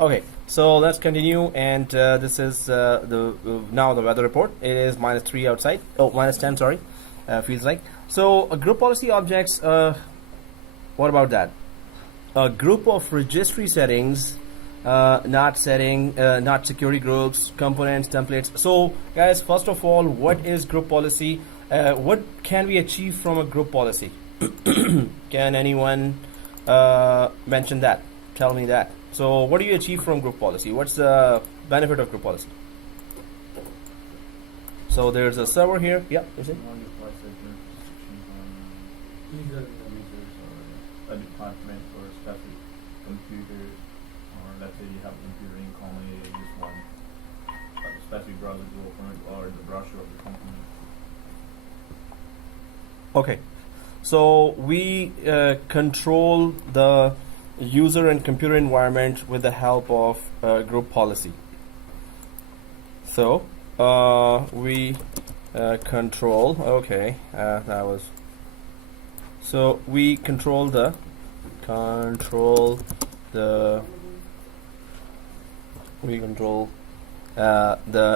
Okay, so let's continue, and this is now the weather report. It is -3 outside. Oh, -10. Sorry, feels like. So group policy objects. What about that? A group of registry settings, not security groups, components, templates. So guys, first of all, what is group policy? What can we achieve from a group policy? Can anyone mention that? Tell me that. So what do you achieve from group policy? What's the benefit of group policy? So there's a server here. Yeah, is it? Either the users or a department or a specific computer, or let's say you have a computer in common, you use one specific browser to open it, or the browser of the company. Okay, so we control the user and computer environment with the help of group policy. So we control. Okay, that was. So we control the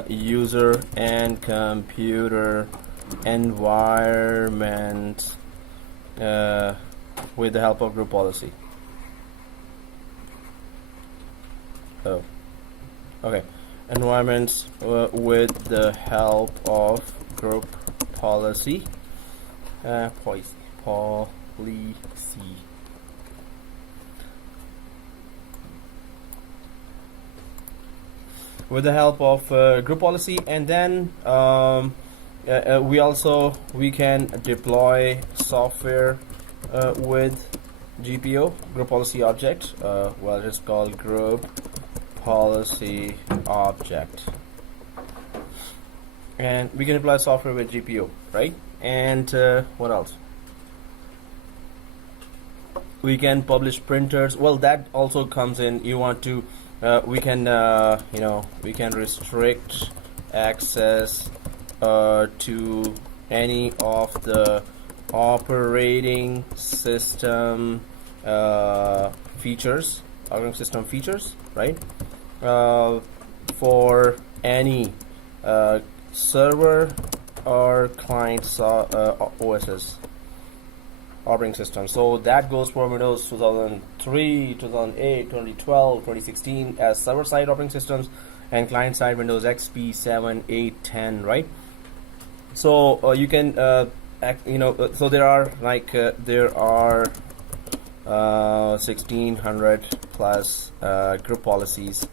user and computer environment with the help of group policy. Oh, okay. Environments with the help of group policy. Policy. With the help of group policy, and then we can deploy software with GPO, group policy object. Well, it's called group policy object, and we can deploy software with GPO, right? And what else? We can publish printers. Well, that also comes in. You want to we can we can restrict access to any of the operating system features, right? For any server or client OSs, operating system. So that goes for Windows 2003, 2008, 2012, 2016 as server-side operating systems, and client-side Windows XP 7, 8, 10, right? So you can so there are 1600 plus group policies,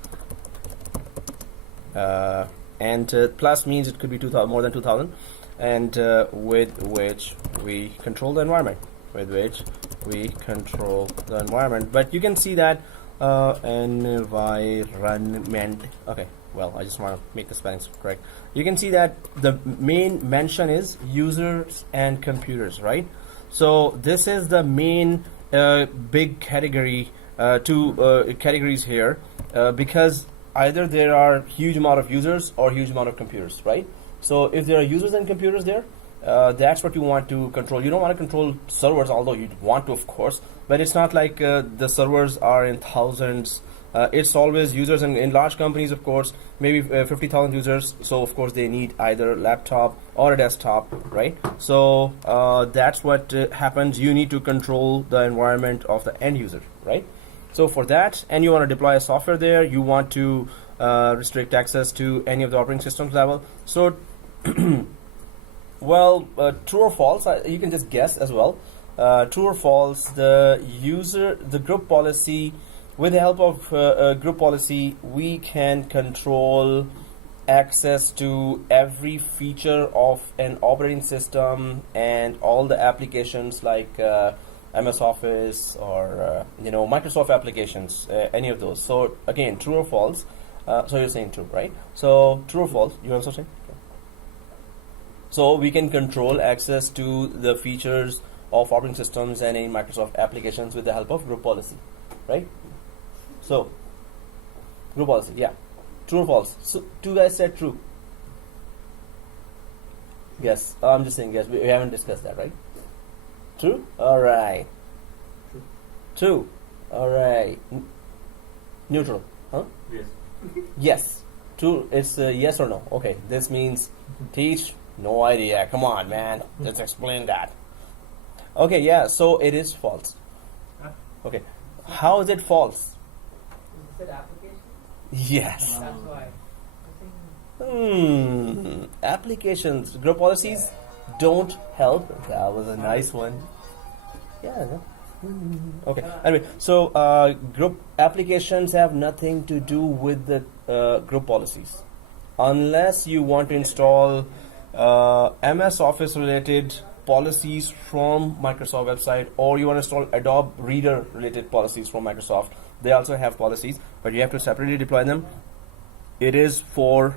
and plus means it could be 2000, more than 2000, and with which we control the environment. But you can see that environment. Okay, well, I just want to make the spellings correct. You can see that the main mention is users and computers, right? So this is the main big category, two categories here, because either there are huge amount of users or huge amount of computers, right? So if there are users and computers there, that's what you want to control. You don't want to control servers, although you want to, of course, but it's not like the servers are in thousands. It's always users, and in large companies, of course, maybe 50,000 users, so of course they need either a laptop or a desktop, right? So that's what happens. You need to control the environment of the end user, right? So for that, and you want to deploy a software there, you want to restrict access to any of the operating systems level. So well, true or false, you can just guess as well. True or false, the group policy, with the help of group policy, we can control access to every feature of an operating system and all the applications like MS Office or Microsoft applications, any of those. So again, true or false? So you're saying true, right? So true or false? You also saying? So we can control access to the features of operating systems and any Microsoft applications with the help of group policy, right? So group policy, yeah. True or false? So two guys said true. Yes, I'm just saying yes. We haven't discussed that, right? True? Alright. True. Alright. Neutral. Huh? Yes. Yes. True. It's yes or no. Okay. This means teach. No idea. Come on, man. Let's explain that. Okay. Yeah. So it is false. Huh? Okay. How is it false? You said application? Yes. That's why. I think Applications, group policies don't help. That was a nice one. Yeah. Okay. Anyway, so group applications have nothing to do with the group policies, unless you want to install MS Office related policies from Microsoft website, or you want to install Adobe Reader related policies from Microsoft. They also have policies, but you have to separately deploy them. It is for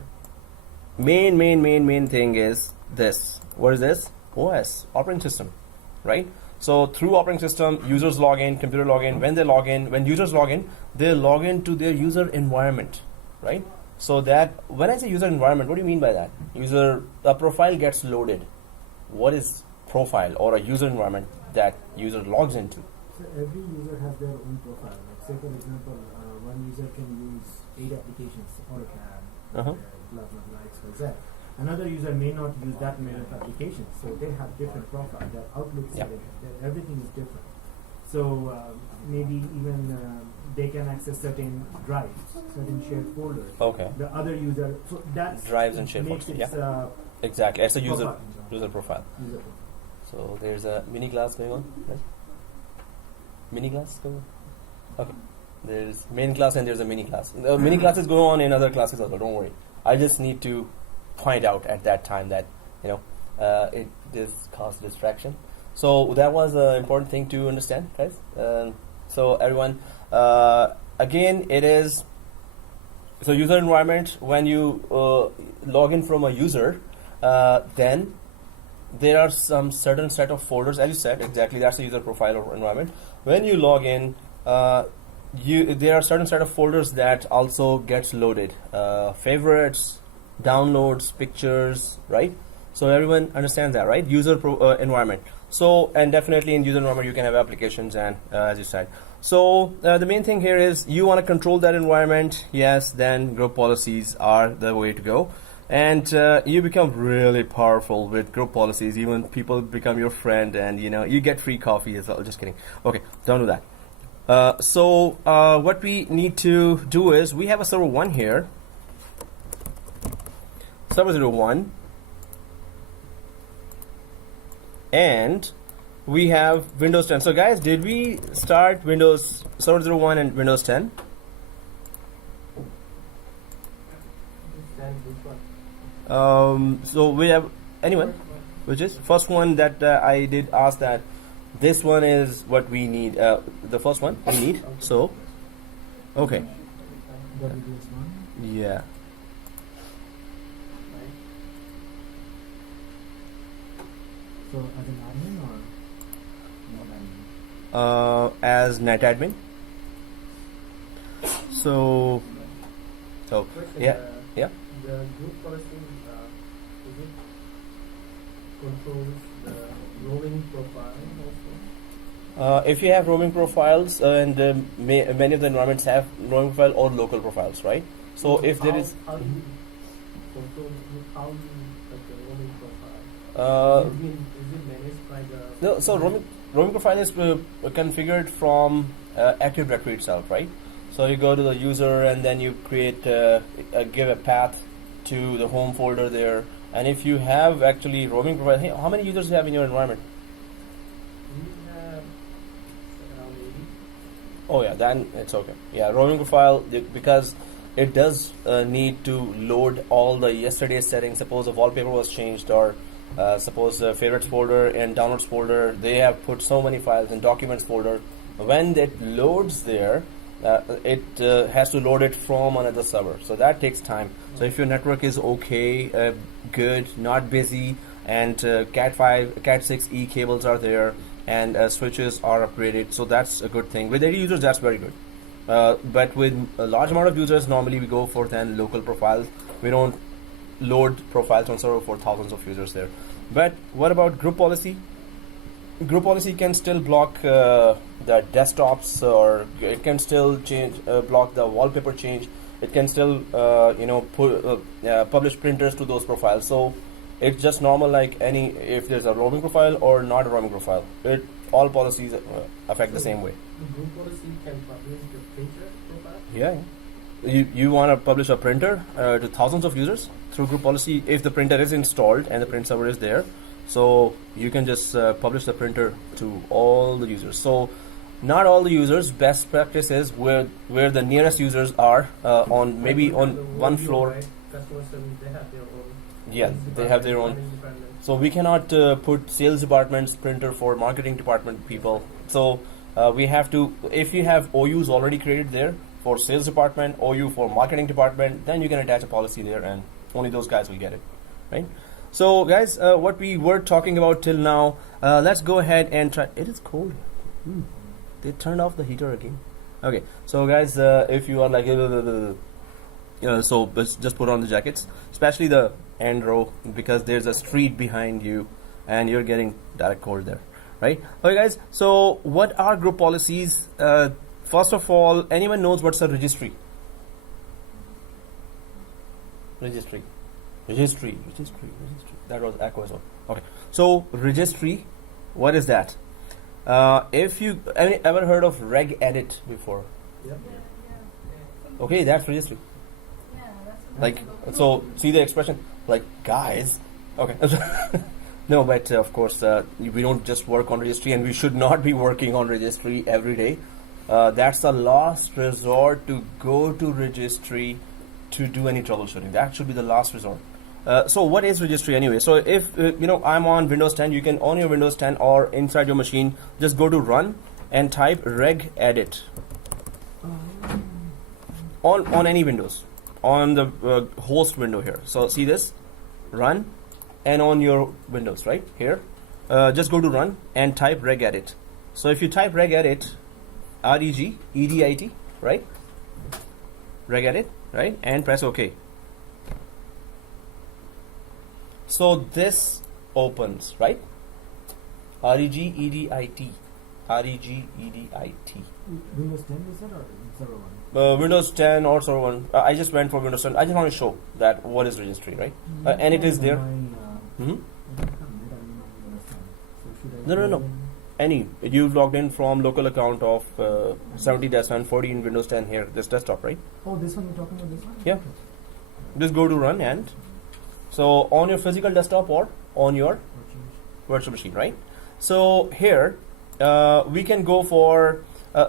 main thing is this. What is this? OS, operating system, right? So through operating system, users log in, computer log in. When they log in, when users log in, they log in to their user environment, right? So that when I say user environment, what do you mean by that? A profile gets loaded. What is profile or a user environment that user logs into? So every user has their own profile. Like say for example, one user can use 8 applications, AutoCAD, Uh-huh. blah blah blah, XYZ. Another user may not use that many of applications, so they have different profile. Their Outlook Yeah. setting, everything is different. So maybe even they can access certain drives, certain shared folders. Okay. The other user, so that Drives and shared makes folders, it Exactly. It's a user profile. user profile. User profile. So there's a mini class going on, right? Mini class going on? Okay. There's main class and there's a mini class. The mini classes go on in other classes also, don't worry. I just need to point out at that time that, it does cause distraction. So that was an important thing to understand, guys. So everyone, again, it is, so user environment, when you log in from a user, then there are some certain set of folders, as you said, exactly, that's the user profile or environment. When you log in, there are certain set of folders that also gets loaded. Favorites, downloads, pictures, right? So everyone understands that, right? User environment. So, and definitely in user environment you can have applications and as you said. So the main thing here is you want to control that environment. Yes, then group policies are the way to go. And you become really powerful with group policies. Even people become your friend, and you get free coffee as well. Just kidding. Okay, don't do that. So what we need to do is we have a server 1 here. Server 01. And we have Windows 10. So guys, did we start Windows Server 01 and Windows 10? So we have anyone, which is first one that I did ask that this one is what we need. The first one we need. So okay, WDS1. yeah. So as an admin or non-admin? As net admin. So yeah. Yeah. The group policy, is it controls the roaming profile also? If you have roaming profiles, and many of the environments have roaming profile or local profiles, right? So if there is, how you control how you like the roaming profile? Is it managed by the? no, so roaming profile is configured from Active Directory itself, right? So you go to the user and then you create give a path to the home folder there. And if you have actually roaming profile, hey, how many users do you have in your environment? We have around 80. Oh yeah, then it's okay. Yeah, roaming profile, because it does need to load all the yesterday's settings. Suppose a wallpaper was changed, or suppose the favorites folder and downloads folder, they have put so many files in documents folder. When it loads there, it has to load it from another server, so that takes time. So if your network is okay, good, not busy, and Cat5, Cat6e cables are there, and switches are upgraded, so that's a good thing. With 80 users, that's very good. But with a large amount of users, normally we go for then local profiles. We don't load profiles on server for thousands of users there. But what about group policy? group policy can still block the desktops, or it can still change block the wallpaper change. It can still publish printers to those profiles. So it's just normal like any, if there's a roaming profile or not a roaming profile. All policies affect the same way. The group policy can publish the printer profile? Yeah. You want to publish a printer to thousands of users through group policy if the printer is installed and the print server is there. So you can just publish the printer to all the users. So not all the users. Best practice is where the nearest users are on maybe on one floor. Right? Customer service, they have their own. Yeah, they have their own. Finance department. So we cannot put sales department's printer for marketing department people. So we have to, if you have OUs already created there for sales department, OU for marketing department, then you can attach a policy there and only those guys will get it, right? So guys, what we were talking about till now, let's go ahead and try. It is cold. They turned off the heater again. Okay, so guys, if you are like, so let's just put on the jackets, especially the end row, because there's a street behind you and you're getting direct cold there, right? Okay guys, so what are group policies? First of all, anyone knows what's a registry? Registry. That was echo as well. Okay, so registry, what is that? If you ever heard of reg edit before? Yep. Okay, that's registry. Like, so see the expression, like, guys. Okay. No, but of course we don't just work on registry, and we should not be working on registry every day. That's the last resort, to go to registry to do any troubleshooting. That should be the last resort. So what is registry anyway? So if I'm on Windows 10, you can, on your Windows 10 or inside your machine, just go to run and type reg edit on any Windows, on the host window here. So see this, run, and on your Windows right here, just go to run and type reg edit. So if you type reg edit, REG EDIT, right, reg edit, right, and press OK. So this opens, right? REGEDIT. Windows 10 is that or server one? Windows 10 or server 1. I just went for Windows 10. I just want to show that what is registry, right? And it is there. No. Any. You've logged in from local account of 70-140 in Windows 10 here, this desktop, right? Oh, this one you're talking about, this one? Yeah. Just go to run and, so on your physical desktop or on your virtual machine, right? So here we can go for,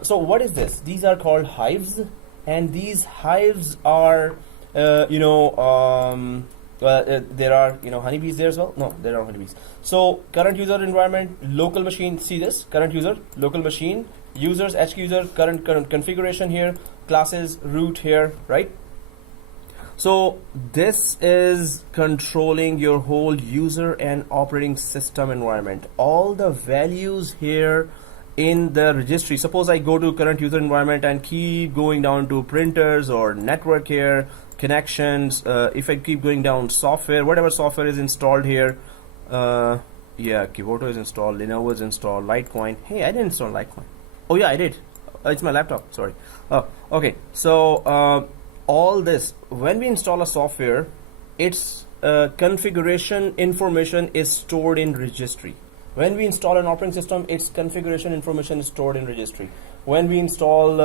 so what is this? These are called hives, and these hives are, there are, honeybees there as well? No, there are honeybees. So current user environment, local machine, see this, current user, local machine, users, HQ user, current configuration here, classes, root here, right? So this is controlling your whole user and operating system environment. All the values here in the registry. Suppose I go to current user environment and keep going down to printers or network here, connections. If I keep going down, software, whatever software is installed here. Yeah, Kivoto is installed, Lenovo is installed, Litecoin. Hey, I didn't install Litecoin. Oh yeah, I did. It's my laptop. Sorry. Oh, okay. So all this, when we install a software, its configuration information is stored in registry. When we install an operating system, its configuration information is stored in registry. When we install,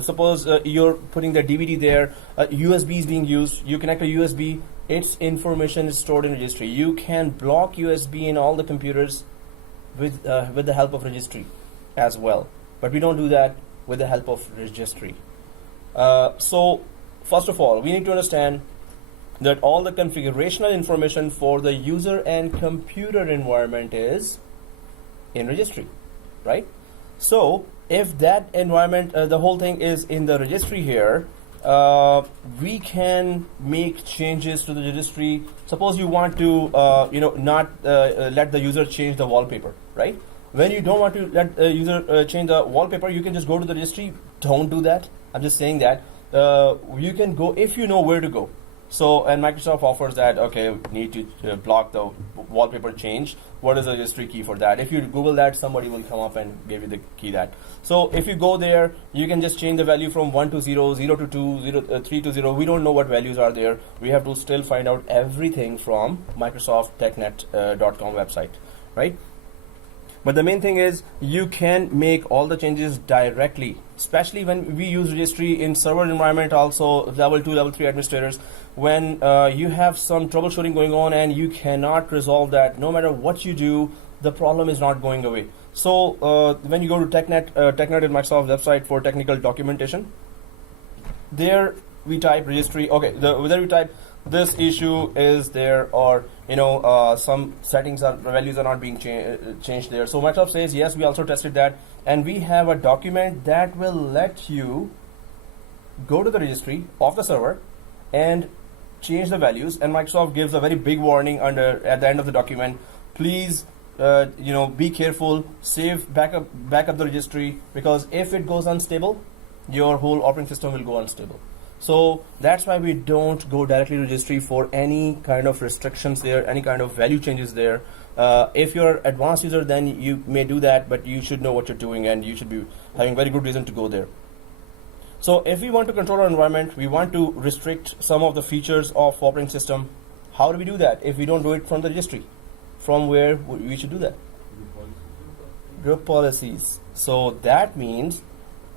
suppose you're putting the DVD there, USB is being used, you connect a USB, its information is stored in registry. You can block USB in all the computers with the help of registry as well. But we don't do that with the help of registry. So first of all, we need to understand that all the configurational information for the user and computer environment is in registry, right? So if that environment, the whole thing is in the registry here, we can make changes to the registry. Suppose you want to, not let the user change the wallpaper, right? When you don't want to let the user change the wallpaper, you can just go to the registry. Don't do that. I'm just saying that you can go if you know where to go. So, and Microsoft offers that, okay, need to block the wallpaper change. What is the registry key for that? If you Google that, somebody will come up and give you the key that. So if you go there, you can just change the value from 1 to 0, 0 to 2, 3 to 0. We don't know what values are there. We have to still find out everything from Microsoft TechNet.com website, right? But the main thing is you can make all the changes directly, especially when we use registry in server environment, also level 2, level 3 administrators. When you have some troubleshooting going on and you cannot resolve that, no matter what you do, the problem is not going away. So when you go to TechNet and Microsoft website for technical documentation, there we type registry. Okay, there we type this issue is there, or some settings or values are not being changed there. So Microsoft says yes, we also tested that, and we have a document that will let you go to the registry of the server and change the values. And Microsoft gives a very big warning at the end of the document. Please be careful, backup the registry, because if it goes unstable, your whole operating system will go unstable. So that's why we don't go directly to registry for any kind of restrictions there, any kind of value changes there. If you're an advanced user, then you may do that, but you should know what you're doing and you should be having very good reason to go there. So if we want to control our environment, we want to restrict some of the features of operating system. How do we do that if we don't do it from the registry? From where we should do that? Group policies. So that means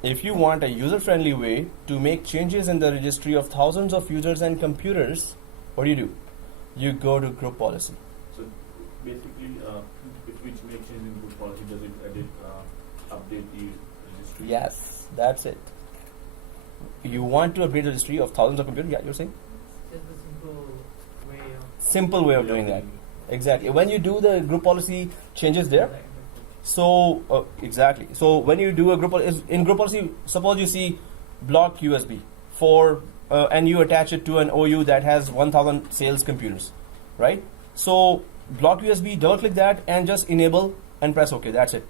if you want a user-friendly way to make changes in the registry of thousands of users and computers, what do? You go to group policy. So basically, if we make changes in group policy, does it update the registry? Yes, that's it. You want to update the registry of thousands of computers? Yeah, you're saying? Just a Simple way of doing that. Exactly. When you do the group policy changes there, so exactly. So when you do a in group policy, suppose you see block USB for and you attach it to an OU that has 1,000 sales computers, right? So block USB, double click that and just enable and press OK. That's it.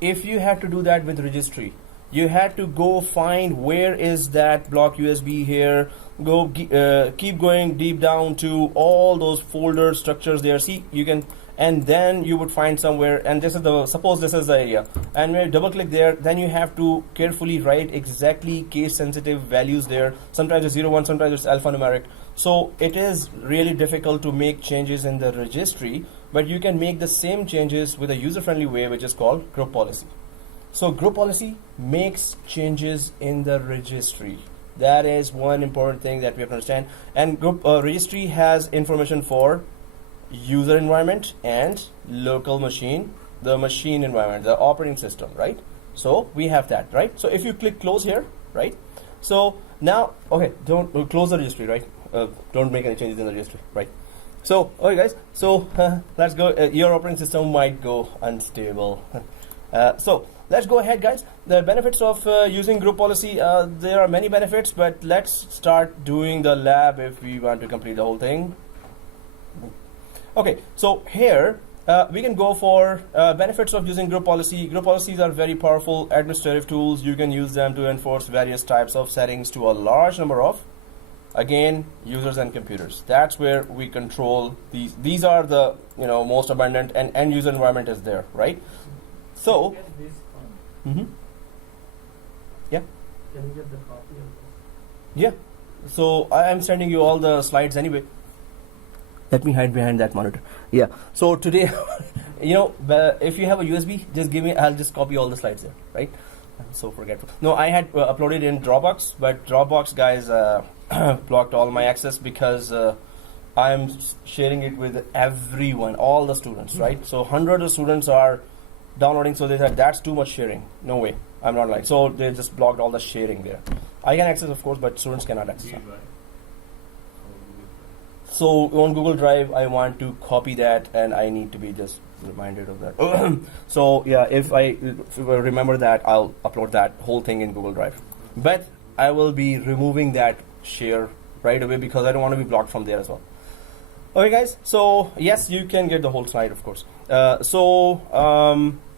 If you had to do that with registry, you had to go find where is that block USB here. Go keep going deep down to all those folder structures there. See, you can. And then you would find somewhere, and this is suppose this is the area, and when you double click there, then you have to carefully write exactly case sensitive values there. Sometimes it's 01, sometimes it's alphanumeric. So it is really difficult to make changes in the registry, but you can make the same changes with a user friendly way, which is called group policy. So group policy makes changes in the registry. That is one important thing that we have to understand. And group registry has information for user environment and local machine, the machine environment, the operating system, right? So we have that, right? So if you click close here, right? So now, okay, don't close the registry, right? Don't make any changes in the registry, right? So, okay guys, so let's go. Your operating system might go unstable. So let's go ahead, guys. The benefits of using group policy, there are many benefits, but let's start doing the lab if we want to complete the whole thing. Okay, so here we can go for benefits of using group policy. Group policies are very powerful administrative tools. You can use them to enforce various types of settings to a large number of, again, users and computers. That's where we control these. These are the most abundant, and end user environment is there, right? So, yeah. Can you get the copy of this? Yeah. So I am sending you all the slides anyway. Let me hide behind that monitor. Yeah. So today, if you have a USB, just give me. I'll just copy all the slides there, right? I'm so forgetful. No, I had uploaded in Dropbox, but Dropbox guys blocked all my access because I'm sharing it with everyone, all the students, right? So hundreds of students are downloading. So they said that's too much sharing. No way. I'm not like. So they just blocked all the sharing there. I can access, of course, but students cannot access. So on Google Drive, I want to copy that, and I need to be just reminded of that. So yeah, if I remember that, I'll upload that whole thing in Google Drive. But I will be removing that share right away because I don't want to be blocked from there as well. Okay, guys. So yes, you can get the whole slide, of course.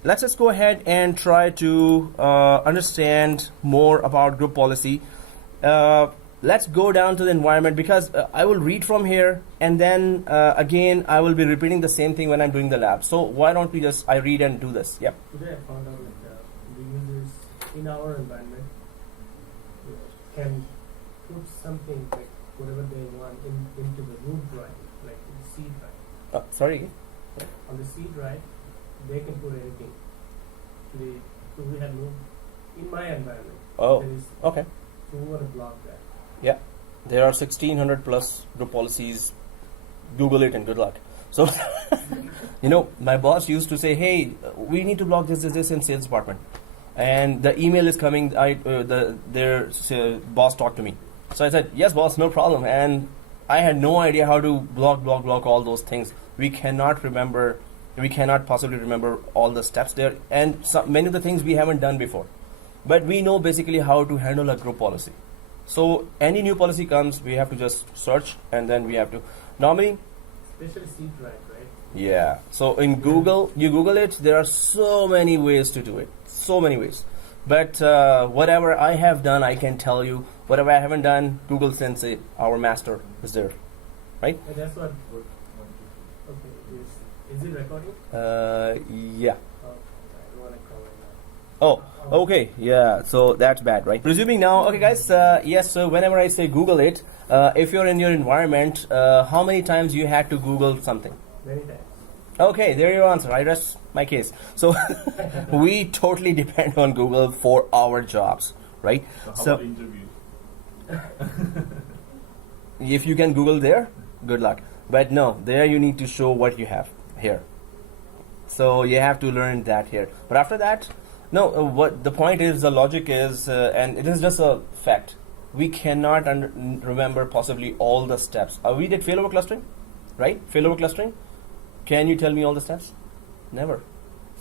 Let's just go ahead and try to understand more about group policy. let's go down to the environment, because I will read from here, and then again I will be repeating the same thing when I'm doing the lab. So why don't we just I read and do this? Yep. Today I found out the users in our environment can put something like whatever they want into the root drive, like the C drive. Sorry. On the C drive, they can put anything. So we have no in my environment. Oh, there is, okay. so we want to block that. Yeah, there are 1600 plus group policies. Google it and good luck. So, my boss used to say, "Hey, we need to block this in sales department," and the email is coming. Their boss talked to me, so I said, "Yes, boss, no problem." And I had no idea how to block all those things. We cannot possibly remember all the steps there, and many of the things we haven't done before. But we know basically how to handle a group policy. So any new policy comes, we have to just search, and then we have to normally. Especially C drive, right? Yeah. So in Google, you Google it. There are so many ways to do it. So many ways. But whatever I have done, I can tell you. Whatever I haven't done, Google Sensei, our master, is there, right? And that's what. Okay. Is it recording? Yeah. Oh, I don't want to cover that. Oh, okay, yeah, so that's bad, right? Resuming now, okay guys, yes, so whenever I say Google it, if you're in your environment, how many times you had to Google something? Many times. Okay, there your answer, I rest my case. So, we totally depend on Google for our jobs, right? So how about interviews? If you can Google there, good luck. But no, there you need to show what you have here. So, you have to learn that here. But after that, no, what the point is, the logic is, and it is just a fact. We cannot remember possibly all the steps. We did failover clustering, right? Failover clustering. Can you tell me all the steps? Never.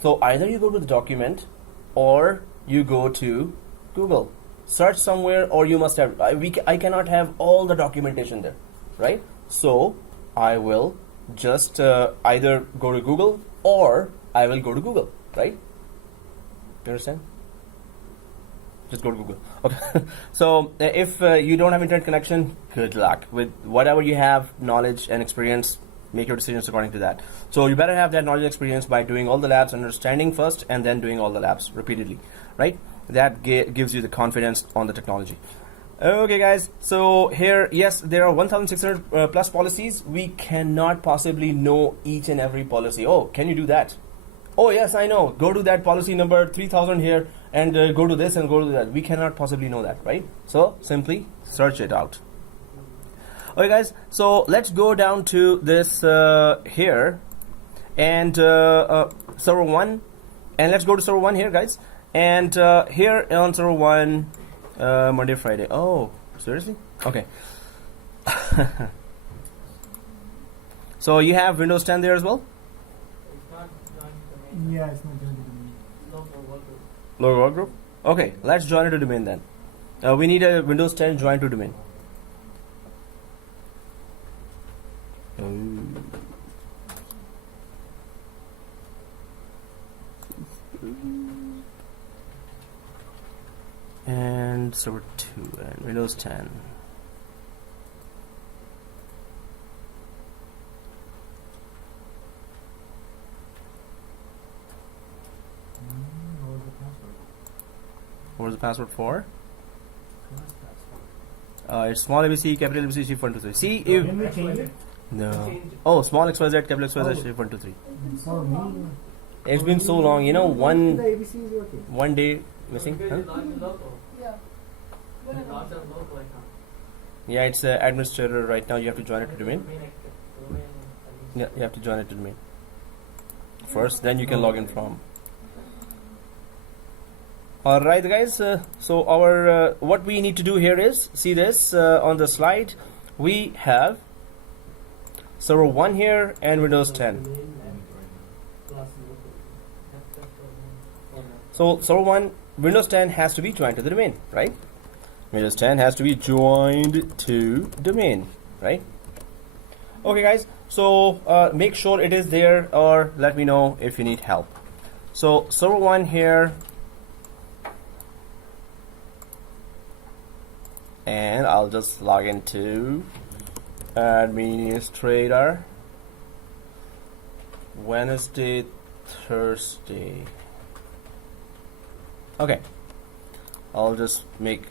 So either you go to the document, or you go to Google. Search somewhere, or you must have. I cannot have all the documentation there, right? So I will just either go to Google, or I will go to Google, right? You understand? Just go to Google. Okay. So if you don't have internet connection, good luck. With whatever you have, knowledge and experience, make your decisions according to that. So you better have that knowledge and experience by doing all the labs, understanding first, and then doing all the labs repeatedly, right? That gives you the confidence on the technology. Okay, guys. So here, yes, there are 1,600 plus policies. We cannot possibly know each and every policy. Oh, can you do that? Oh yes, I know. Go to that policy number 3000 here, and go to this and go to that. We cannot possibly know that, right? So simply search it out. Okay, guys. So let's go down to this here, and server 1, and let's go to server 1 here, guys. And here on server 1, Monday, Friday. Oh, seriously? Okay. So you have Windows 10 there as well? Yeah, it's not going to be. Local work group? Okay, let's join it to domain then. We need a Windows 10 join to domain. And server 2 and Windows 10. What was the password for? It's small ABC, capital ABC, shift 1 2 3. See if Can we change it? no. Oh, small XYZ, capital XYZ, shift 1 2 3. For me, It's been so long, the one ABC is working. one day missing. Huh? Yeah. Yeah, it's administrator right now. You have to join it to domain. Yeah, you have to join it to domain first. Then you can log in from. All right, guys. So our what we need to do here is see this on the slide. We have server 1 here and Windows 10. So server 1, Windows 10 has to be joined to the domain, right? Windows 10 has to be joined to domain, right? Okay, guys. So make sure it is there, or let me know if you need help. So server 1 here. and I'll just log into administrator. Wednesday, Thursday. Okay, I'll just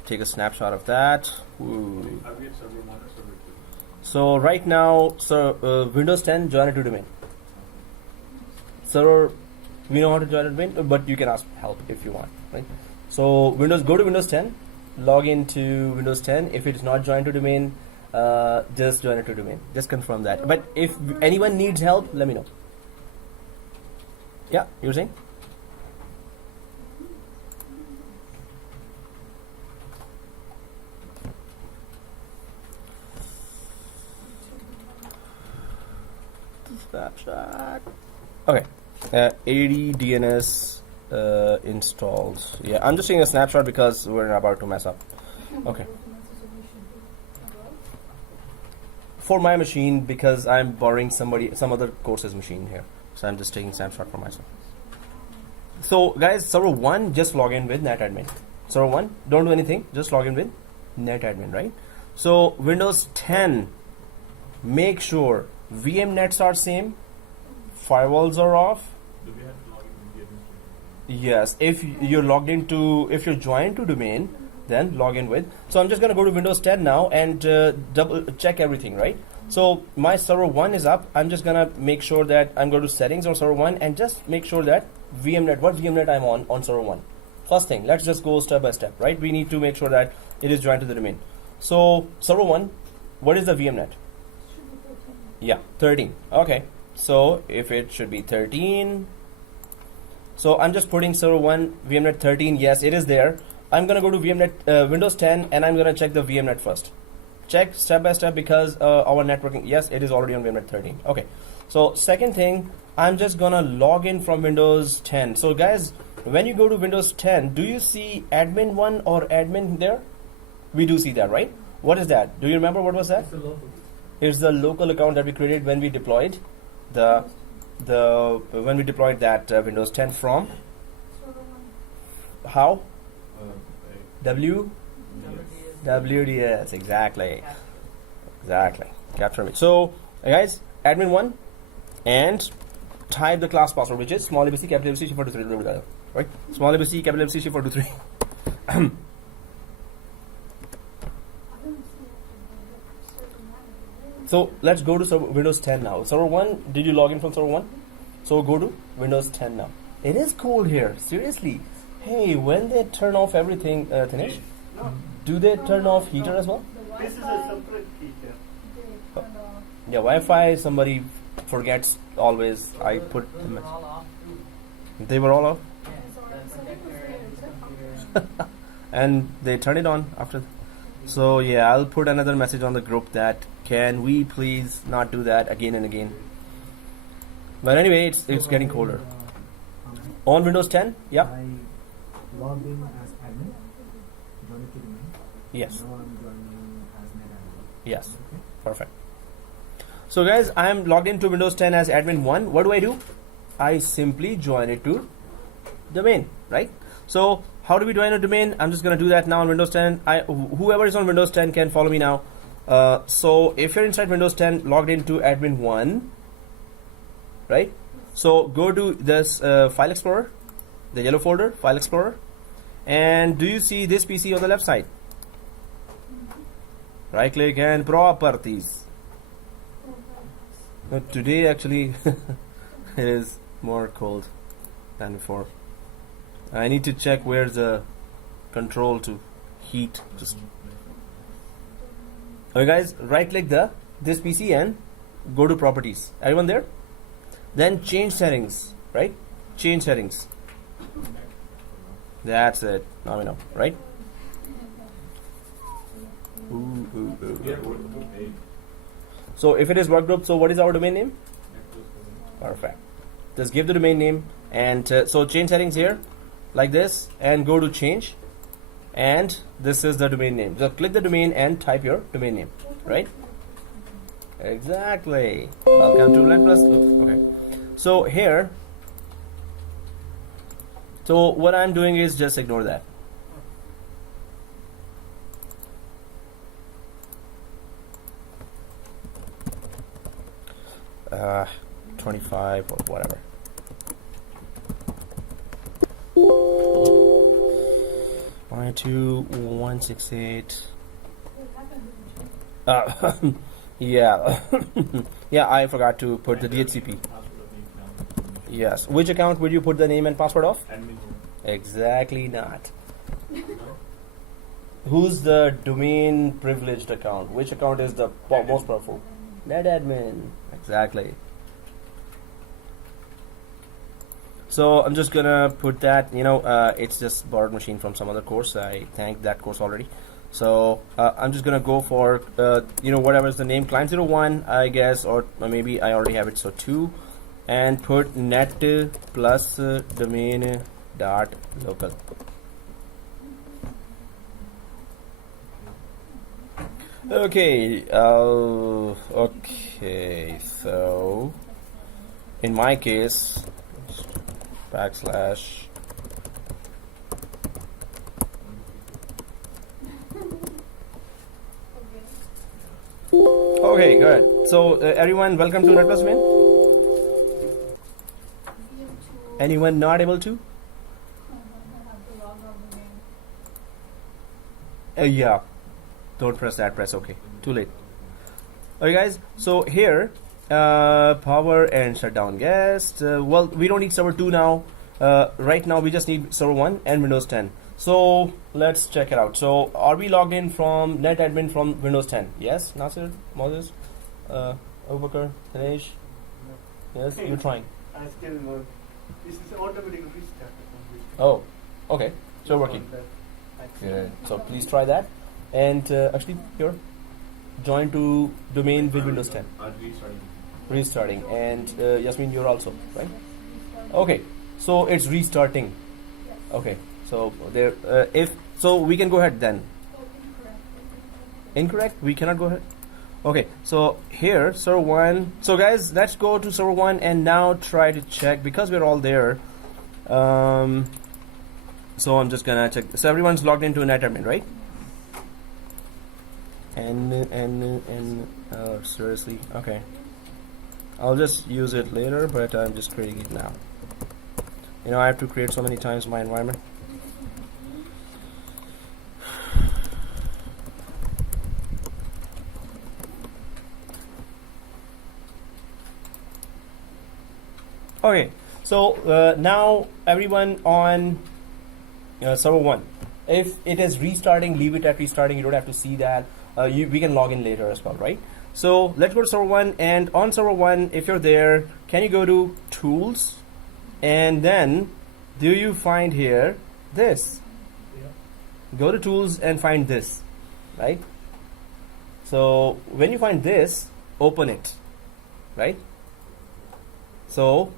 take a snapshot of that. Ooh. Are we at server 1 or server 2? So right now, Windows 10 join it to domain. Server, we know how to join a domain, but you can ask help if you want, right? So go to Windows 10, log into Windows 10. If it's not joined to domain, just join it to domain. Just confirm that. But if anyone needs help, let me know. Yeah, you were saying? Snapshot. Okay. 80 DNS installed. Yeah, I'm just taking a snapshot because we're about to mess up. Okay. For my machine, because I'm borrowing some other course's machine here. So I'm just taking a snapshot for myself. So guys, server 1, just log in with netadmin. Server 1, don't do anything, just log in with netadmin, right? So Windows 10, make sure VM nets are same, firewalls are off. Do we have to log in with the administrator? Yes, if you're joined to domain, then log in with. So I'm just gonna go to Windows 10 now and double check everything, right? So my server 1 is up. I'm just gonna make sure that I'm going to settings on server 1 and just make sure that what VMnet I'm on server 1. First thing, let's just go step by step, right? We need to make sure that it is joined to the domain. So server 1, what is the VMnet? Yeah, 13. Okay, so if it should be 13, so I'm just putting server 1 VMnet 13. Yes, it is there. I'm gonna go to VMnet Windows 10 and I'm gonna check the VMnet first. Check step by step because our networking, yes, it is already on VMnet 13. Okay, so second thing, I'm just gonna log in from Windows 10. So guys, when you go to Windows 10, do you see admin 1 or admin there? We do see that, right? What is that? Do you remember what was that? It's a local. It's the local account that we created when we deployed that Windows 10 from how WDS, exactly. Capture me. So guys, admin 1 and type the class password, which is small abc capital ABC shift 423, right? Small abc capital ABC shift 423. So let's go to Windows 10 now. Server 1, did you log in from server 1? So go to Windows 10 now. It is cold here, seriously. Hey, when they turn off everything, Dinesh, do they turn off heater as well? This is a separate heater. Yeah, Wi-Fi, somebody forgets always. I put them. They were all off? And they turn it on after. So yeah, I'll put another message on the group that can we please not do that again and again. But anyway, it's getting colder. On Windows 10, yeah. I logged in as admin, joined it to domain. Yes. Now I'm joining as netadmin. Yes. Okay. Perfect. So guys, I am logged into Windows 10 as admin 1. What do? I simply join it to domain, right? So how do we join a domain? I'm just going to do that now on Windows 10. Whoever is on Windows 10 can follow me now. So if you're inside Windows 10, logged into admin 1, right? So go to this File Explorer, the yellow folder, File Explorer. And do you see this PC on the left side? Right click and Properties. Today actually it is more cold than before. I need to check where's the control to heat. Just okay, guys. Right click this PC and go to Properties. Everyone there? Then change settings. Right? Change settings. That's it. Now we know. Right? Yeah, workgroup 8. So if it is workgroup, so what is our domain name? Perfect. Just give the domain name and so change settings here like this and go to change, and this is the domain name. Just click the domain and type your domain name, right? Exactly. Welcome to Relentless. Okay. So here, so what I'm doing is just ignore that. 25 or whatever. One, 2, 168. Yeah. Yeah, I forgot to put the DHCP. Yes. Which account would you put the name and password of? Admin. Exactly not. Who's the domain privileged account? Which account is the most powerful? NetAdmin. Exactly. So I'm just gonna put that, it's just borrowed machine from some other course. I thanked that course already. So I'm just gonna go for, whatever is the name, client01, I guess, or maybe I already have it, so 2, and put net plus domain dot local. Okay, okay, so in my case, backslash okay, good. So everyone, welcome to NetPlus Win. Anyone not able to? Yeah, don't press that, press OK. Too late. Okay guys, so here power and shutdown guest. Well, we don't need server 2 now. Right now we just need server 1 and Windows 10. So let's check it out. So are we logged in from NetAdmin from Windows 10? Yes, Nasir, Moses, Abubakar, Dinesh? Yes, you're trying. I still work. This is automatic restart. Oh, okay, so working. Good. So please try that. And actually here, join to domain with Windows 10. Restarting. And Yasmin, you're also, right? Okay, so it's restarting. Okay, so there, if so we can go ahead then. Incorrect? We cannot go ahead? Okay, so here server 1. So guys, let's go to server 1 and now try to check, because we're all there. So I'm just gonna check. So everyone's logged into NetAdmin, right? And seriously, okay. I'll just use it later, but I'm just creating it now. I have to create so many times my environment. Okay, so now everyone on server 1. If it is restarting, leave it at restarting. You don't have to see that. We can log in later as well, right? So let's go to server 1, and on server 1, if you're there, can you go to tools, and then do you find here this? Yeah. Go to tools and find this, right? So when you find this, open it, right? So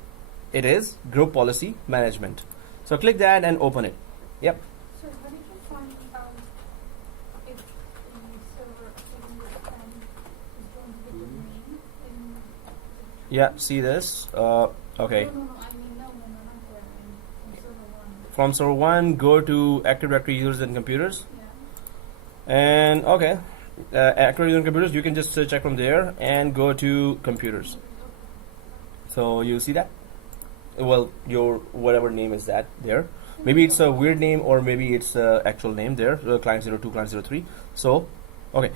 it is group policy management. So click that and open it. Yep. So how did you find if the server is going to be the domain? Yeah, see this? Okay. No, I mean, no, not there. I mean, from server 1. From server 1, go to Active Directory users and computers. Yeah. And okay, Active Directory and computers, you can just check from there and go to computers. So you see that? Well, your whatever name is that there. Maybe it's a weird name, or maybe it's actual name there, client 02, client 03. So, okay.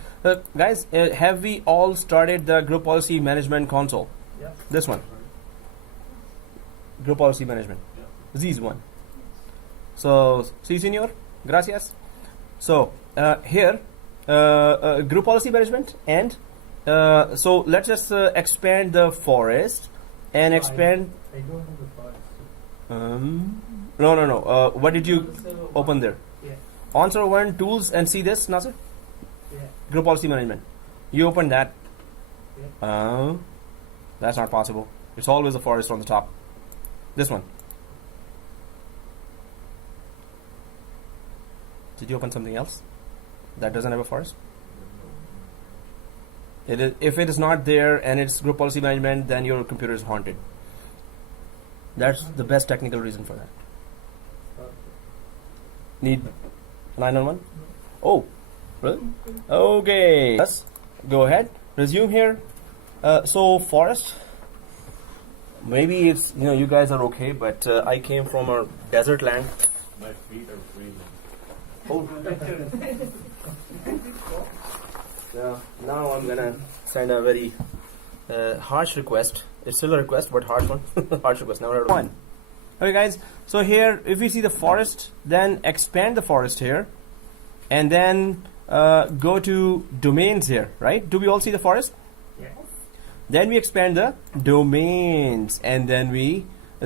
Guys, have we all started the group policy management console? Yeah. This one. Group policy management. This one. So, si senor, gracias. So, here, group policy management, and so let's just expand the forest and expand. I don't have the forest. No. What did you open there? Yeah. On server 1, tools, and see this, Nasir? Yeah. Group policy management. You open that. Yeah. That's not possible. It's always a forest on the top. This one. Did you open something else that doesn't have a forest? If it is not there and it's group policy management, then your computer is haunted. That's the best technical reason for that. Need 911? Oh, really? Okay. Yes. Go ahead. Resume here. So forest. maybe it's, you guys are okay, but I came from a desert land. My feet are freezing. Oh. Yeah, now I'm gonna send a very harsh request. It's still a request, but harsh one. Harsh request. Now we're one. Okay, guys. So here, if we see the forest, then expand the forest here, and then go to domains here. Right? Do we all see the forest? Yes. Then we expand the domains, and then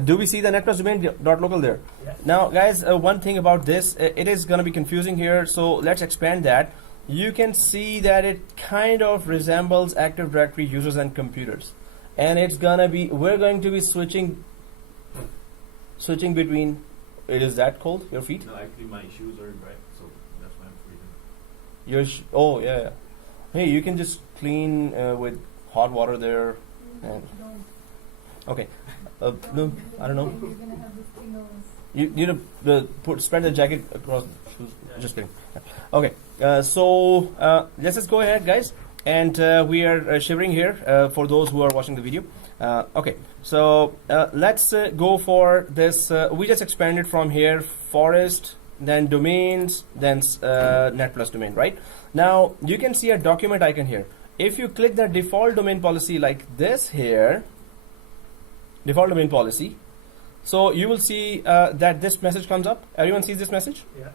do we see the net plus domain dot local there? Yeah. Now, guys, one thing about this, it is going to be confusing here. So let's expand that. You can see that it kind of resembles Active Directory users and computers, and it's gonna be, we're going to be switching between. It is that cold, your feet? No, actually my shoes are dry, so that's why I'm freezing. Oh yeah. Hey, you can just clean with hot water there. And okay, no, I don't know. You're gonna have this thing on. Spread the jacket across the shoes. Just kidding. Okay, so let's just go ahead, guys, and we are shivering here for those who are watching the video. Okay, so let's go for this. We just expanded from here, forest, then domains, then net plus domain, right? Now you can see a document icon here. If you click the default domain policy like this here, default domain policy, so you will see that this message comes up. Everyone sees this message? Yeah.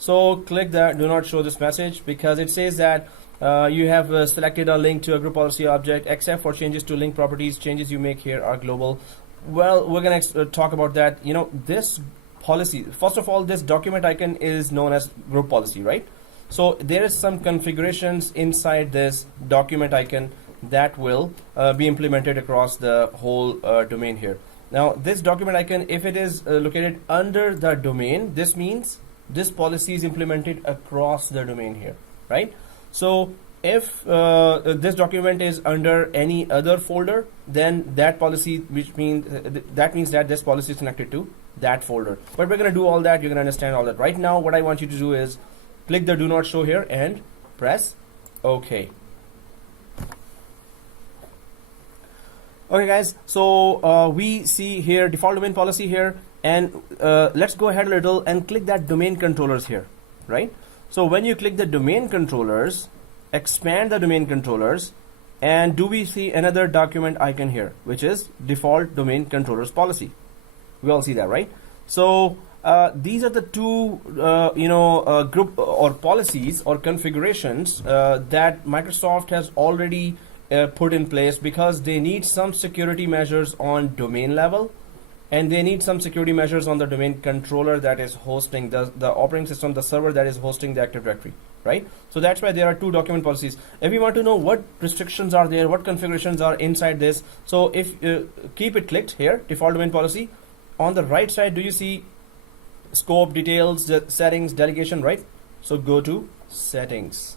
So click that do not show this message, because it says that you have selected a link to a group policy object, except for changes to link properties. Changes you make here are global. Well, we're going to talk about that. This policy, first of all, this document icon is known as group policy, right? So there is some configurations inside this document icon that will be implemented across the whole domain here. Now, this document icon, if it is located under the domain, this means this policy is implemented across the domain here, right? So if this document is under any other folder, then that policy, which means that this policy is connected to that folder. But we're going to do all that. You're going to understand all that. Right now, what I want you to do is click the do not show here and press OK. Okay, guys. So we see here default domain policy here. And let's go ahead a little and click that domain controllers here, right? So when you click the domain controllers, expand the domain controllers, and do we see another document icon here, which is default domain controllers policy? We all see that, right? So these are the two, group or policies or configurations that Microsoft has already put in place, because they need some security measures on domain level. And they need some security measures on the domain controller that is hosting the operating system, the server that is hosting the Active Directory, right? So that's why there are two document policies. If you want to know what restrictions are there, what configurations are inside this, so if keep it clicked here, default domain policy. On the right side, do you see scope, details, settings, delegation, right? So go to settings.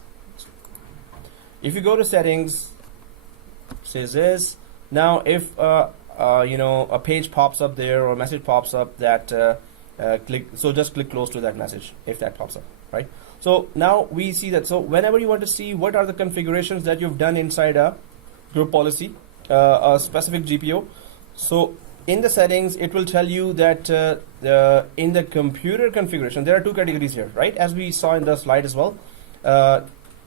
If you go to settings, says this. Now, if a page pops up there or a message pops up, that just click close to that message if that pops up, right? So now we see that. So whenever you want to see what are the configurations that you've done inside a group policy, a specific GPO, so in the settings it will tell you that in the computer configuration there are two categories here, right? As we saw in the slide as well,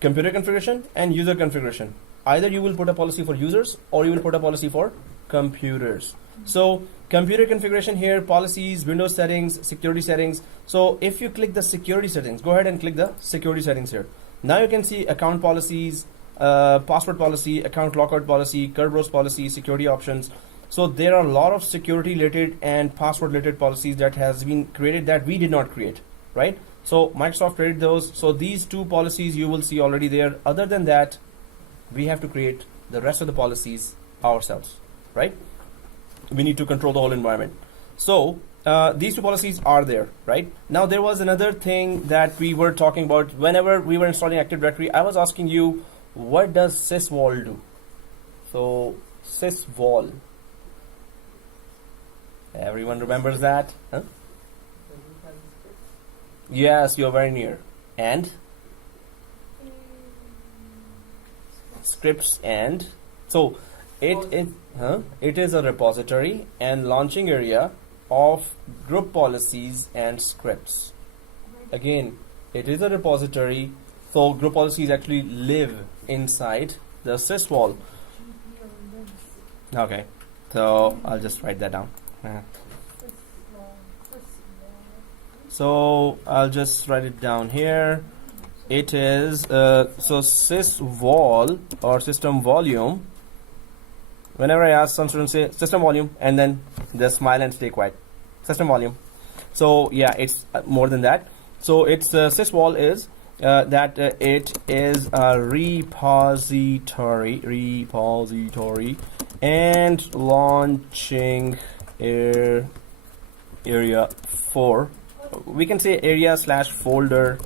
computer configuration and user configuration. Either you will put a policy for users or you will put a policy for computers. So computer configuration here, policies, Windows settings, security settings. So if you click the security settings, go ahead and click the security settings here. Now you can see account policies, password policy, account lockout policy, Kerberos policy, security options. So there are a lot of security related and password related policies that has been created that we did not create, right? So Microsoft created those. So these two policies you will see already there. Other than that, we have to create the rest of the policies ourselves, right? We need to control the whole environment. So these two policies are there, right? Now there was another thing that we were talking about whenever we were installing Active Directory. I was asking you, what does sysvol do? So sysvol, everyone remembers that? Huh? Yes, you're very near. And scripts, and so It is a repository and launching area of group policies and scripts. Again, it is a repository, so group policies actually live inside the sysvol. Okay, so I'll just write that down. So I'll just write it down here. It is so sysvol or system volume. Whenever I ask some students, say system volume, and then they smile and stay quiet. System volume. So yeah, it's more than that. So it's sysvol is that it is a repository and launching area for, we can say area/folder.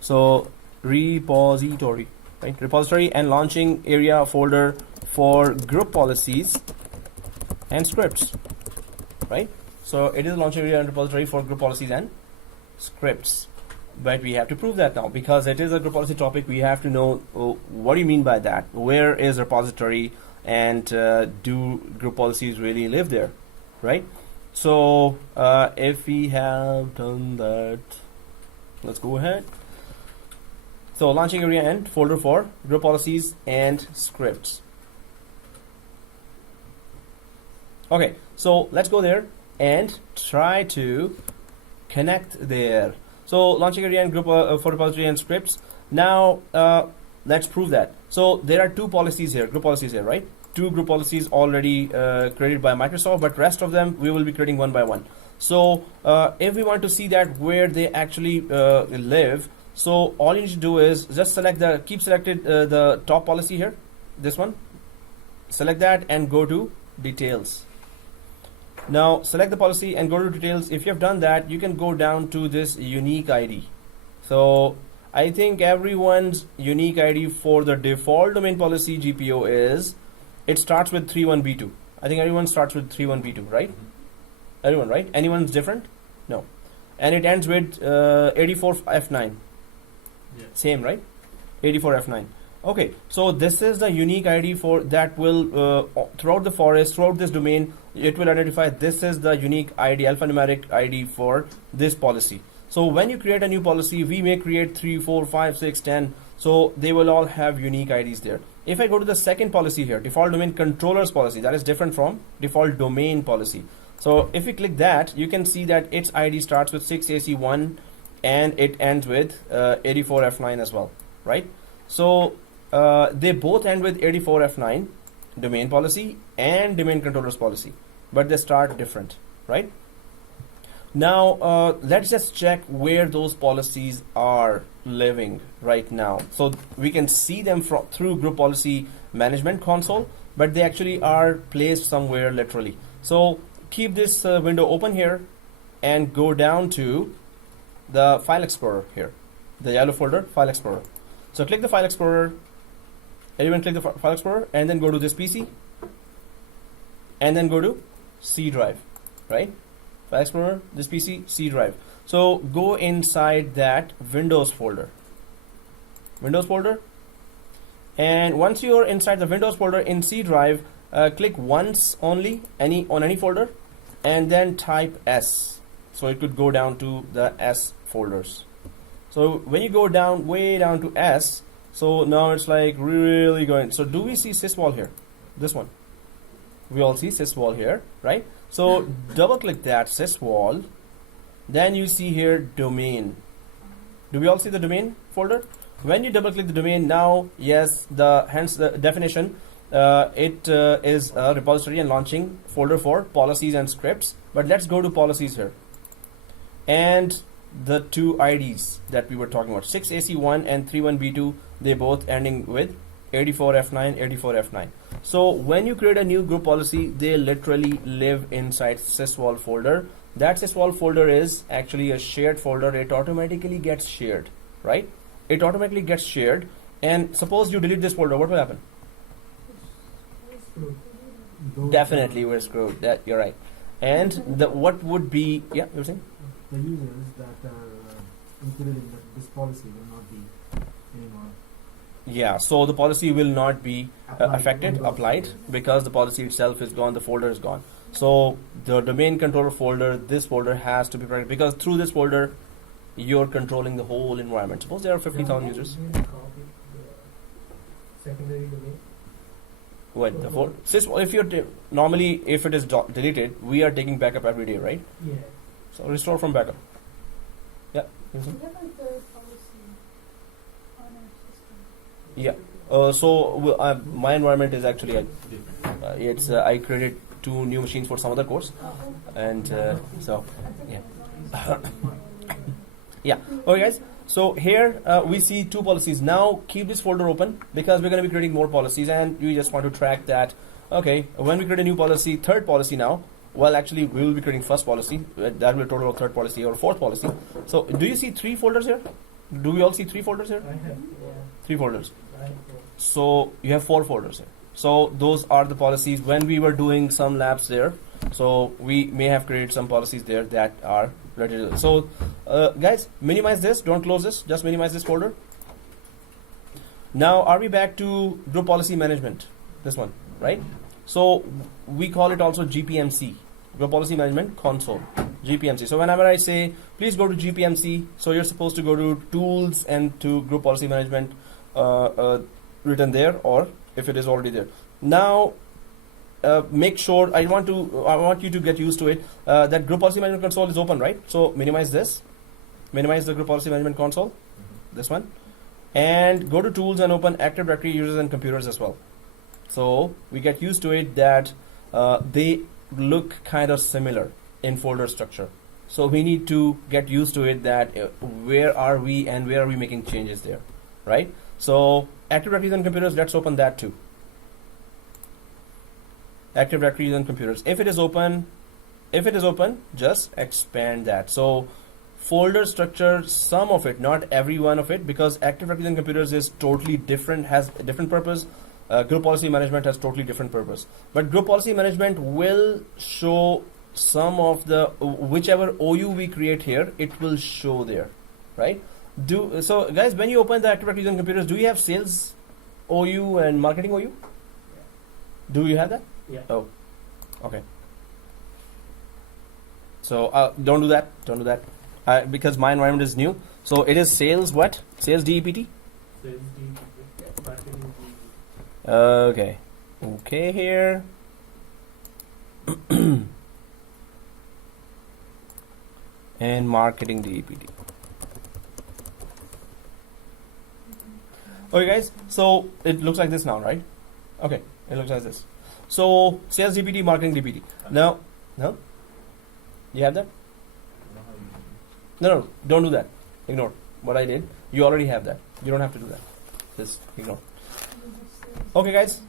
So repository, right? Repository and launching area folder for group policies and scripts, right? So it is a launching area and repository for group policies and scripts. But we have to prove that now, because it is a group policy topic. We have to know what do you mean by that? Where is repository, and do group policies really live there, right? So if we have done that, let's go ahead. So launching area and folder for group policies and scripts. Okay, so let's go there and try to connect there. So launching area and group for repository and scripts. Now let's prove that. So there are two policies here, group policies here, right? Two group policies already created by Microsoft, but rest of them we will be creating one by one. So if we want to see that where they actually live, so all you need to do is just select keep selected the top policy here, this one. Select that and go to details. Now select the policy and go to details. If you have done that, you can go down to this unique ID. So I think everyone's unique ID for the default domain policy GPO is, it starts with 31B2. I think everyone starts with 31B2, right? Everyone, right? Anyone's different? No. And it ends with 84F9. Yeah. Same, right? 84F9. Okay, so this is the unique ID for that will throughout the forest, throughout this domain, it will identify this is the unique ID, alphanumeric ID for this policy. So when you create a new policy, we may create 3, 4, 5, 6, 10. So they will all have unique IDs there. If I go to the second policy here, default domain controllers policy, that is different from default domain policy. So if we click that, you can see that its ID starts with 6AC1 and it ends with 84F9 as well, right? So they both end with 84F9, domain policy and domain controllers policy, but they start different, right? Now let's just check where those policies are living right now. So we can see them through group policy management console, but they actually are placed somewhere literally. So keep this window open here and go down to the file explorer here, the yellow folder, file explorer. So click the file explorer, everyone click the file explorer, and then go to this PC and then go to C drive, right? File explorer, this PC, C drive. So go inside that Windows folder, and once you are inside the Windows folder in C drive, click once only on any folder and then type S. So it could go down to the S folders. So when you go down, way down to S, so now it's like really going. So do we see sysvol here? This one. We all see sysvol here, right? So double click that sysvol. Then you see here domain. Do we all see the domain folder? When you double click the domain, now yes, hence the definition, it is a repository and launching folder for policies and scripts. But let's go to policies here. And the two IDs that we were talking about, 6AC1 and 31B2, they both ending with 84F9, 84F9. So when you create a new group policy, they literally live inside sysvol folder. That sysvol folder is actually a shared folder. It automatically gets shared, right? It automatically gets shared. And suppose you delete this folder, what will happen? Definitely we're screwed. That you're right. And what would be, yeah, you were saying? The users that are included in this policy will not be anymore Yeah, so the policy will not be affected, on those applied, folders. because the policy itself is gone, the folder is gone. So the domain controller folder, this folder has to be protected, because through this folder, you're controlling the whole environment. Suppose there are 50,000 users. Maybe copy the secondary domain. What the folder? If you're normally, if it is deleted, we are taking backup every day, right? Yeah. So restore from backup. Yeah. We have like the policy on our system. Yeah. My environment is actually it's I created 2 new machines for some other course, and so yeah. Yeah. Okay, guys. So here we see 2 policies. Now keep this folder open, because we're going to be creating more policies, and you just want to track that. Okay, when we create a new policy, 3rd policy now. Well, actually, we will be creating 1st policy. That will total of 3rd policy or 4th policy. So, do you see 3 folders here? Do we all see 3 folders here? I have 3 folders. I have So you have 4 folders here. So those are the policies when we were doing some labs there. So we may have created some policies there that are related to this. So guys, minimize this. Don't close this. Just minimize this folder. Now are we back to group policy management? This one, right? So we call it also GPMC, Group Policy Management Console, GPMC. So whenever I say please go to GPMC, so you're supposed to go to tools and to Group Policy Management written there, or if it is already there. Now make sure, I want you to get used to it, that Group Policy Management Console is open, right? So minimize this, minimize the Group Policy Management Console, this one, and go to tools and open Active Directory users and computers as well. So we get used to it that they look kind of similar in folder structure. So we need to get used to it that where are we and where are we making changes there, right? So Active Directories and computers, let's open that too. Active Directories and computers. If it is open, just expand that. So folder structure, some of it, not every one of it, because Active Directories and computers is totally different, has a different purpose. Group Policy Management has totally different purpose. But Group Policy Management will show some of the, whichever OU we create here, it will show there, right? So guys, when you open the Active Directories and computers, do you have sales OU and marketing OU? Do you have that? Yeah. Oh, okay. So don't do that. Don't do that. Because my environment is new. So it is sales what? Sales DEPT? Sales DEPT, marketing DEPT. Okay. Okay here. And marketing DEPT. Okay guys, so it looks like this now, right? Okay, it looks like this. So sales DPT, marketing DPT. Now, no? You have that? No, don't do that. Ignore what I did. You already have that. You don't have to do that. Just ignore. Okay guys.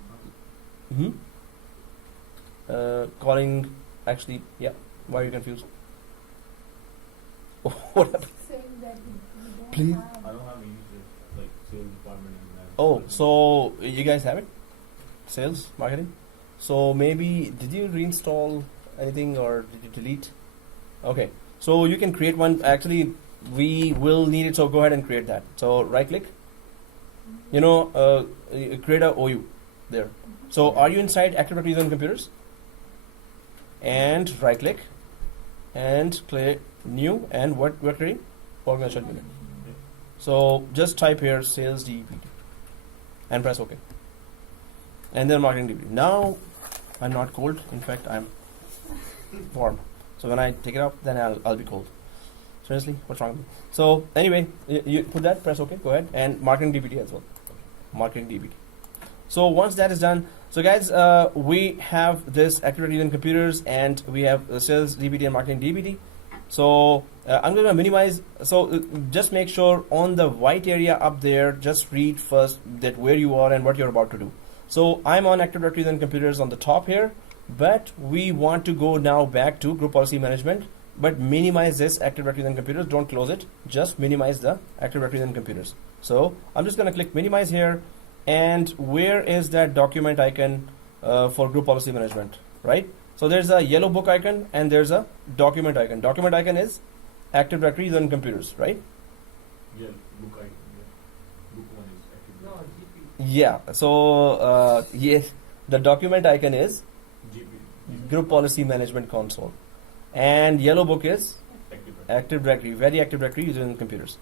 Calling, actually, yeah. Why are you confused? What happened? Saying that we don't Please. have. I don't have a user like sales department and that. Oh, so you guys have it? Sales, marketing? So maybe, did you reinstall anything or did you delete? Okay, so you can create one. Actually, we will need it, so go ahead and create that. So right click, create a OU there. So are you inside Active Directory on computers? And right click and click new, and what we're creating? Organizational unit. So just type here sales DEPT and press OK. And then marketing DEPT. Now I'm not cold. In fact, I'm warm. So when I take it up, then I'll be cold. Seriously, what's wrong with me? So anyway, you put that, press OK, go ahead, and marketing DPT as well. Marketing DPT. So once that is done, so guys, we have this activity in computers, and we have sales DPT and marketing DPT. So I'm going to minimize. So just make sure on the white area up there, just read first that where you are and what you're about to do. So I'm on Active Directories and computers on the top here, but we want to go now back to Group Policy Management, but minimize this Active Directories and computers. Don't close it. Just minimize the Active Directories and computers. So I'm just going to click minimize here, and where is that document icon for Group Policy Management, right? So there's a yellow book icon and there's a document icon. Document icon is Active Directories and computers, right? Yeah, book icon. Yeah. Book one is active. No, Yeah. So yeah, the document icon is Group Policy Management Console, and yellow book is Active Directory, very Active Directory used in computers.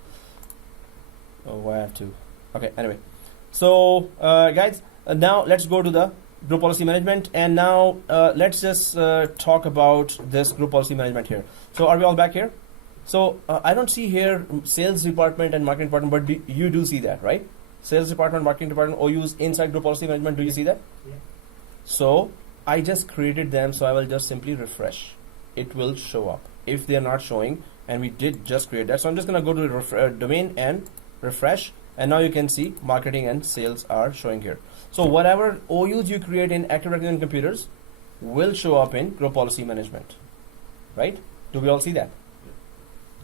Oh, I have to. Okay. Anyway, so guys, now let's go to the group policy management, and now let's just talk about this group policy management here. So are we all back here? So I don't see here sales department and marketing department, but you do see that, right? Sales department, marketing department, OUs inside group policy management. Do you see that? Yeah. So I just created them, so I will just simply refresh. It will show up. If they are not showing, and we did just create that, so I'm just gonna go to domain and refresh, and now you can see marketing and sales are showing here. So whatever OUs you create in Active Directory and computers will show up in group policy management, right? Do we all see that?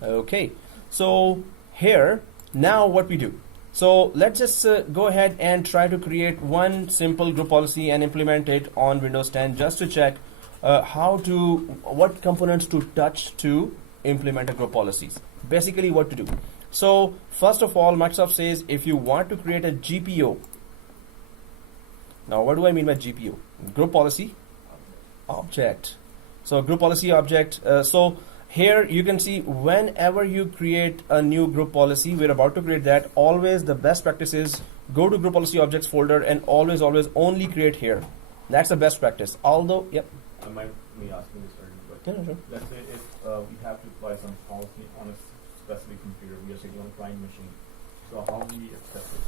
Okay. So here now what we do. So let's just go ahead and try to create one simple group policy and implement it on Windows 10 just to check what components to touch to implement a group policies. Basically what to do. So first of all, Microsoft says if you want to create a GPO. Now what do I mean by GPO? Group policy object. So group policy object. So here you can see whenever you create a new group policy, we're about to create that, always the best practice is go to group policy objects folder and always only create here. That's the best practice. Although, yep. I might be asking this earlier, but Yeah, sure. let's say if we have to apply some policy on a specific computer, we are sitting on a client machine. So how we access it?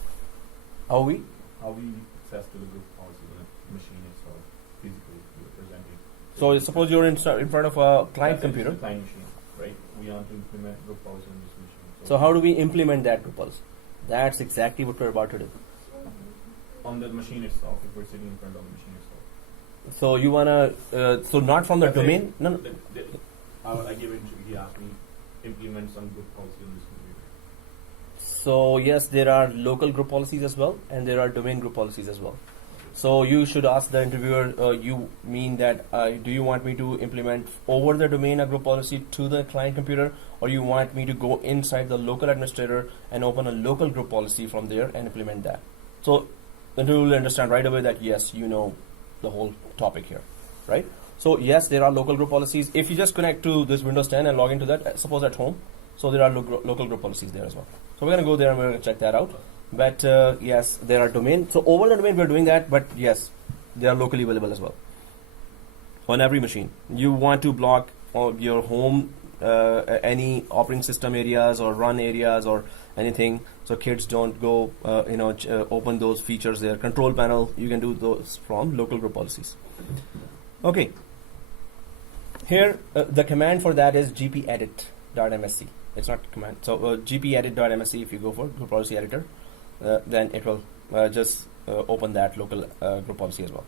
How we? How we access to the group policy when the machine itself physically representing? So suppose you're in front of a client computer. It's a client machine, right? We want to implement group policy on this machine. So how do we implement that group policy? That's exactly what we're about to do. On the machine itself, if we're sitting in front of the machine itself. So you wanna, so not from the Let's say domain? No. I gave it to, he asked me implement some group policy on this computer. So yes, there are local group policies as well, and there are domain group policies as well. So you should ask the interviewer, you mean that, do you want me to implement over the domain a group policy to the client computer, or you want me to go inside the local administrator and open a local group policy from there and implement that? So the interviewer will understand right away that yes, you know the whole topic here, right? So yes, there are local group policies. If you just connect to this Windows 10 and log into that, suppose at home, so there are local group policies there as well. So we're gonna go there and we're gonna check that out. But yes, there are domain. So over the domain we're doing that, but yes, they are locally available as well. On every machine. You want to block your home, any operating system areas or run areas or anything, so kids don't go, open those features there. Control panel, you can do those from local group policies. Okay. Here, the command for that is gpedit.msc. It's not command. So gpedit.msc, if you go for group policy editor, then it will just open that local group policy as well.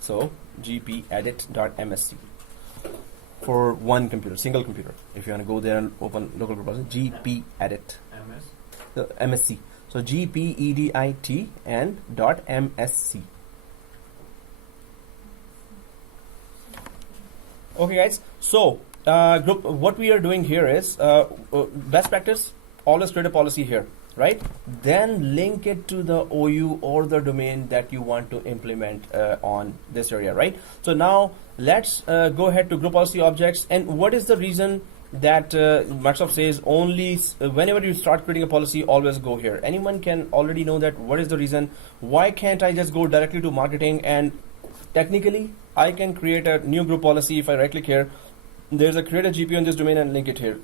So gpedit.msc for one computer, single computer. If you want to go there and open local group policy, gpedit. MSC. So gpedit and .msc. Okay, guys. So group. What we are doing here is best practice. Always create a policy here, right? Then link it to the OU or the domain that you want to implement on this area, right? So now let's go ahead to group policy objects. And what is the reason that Microsoft says only whenever you start creating a policy, always go here? Anyone can already know that. What is the reason? Why can't I just go directly to marketing? And technically, I can create a new group policy if I right click here. There's a create a GPO in this domain and link it here.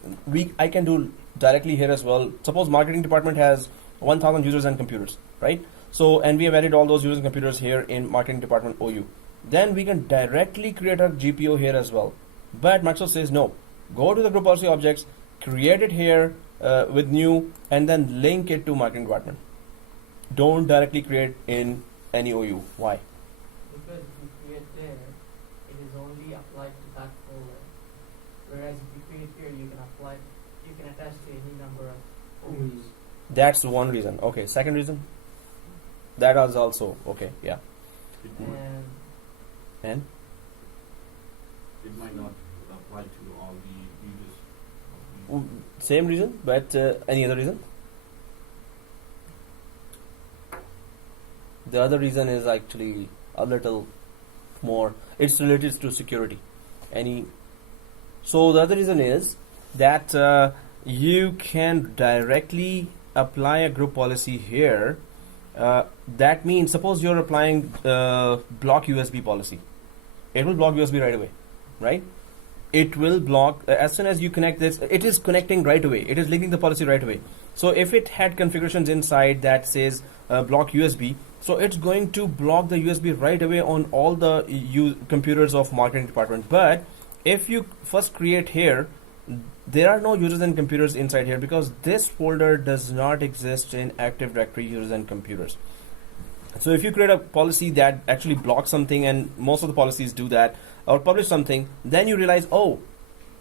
I can do directly here as well. Suppose marketing department has 1,000 users and computers, right? So, and we have added all those users and computers here in marketing department OU. Then we can directly create a GPO here as well. But Microsoft says no. Go to the group policy objects, create it here with new, and then link it to marketing department. Don't directly create in any OU. Why? Because if you create there, it is only applied to that folder. Whereas if you create here, you can attach to any number of folders. That's one reason. Okay, second reason? That is also, okay, yeah. And? It might not apply to all the users. Same reason, but any other reason? The other reason is actually a little more. It's related to security. So the other reason is that you can directly apply a group policy here. That means, suppose you're applying block USB policy. It will block USB right away, right? It will block as soon as you connect this. It is connecting right away. It is linking the policy right away. So if it had configurations inside that says block USB, so it's going to block the USB right away on all the computers of marketing department. But if you first create here, there are no users and computers inside here because this folder does not exist in Active Directory users and computers. So if you create a policy that actually blocks something, and most of the policies do that, or publish something, then you realize, oh,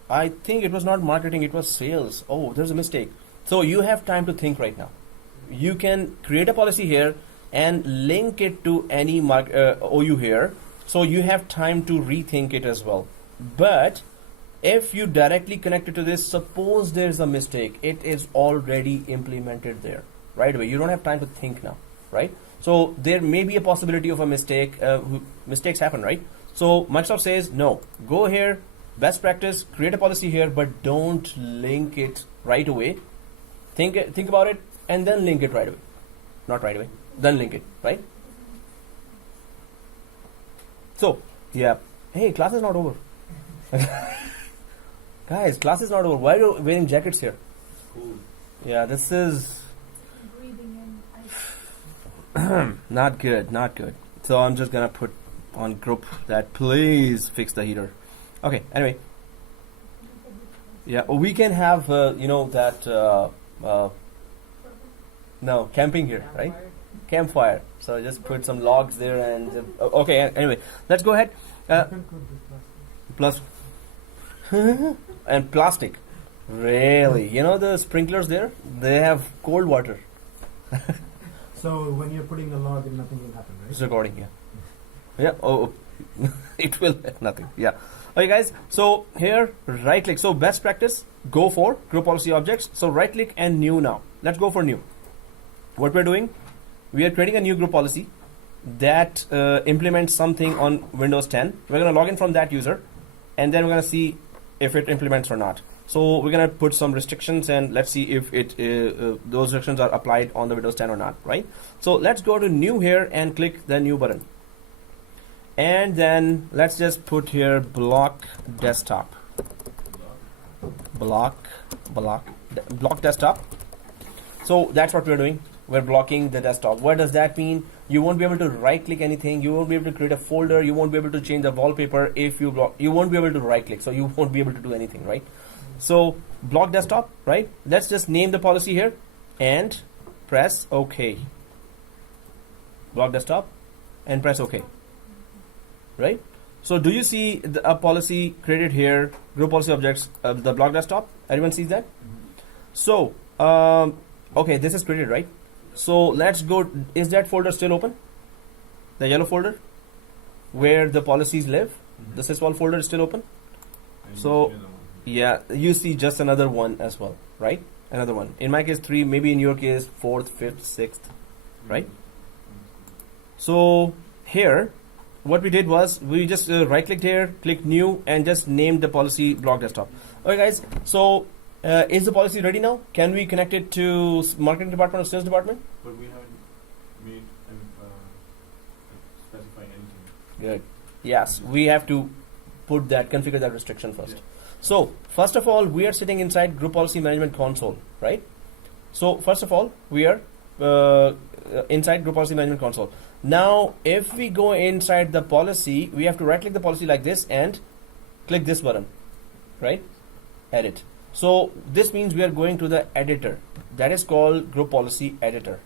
I think it was not marketing, it was sales. Oh, there's a mistake. So you have time to think right now. You can create a policy here and link it to any OU here. So you have time to rethink it as well. But if you directly connect it to this, suppose there's a mistake, it is already implemented there right away. You don't have time to think now, right? So there may be a possibility of a mistake. Mistakes happen, right? So Microsoft says, no, go here, best practice, create a policy here, but don't link it right away. Think about it and then link it right away. Not right away, then link it, right? So, yeah. Hey, class is not over. Guys, class is not over. Why are you wearing jackets here? Cool. Yeah, this is Breathing in. not good. So I'm just gonna put on group that please fix the heater. Okay, anyway. Yeah, we can have, no, camping here, right? Campfire. So just put some logs there and, okay, anyway, let's go ahead. Plus, and plastic. Really? You know the sprinklers there? They have cold water. So when you're putting the log in, nothing will happen, right? It's recording, yeah. Yeah, oh, it will, nothing, yeah. Okay guys, so here, right click. So best practice, go for group policy objects. So right click and new now. Let's go for new. What we're doing, we are creating a new group policy that implements something on Windows 10. We're gonna log in from that user and then we're gonna see if it implements or not. So we're gonna put some restrictions and let's see if those restrictions are applied on the Windows 10 or not, right? So let's go to new here and click the new button. And then let's just put here block desktop. Block desktop. So that's what we're doing. We're blocking the desktop. What does that mean? You won't be able to right click anything. You won't be able to create a folder. You won't be able to change the wallpaper if you block. You won't be able to right click. So you won't be able to do anything, right? So block desktop, right? Let's just name the policy here and press OK. Block desktop and press OK. Right? So do you see a policy created here, group policy objects, the block desktop? Everyone sees that? So, okay, this is created, right? So let's go, is that folder still open? The yellow folder? Where the policies live? The sysvol folder is still open? So, yeah, you see just another one as well, right? Another one. In my case, 3, maybe in your case, 4th, 5th, 6th, right? So, here, what we did was we just right clicked here, click new and just named the policy block desktop. Okay guys, so is the policy ready now? Can we connect it to marketing department or sales department? But we haven't made specify anything. Good. Yes, we have to put that, configure that restriction first. Yeah. So first of all, we are sitting inside group policy management console, right? So first of all, we are inside group policy management console. Now, if we go inside the policy, we have to right click the policy like this and click this button, right? Edit. So this means we are going to the editor. That is called group policy editor,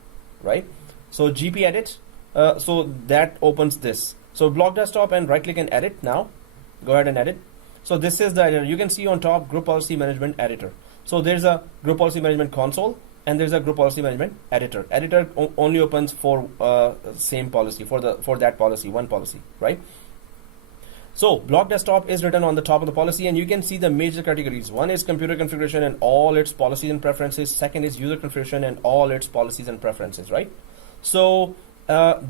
right? So GP edit, so that opens this. So block desktop and right click and edit now. Go ahead and edit. So this is the editor. You can see on top group policy management editor. So there's a group policy management console and there's a group policy management editor. Editor only opens for same policy, for that policy, one policy, right? So block desktop is written on the top of the policy and you can see the major categories. One is computer configuration and all its policies and preferences. Second is user configuration and all its policies and preferences, right? So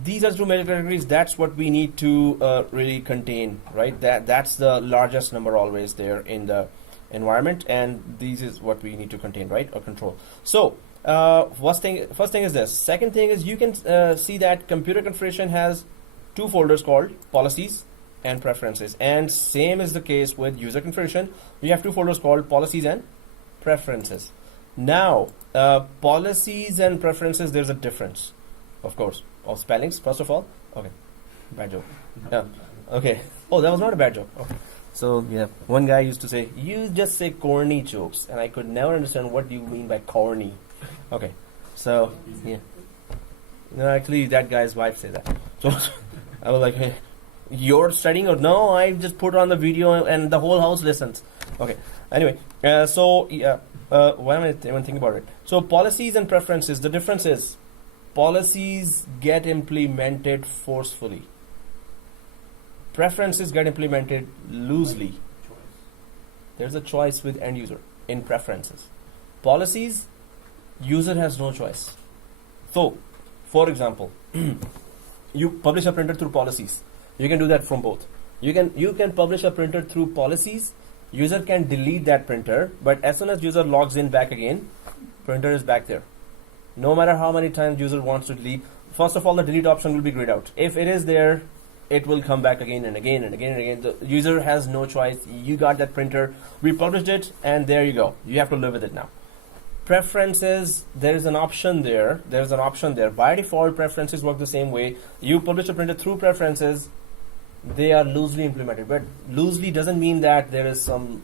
these are two major categories. That's what we need to really contain, right? That's the largest number always there in the environment, and these is what we need to contain, right, or control. So first thing is this. Second thing is you can see that computer configuration has two folders called policies and preferences, and same is the case with user configuration. We have two folders called policies and preferences. Now policies and preferences, there's a difference, of course, of spellings first of all. Okay, bad joke. Okay, oh, that was not a bad joke. Okay. So yeah, one guy used to say, you just say corny jokes, and I could never understand what do you mean by corny. Okay, so yeah, no, actually that guy's wife said that. So I was like, hey, you're studying or no? I just put on the video and the whole house listens. Okay, anyway, so yeah, why am I even thinking about it? So policies and preferences, the difference is policies get implemented forcefully. Preferences get implemented loosely. There's a choice with end user in preferences. Policies, user has no choice. So, for example, you publish a printer through policies. You can do that from both. You can publish a printer through policies. User can delete that printer, but as soon as user logs in back again, printer is back there. No matter how many times user wants to delete, first of all, the delete option will be grayed out. If it is there, it will come back again and again and again and again. The user has no choice. You got that printer, we published it, and there you go. You have to live with it now. Preferences, there is an option there. There's an option there. By default, preferences work the same way. You publish a printer through preferences. They are loosely implemented, but loosely doesn't mean that there is some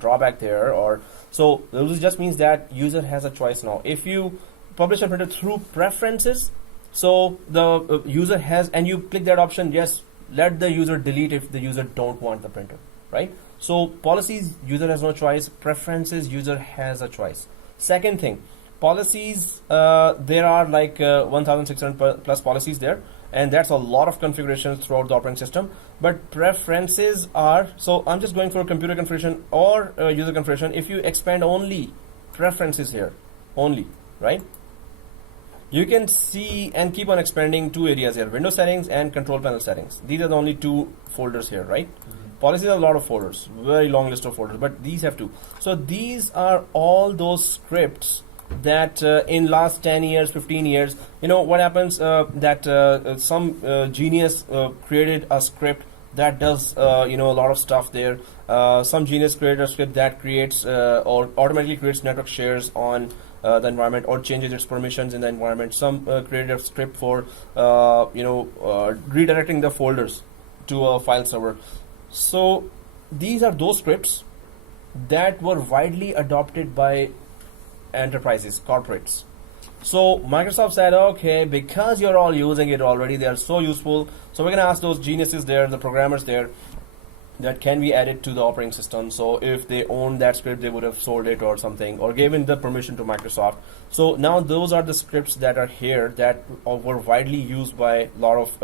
drawback there, or so loosely just means that user has a choice now. If you publish a printer through preferences, so the user has, and you click that option, yes, let the user delete if the user don't want the printer, right? So policies, user has no choice. Preferences, user has a choice. Second thing, policies, there are like 1,600 plus policies there, and that's a lot of configurations throughout the operating system. But preferences are, so I'm just going for computer configuration or user configuration. If you expand only preferences here, only, right? You can see and keep on expanding two areas here, window settings and control panel settings. These are the only two folders here, right? Policies are a lot of folders, very long list of folders, but these have two. So these are all those scripts that in last 10 years, 15 years, what happens that some genius created a script that does a lot of stuff there. Some genius created a script that creates or automatically creates network shares on the environment or changes its permissions in the environment. Some created a script for redirecting the folders to a file server. So these are those scripts that were widely adopted by enterprises, corporates. So Microsoft said, okay, because you're all using it already, they are so useful, so we're going to ask those geniuses there, the programmers there, that can we add it to the operating system. So if they owned that script, they would have sold it or something, or given the permission to Microsoft. So now those are the scripts that are here that were widely used by a lot of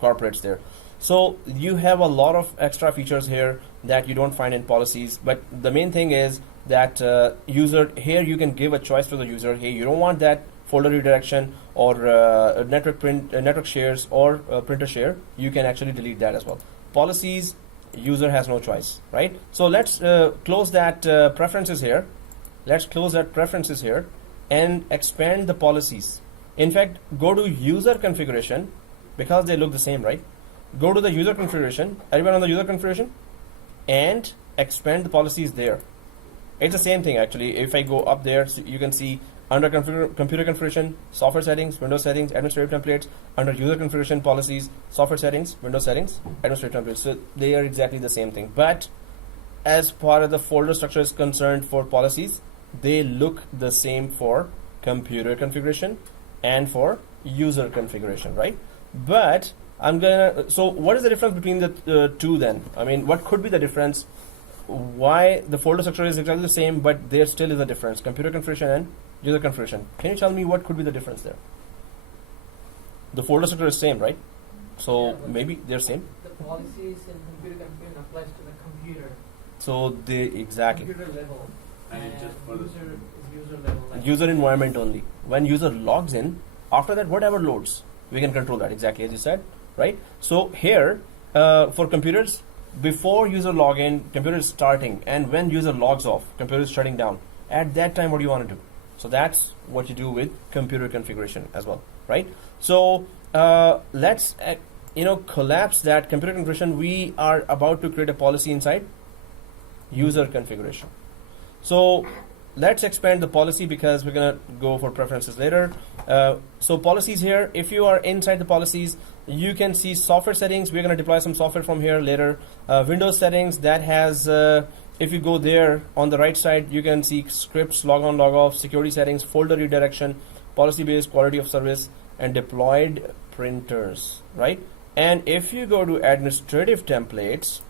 corporates there. So you have a lot of extra features here that you don't find in policies, but the main thing is that user here, you can give a choice to the user. Hey, you don't want that folder redirection or network shares or printer share. You can actually delete that as well. Policies, user has no choice, right? So let's close that preferences here. Let's close that preferences here and expand the policies. In fact, go to user configuration because they look the same, right? Go to the user configuration. Everyone on the user configuration and expand the policies there. It's the same thing actually. If I go up there, so you can see under computer configuration, software settings, Windows settings, administrative templates. Under user configuration, policies, software settings, Windows settings, administrative templates. So they are exactly the same thing. But as far as the folder structure is concerned for policies, they look the same for computer configuration and for user configuration, right? But so what is the difference between the two then? I mean, what could be the difference? Why the folder structure is exactly the same, but there still is a difference, computer configuration and user configuration. Can you tell me what could be the difference there? The folder structure is same, right? So Yeah, maybe they're same. The policies in computer configuration applies to the computer. So they exactly Computer level. And And just for the user is user level. Like user environment only. When user logs in, After that, whatever loads, we can control that exactly as you said, right? So here, for computers, before user login, computer is starting, and when user logs off, computer is shutting down. At that time, what do you want to do? So that's what you do with computer configuration as well, right? So let's collapse that computer configuration. We are about to create a policy inside user configuration. So let's expand the policy because we're gonna go for preferences later. So policies here, if you are inside the policies, you can see software settings. We're gonna deploy some software from here later. Windows settings, that has, if you go there on the right side, you can see scripts, log on, log off, security settings, folder redirection, policy based, quality of service, and deployed printers, right? And if you go to administrative templates,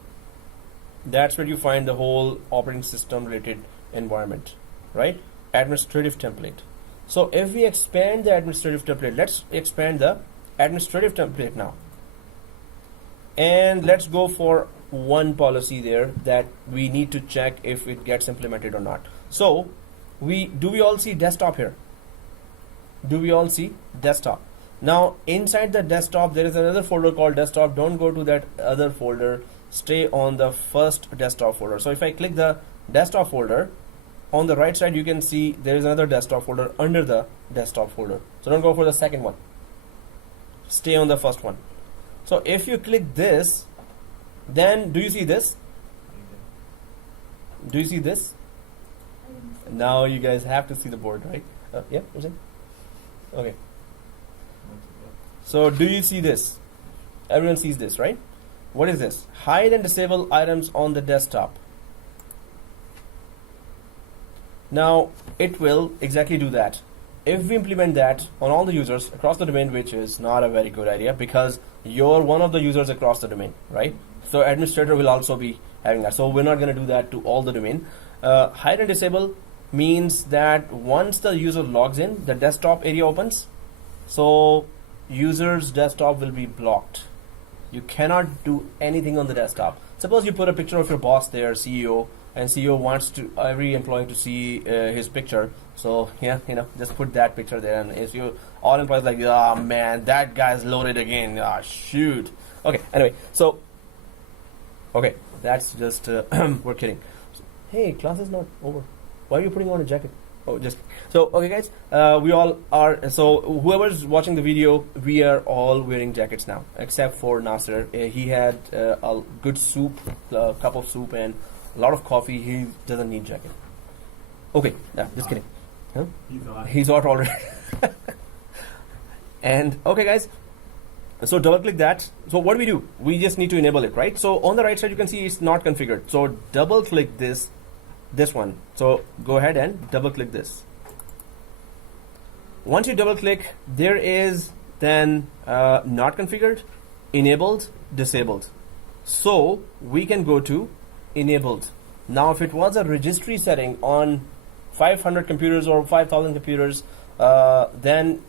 that's where you find the whole operating system related environment, right? Administrative template. So if we expand the administrative template, let's expand the administrative template now. And let's go for one policy there that we need to check if it gets implemented or not. So do we all see desktop here? Do we all see desktop? Now inside the desktop, there is another folder called desktop. Don't go to that other folder. Stay on the first desktop folder. So if I click the desktop folder, on the right side you can see there is another desktop folder under the desktop folder. So don't go for the second one. Stay on the first one. So if you click this, then do you see this? Do you see this? Now you guys have to see the board, right? Yeah, okay. So do you see this? Everyone sees this, right? What is this? Hide and disable items on the desktop. Now it will exactly do that. If we implement that on all the users across the domain, which is not a very good idea because you're one of the users across the domain, right? So administrator will also be having that. So we're not going to do that to all the domain. Hide and disable means that once the user logs in, the desktop area opens. So user's desktop will be blocked. You cannot do anything on the desktop. Suppose you put a picture of your boss there, CEO, and CEO wants to every employee to see his picture. So yeah, just put that picture there, and if you all employees like, oh man, that guy's loaded again. Ah, shoot. Okay. Anyway, so okay, that's just we're kidding. Hey, class is not over. Why are you putting on a jacket? Oh, just so okay, guys. We all are. So whoever's watching the video, we are all wearing jackets now, except for Nasser. He had a good soup, a cup of soup, and a lot of coffee. He doesn't need jacket. Okay, yeah, just kidding. Huh? He's hot already. And okay, guys. So double click that. So what do we do? We just need to enable it, right? So on the right side, you can see it's not configured. So double click this one. So go ahead and double click this. Once you double click, there is then not configured, enabled, disabled. So we can go to enabled. Now if it was a registry setting on 500 computers or 5,000 computers, then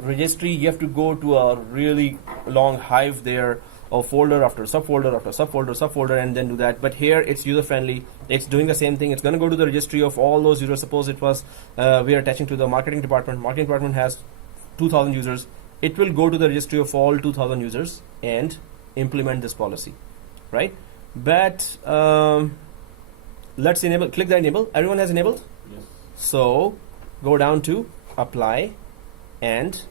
registry, you have to go to a really long hive there of folder after subfolder after subfolder and then do that. But here it's user friendly. It's doing the same thing. It's going to go to the registry of all those users. Suppose it was we are attaching to the marketing department. Marketing department has 2,000 users. It will go to the registry of all 2,000 users and implement this policy, right? But let's enable. Click the enable. Everyone has enabled. Yes. So go down to apply and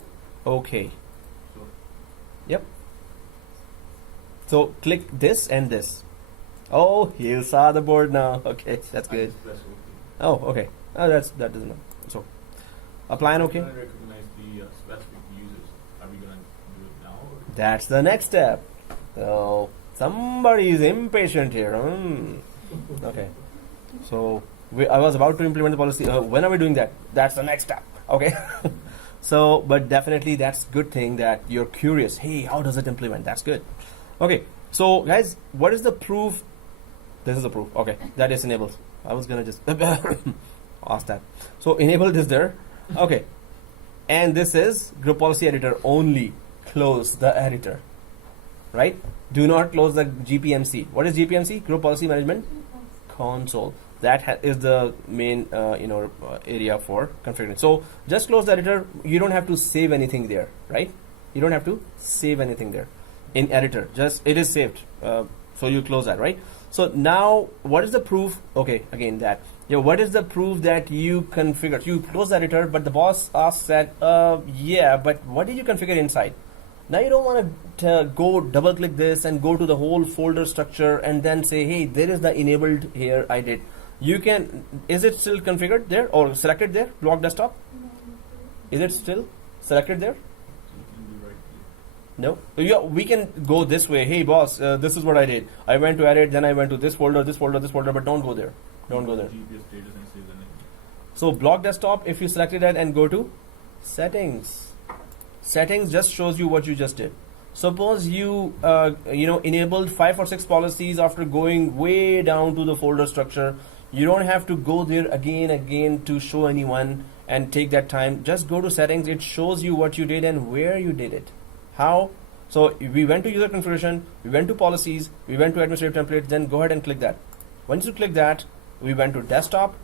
OK. So Yep. So click this and this. Oh, you saw the board now. Okay, that's I good. just press OK. Oh, okay. Oh, that doesn't know. So apply and We're OK. gonna recognize the specific users. Are we gonna do it now? Or? That's the next step. So somebody is impatient here. Okay. So I was about to implement the policy. When are we doing that? That's the next step. Okay. So, but definitely that's good thing that you're curious. Hey, how does it implement? That's good. Okay. So guys, what is the proof? This is the proof. Okay. That is enabled. I was gonna just ask that. So enabled is there. Okay. And this is group policy editor only. Close the editor. Right? Do not close the GPMC. What is GPMC? Group Policy Management Console. That is the main area for configuring. So just close the editor. You don't have to save anything there, right? You don't have to save anything there in editor. Just it is saved. So you close that, right? So now what is the proof? Okay, again that. Yeah, what is the proof that you configured? You close the editor, but the boss asks that, yeah, but what did you configure inside? Now you don't want to go double click this and go to the whole folder structure and then say, hey, there is the enabled here I did. You can, is it still configured there or selected there, block desktop? Is it still selected there? So you can do right click. No. Yeah, we can go this way. Hey boss, this is what I did. I went to edit, then I went to this folder, but don't go there. Don't go there. GPS status and save the name. So block desktop, if you selected that and go to settings. Settings just shows you what you just did. Suppose you enabled 5 or 6 policies after going way down to the folder structure. You don't have to go there again to show anyone and take that time. Just go to settings. It shows you what you did and where you did it. How? So we went to user configuration, we went to policies, we went to administrative templates, then go ahead and click that. Once you click that, we went to desktop,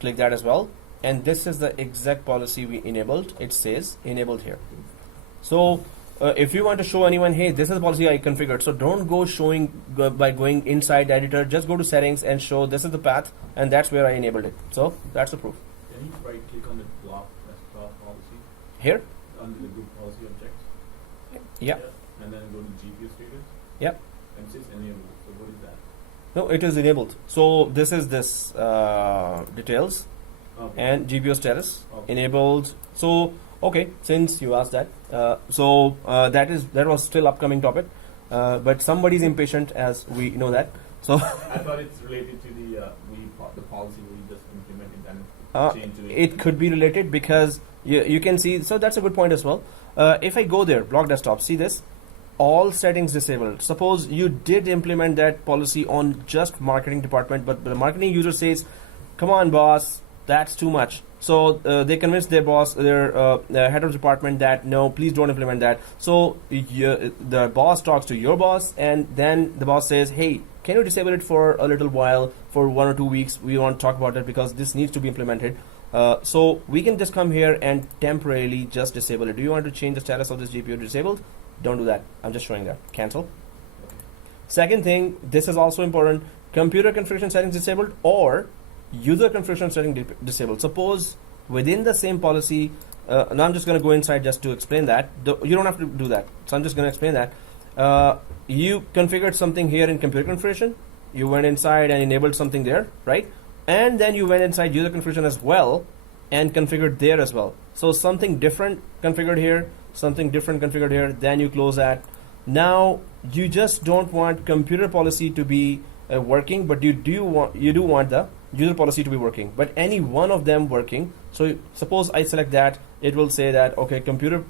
click that as well. And this is the exact policy we enabled. It says enabled here. So if you want to show anyone, hey, this is the policy I configured. So don't go showing by going inside the editor. Just go to settings and show this is the path, and that's where I enabled it. So that's the proof. Can you right click on the block desktop policy Here? under the group policy objects? Yeah. And then go to GPS status? Yep. And it says enable. So what is that? No, it is enabled. So this is this details Okay. and GPO status Okay. enabled. So okay, since you asked that, that was still upcoming topic, but somebody's impatient, as we know that. So I thought it's related to the policy we just implemented and changed to it could be related because you can see. So that's a good point as well. If I go there, block desktop, see this, all settings disabled. Suppose you did implement that policy on just marketing department, but the marketing user says, come on boss, that's too much. So they convince their boss, their head of department, that no, please don't implement that. So the boss talks to your boss, and then the boss says, hey, can you disable it for a little while, for 1 or 2 weeks? We want to talk about it because this needs to be implemented. So we can just come here and temporarily just disable it. Do you want to change the status of this GPU to disabled? Don't do that. I'm just showing that. Cancel. Second thing, this is also important. Computer configuration settings disabled or user configuration setting disabled. Suppose within the same policy, now I'm just going to go inside just to explain that. You don't have to do that. So I'm just going to explain that. You configured something here in computer configuration. You went inside and enabled something there, right? And then you went inside user configuration as well and configured there as well. So something different configured here, something different configured here, then you close that. Now you just don't want computer policy to be working, but you do want the user policy to be working, but any one of them working. So suppose I select that, it will say that okay, computer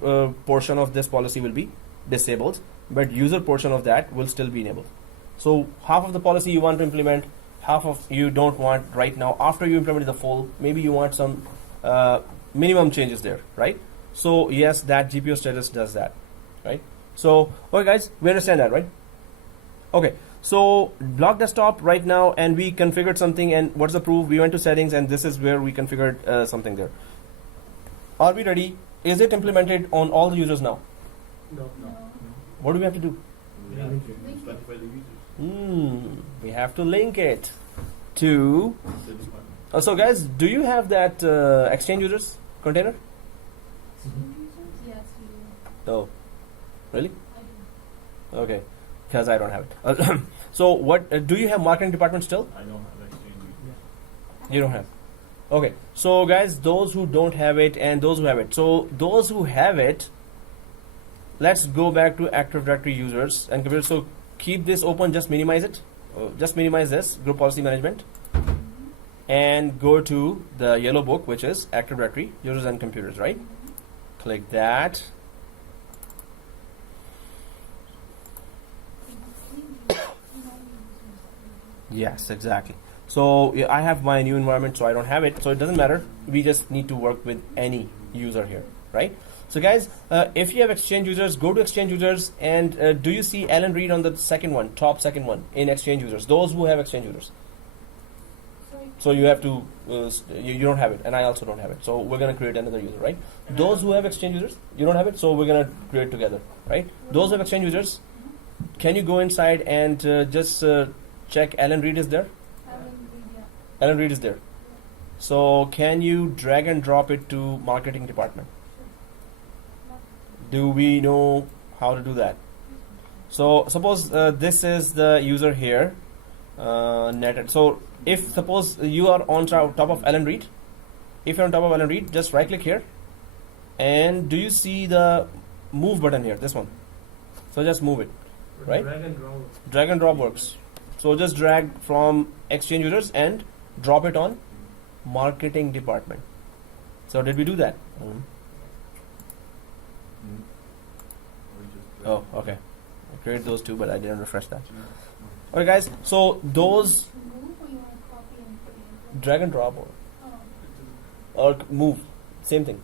portion of this policy will be disabled, but user portion of that will still be enabled. So half of the policy you want to implement, half of you don't want right now. After you implemented the full, maybe you want some minimum changes there, right? So yes, that GPO status does that, right? So okay guys, we understand that, right? Okay, so block desktop right now, and we configured something, and what's the proof? We went to settings, and this is where we configured something there. Are we ready? Is it implemented on all the users now? No. What do we have to do? We have to specify the users. We have to link it to. The department. So guys, do you have that exchange users container? Yes, you Oh, really? I do. Okay, because I don't have it. So what do you have? Marketing department still? I don't have exchange users. You don't have. Okay, so guys, those who don't have it and those who have it. So those who have it, let's go back to Active Directory users and compare. So keep this open, just minimize it. Just minimize this group policy management and go to the yellow book, which is Active Directory users and computers, right? Click that. Yes, exactly. So yeah, I have my new environment, so I don't have it. So it doesn't matter. We just need to work with any user here, right? So guys, if you have Exchange users, go to Exchange users, and do you see Alan Reed on the second one, top second one in Exchange users? Those who have Exchange users. Sorry, So you have to, you don't have it, and I also don't have it. So we're gonna create another user, right? Those who have Exchange users, you don't have it, so we're gonna create together, right? Those who have Exchange users, can you go inside and just check Alan Reed is there? Alan Reed is there. So can you drag and drop it to marketing department? Do we know how to do that? So suppose this is the user here, netted. So if suppose you are on top of Alan Reed, if you're on top of Alan Reed, just right click here, and do you see the move button here? This one. So just move it, right? Drag and drop. Drag and drop works. So just drag from Exchange users and drop it on marketing department. So did we do that? Oh, okay. I created those two, but I didn't refresh that. Okay, guys. So those drag and drop or move, same thing.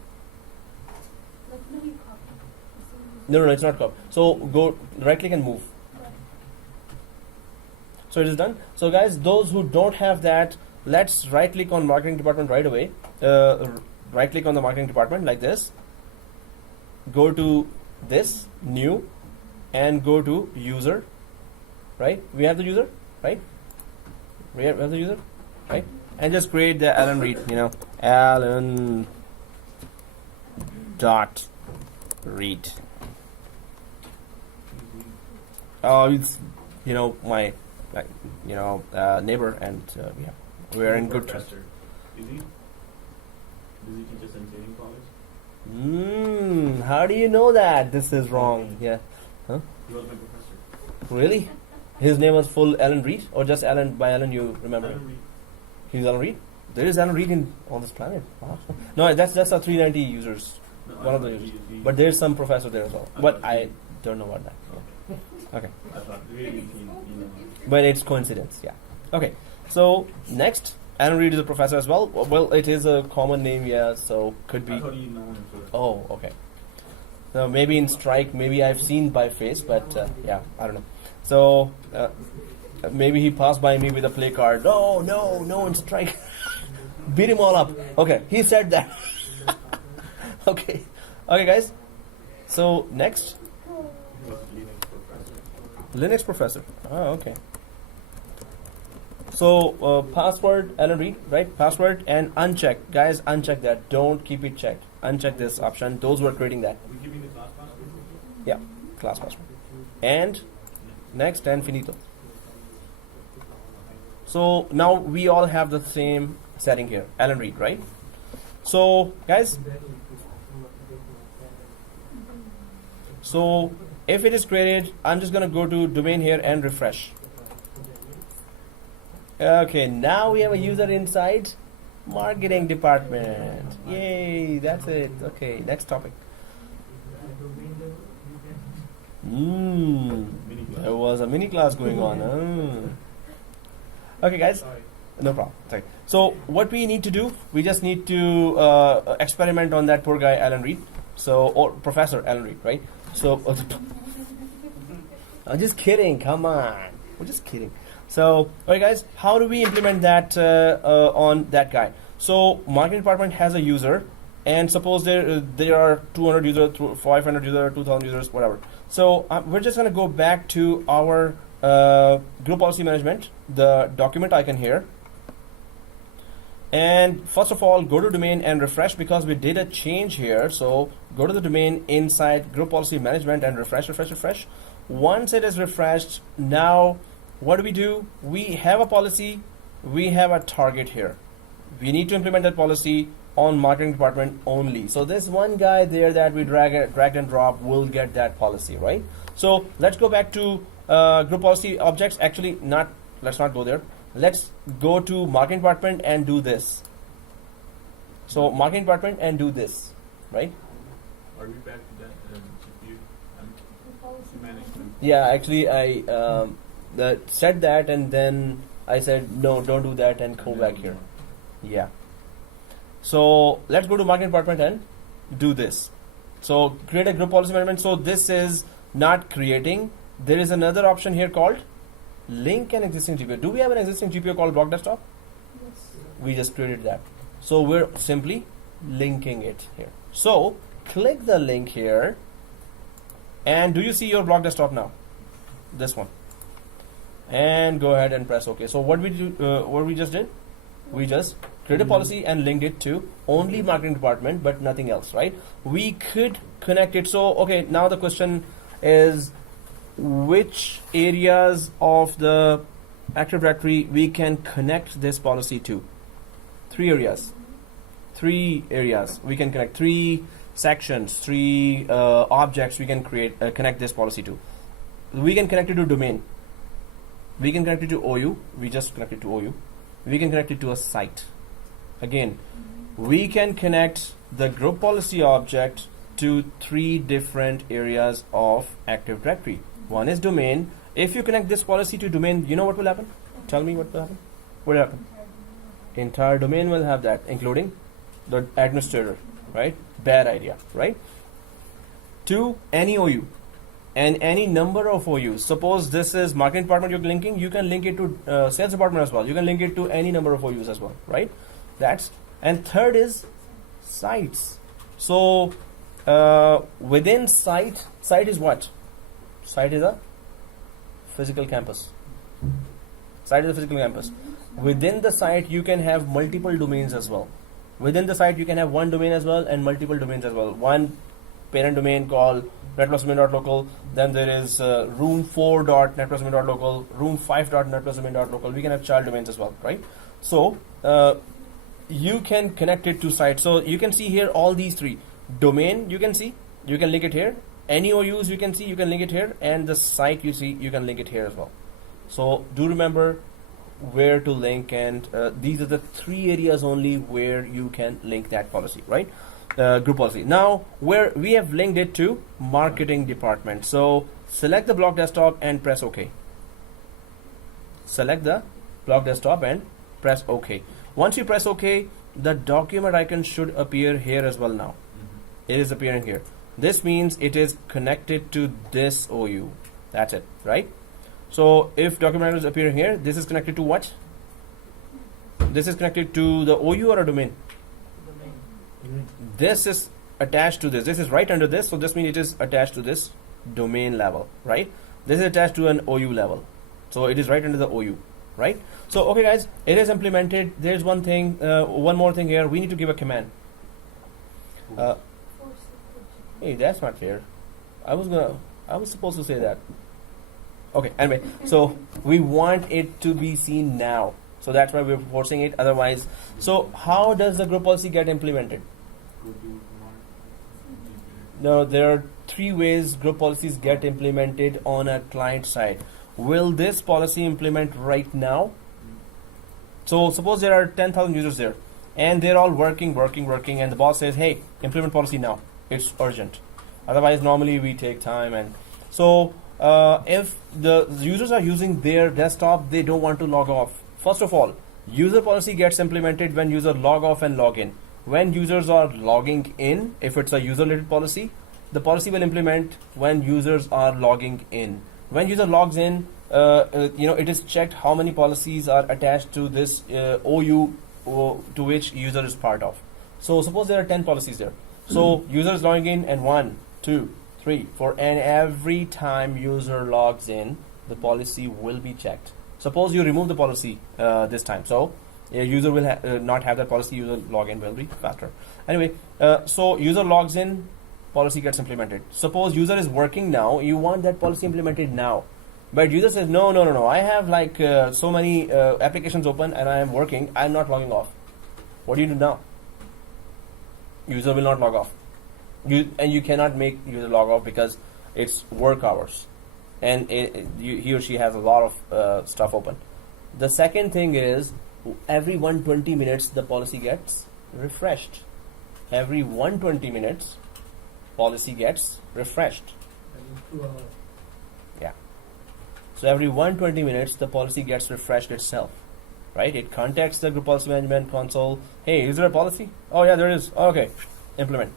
No, it's not copy. So go right click and move. So it is done. So guys, those who don't have that, let's right click on marketing department right away. Right click on the marketing department like this. Go to this new and go to user. Right? We have the user, right? We have the user, right? And just create the Alan Reed, Alan dot read. It's my neighbor, and we are in good trust. Is he? Does he teach us in training college? How do you know that this is wrong? Yeah. Huh? He was my professor. Really? His name was full Alan Reed, or just Alan by Alan? You remember? Alan Reed. He's Alan Reed. There is Alan Reed on this planet. Wow. No, that's a 390 users. No, One of the users. But there's some professor there as well. But I don't know about that. Okay. I thought really, But it's coincidence, yeah. Okay. So next, Alan Reed is a professor as well. Well, it is a common name, yeah. So could be. I thought you know him first. Oh, okay. So maybe in Strike, maybe I've seen by face, but yeah, I don't know. So maybe he passed by me with a play card. No, in Strike. Beat him all up. Okay, he said that. Okay, guys. So next, He was Linux professor. Linux professor. Oh, okay. So password Alan Reed, right? Password and uncheck, guys. Uncheck that. Don't keep it checked. Uncheck this option. Those who are creating that. We giving the class password? Yeah, class password. And next and finito. So now we all have the same setting here, Alan Reed, right? So guys, so if it is created, I'm just gonna go to domain here and refresh. Okay, now we have a user inside marketing department. Yay, that's it. Okay, next topic. There was a mini class going on. Okay, guys, no problem. Sorry. So what we need to do, we just need to experiment on that poor guy Alan Reed. So, or Professor Alan Reed, right? So, I'm just kidding. Come on, we're just kidding. So, alright, guys, how do we implement that on that guy? So, marketing department has a user, and suppose there are 200 users, 500 users, 2,000 users, whatever. So, we're just gonna go back to our group policy management, the document icon here. And first of all, go to domain and refresh because we did a change here. So go to the domain inside group policy management and refresh. Once it is refreshed, now what do? We have a policy, we have a target here. We need to implement that policy on marketing department only. So this one guy there that we drag and drop will get that policy, right? So let's go back to group policy objects. Actually, let's not go there. Let's go to marketing department and do this. So marketing department and do this, right? Are we back to that GPU management? Yeah, actually I said that and then I said no, don't do that and go back here. Yeah. So let's go to marketing department and do this. So create a group policy management. So this is not creating. There is another option here called link an existing GPO. Do we have an existing GPO called block desktop? Yes. we just created that. So we're simply linking it here. So click the link here, and do you see your blog desktop now? This one. And go ahead and press OK. So what we just did, we just create a policy and linked it to only marketing department, but nothing else, right? We could connect it. So okay, now the question is, which areas of the Active Directory we can connect this policy to? Three areas we can connect, 3 sections, 3 objects we can connect this policy to. We can connect it to domain, we can connect it to OU, we just connect it to OU, we can connect it to a site. Again, we can connect the group policy object to 3 different areas of Active Directory. One is domain. If you connect this policy to domain, you know what will happen? Tell me what will happen. What will happen? Entire domain will have that, including the administrator, right? Bad idea, right? To any OU and any number of OUs. Suppose this is marketing department you're linking, you can link it to sales department as well. You can link it to any number of OUs as well, right? And third is sites. So within site is what? Site is a physical campus. Site is a physical campus. Within the site, you can have multiple domains as well. Within the site, you can have one domain as well and multiple domains as well. One parent domain called netplusdomain.local. Then there is room4.netplusdomain.local, room5.netplusdomain.local. We can have child domains as well, right? So you can connect it to site. So you can see here all these 3. Domain, you can see, you can link it here. Any OUs you can see, you can link it here. And the site you see, you can link it here as well. So do remember where to link, and these are the 3 areas only where you can link that policy, right? Group policy. Now where we have linked it to marketing department. So select the block desktop and press OK. Select the block desktop and press OK. Once you press OK, the document icon should appear here as well now. It is appearing here. This means it is connected to this OU. That's it, right? So if document is appearing here, this is connected to what? This is connected to the OU or a domain? This is attached to this. This is right under this, so this means it is attached to this domain level, right? This is attached to an OU level, so it is right under the OU, right? So okay guys, it is implemented. There's one thing, one more thing here. We need to give a command. Hey, that's not fair. I was supposed to say that. Okay, anyway, so we want it to be seen now, so that's why we're forcing it. Otherwise, so how does the group policy get implemented? No, there are 3 ways group policies get implemented on a client side. Will this policy implement right now? So suppose there are 10,000 users there, and they're all working, and the boss says, hey, implement policy now. It's urgent. Otherwise, normally we take time. And so if the users are using their desktop, they don't want to log off. First of all, user policy gets implemented when user log off and log in. When users are logging in, if it's a user-related policy, the policy will implement when users are logging in. When user logs in, it is checked how many policies are attached to this OU to which user is part of. So suppose there are 10 policies there. So user is logging in, and 1, 2, 3, 4, and every time user logs in, the policy will be checked. Suppose you remove the policy this time, so a user will not have that policy. User login will be faster. Anyway, so user logs in, policy gets implemented. Suppose user is working now, you want that policy implemented now, but user says no, I have like so many applications open and I am working, I'm not logging off. What do you do now? User will not log off. You cannot make user log off because it's work hours, and he or she has a lot of stuff open. The second thing is, every 120 minutes the policy gets refreshed. Every 120 minutes policy gets refreshed. Every 2 hours. Yeah. So every 120 minutes the policy gets refreshed itself, right? It contacts the group policy management console. Hey, is there a policy? Oh yeah, there is. Okay, implement.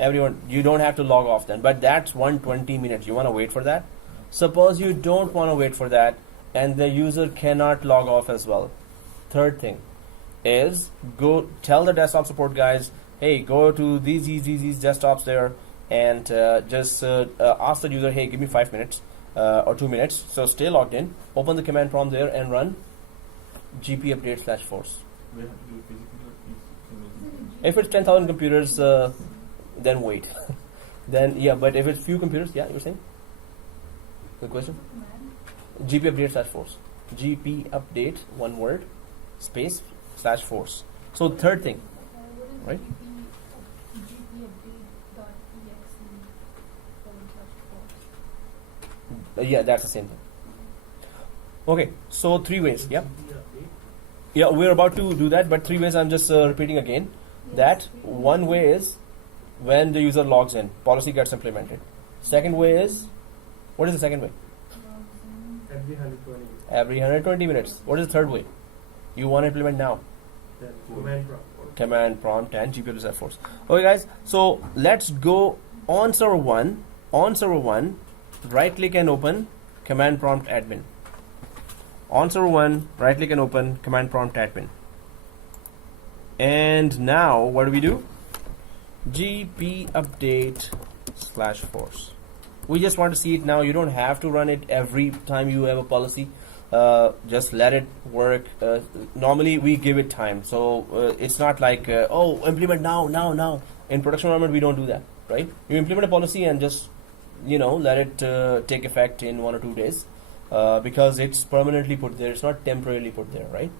Everyone, you don't have to log off then, but that's 120 minutes. You want to wait for that? Suppose you don't want to wait for that and the user cannot log off as well. Third thing, is go tell the desktop support guys, hey, go to these desktops there, and just ask the user, hey, give me 5 minutes or 2 minutes. So stay logged in, open the command prompt there, and run gp update/force. We have to do it physically or each single computer? If it's 10,000 computers, then wait. Then yeah, but if it's few computers, yeah, you were saying? The question? gp update/force. gp update, one word, space /force. So third thing, right? Yeah, that's the same thing. Okay, so 3 ways. Yeah, yeah, we're about to do that, but 3 ways. I'm just repeating again. That one way is when the user logs in, policy gets implemented. Second way is, what is the second way? Every 120 minutes. Every 120 minutes. What is the third way? You want to implement now? Then command prompt. Command prompt and GPU reserve force. Okay, guys. So let's go on server 1. On server 1, right click and open command prompt admin. On server 1, right click and open command prompt admin. And now what do? gp update/force. We just want to see it now. You don't have to run it every time you have a policy. Just let it work. Normally we give it time, so it's not like oh, implement now. In production environment we don't do that, right? You implement a policy and just let it take effect in 1 or 2 days, because it's permanently put there. It's not temporarily put there, right?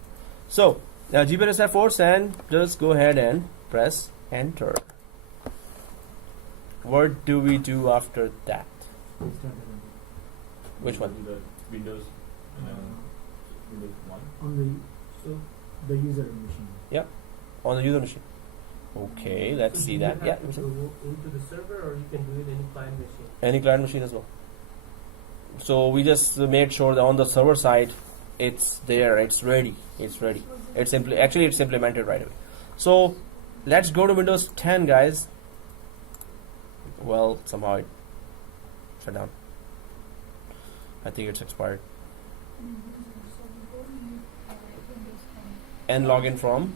So gp/force, and just go ahead and press enter. What do we do after that? Which one? The Windows, Windows 1. On the So the user machine. On the user machine. Okay, let's see that. You Yeah, have to go into the server, or you can do it any client machine. any client machine as well. So we just made sure that on the server side, it's there, it's ready. It's implemented right away. So let's go to Windows 10, guys. Well, somehow it shut down. I think it's expired. And login from?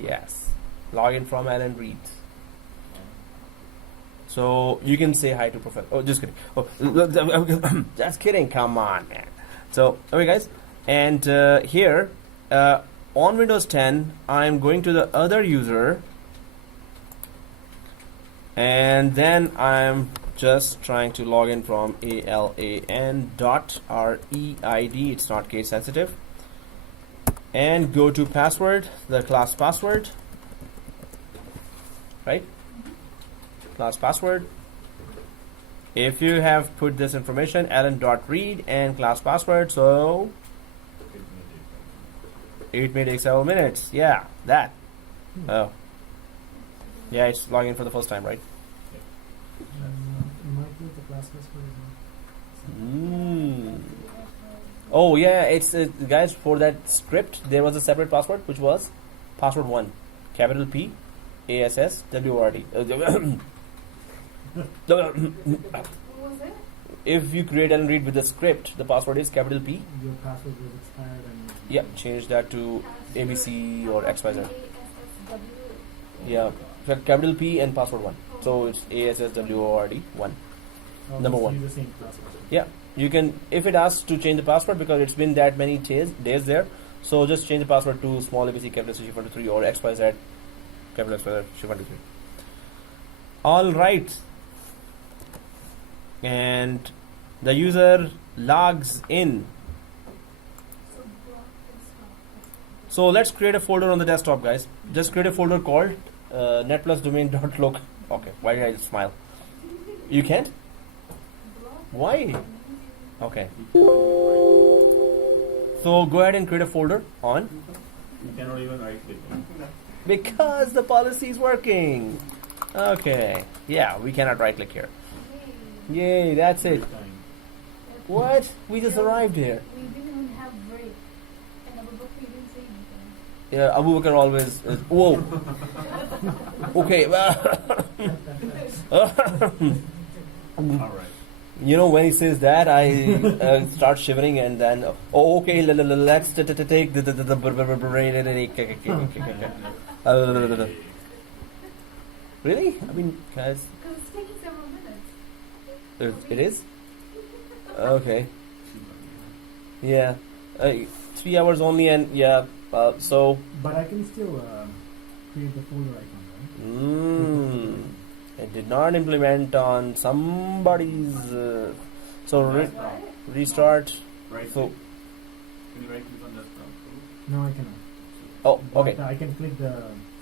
Yes. Login from Alan Reed. So you can say hi to Professor. Oh, just kidding. Oh, just kidding. Come on, man. So, okay, guys. And here, on Windows 10, I'm going to the other user. And then I'm just trying to log in from alan.reid. It's not case sensitive. And go to password, the class password. Right? Class password. If you have put this information, alan.read and class password, so it may take several minutes. Yeah, that. Oh. Yeah, it's logging for the first time, right? Might be the class password. Oh yeah, it's guys, for that script there was a separate password, which was password 1, capital P, ASS, WORD. What was it? If you create and read with the script, the password is capital P. Your password was expired and Yeah, change that to ABC or XYZ. Yeah, so capital P and password 1. So it's ASSWORD 1. Number 1. use the same class password. Yeah, you can, if it asks to change the password because it's been that many days there, so just change the password to small ABC capital C 123 or XYZ capital XYZ 123. All right. And the user logs in. So let's create a folder on the desktop, guys. Just create a folder called netplusdomain.loc. Okay, why did I smile? You can't? Why? Okay. So go ahead and create a folder on. You cannot even right click. Because the policy is working. Okay. Yeah, we cannot right click here. Yay, that's it. What? We just arrived here. We didn't even have break. And Abu Bakr didn't say anything. Yeah, Abu Bakr always. Whoa. Okay. Alright. You know, when he says that, I start shivering, and then okay, let's take the really? I mean, guys, Because it's taking several minutes. it is okay. Yeah, 3 hours only, and yeah. So. But I can still create the folder icon, right? It did not implement on somebody's. So restart. Right. So. Can you right click on desktop? No, I cannot. Oh, okay. But I can click the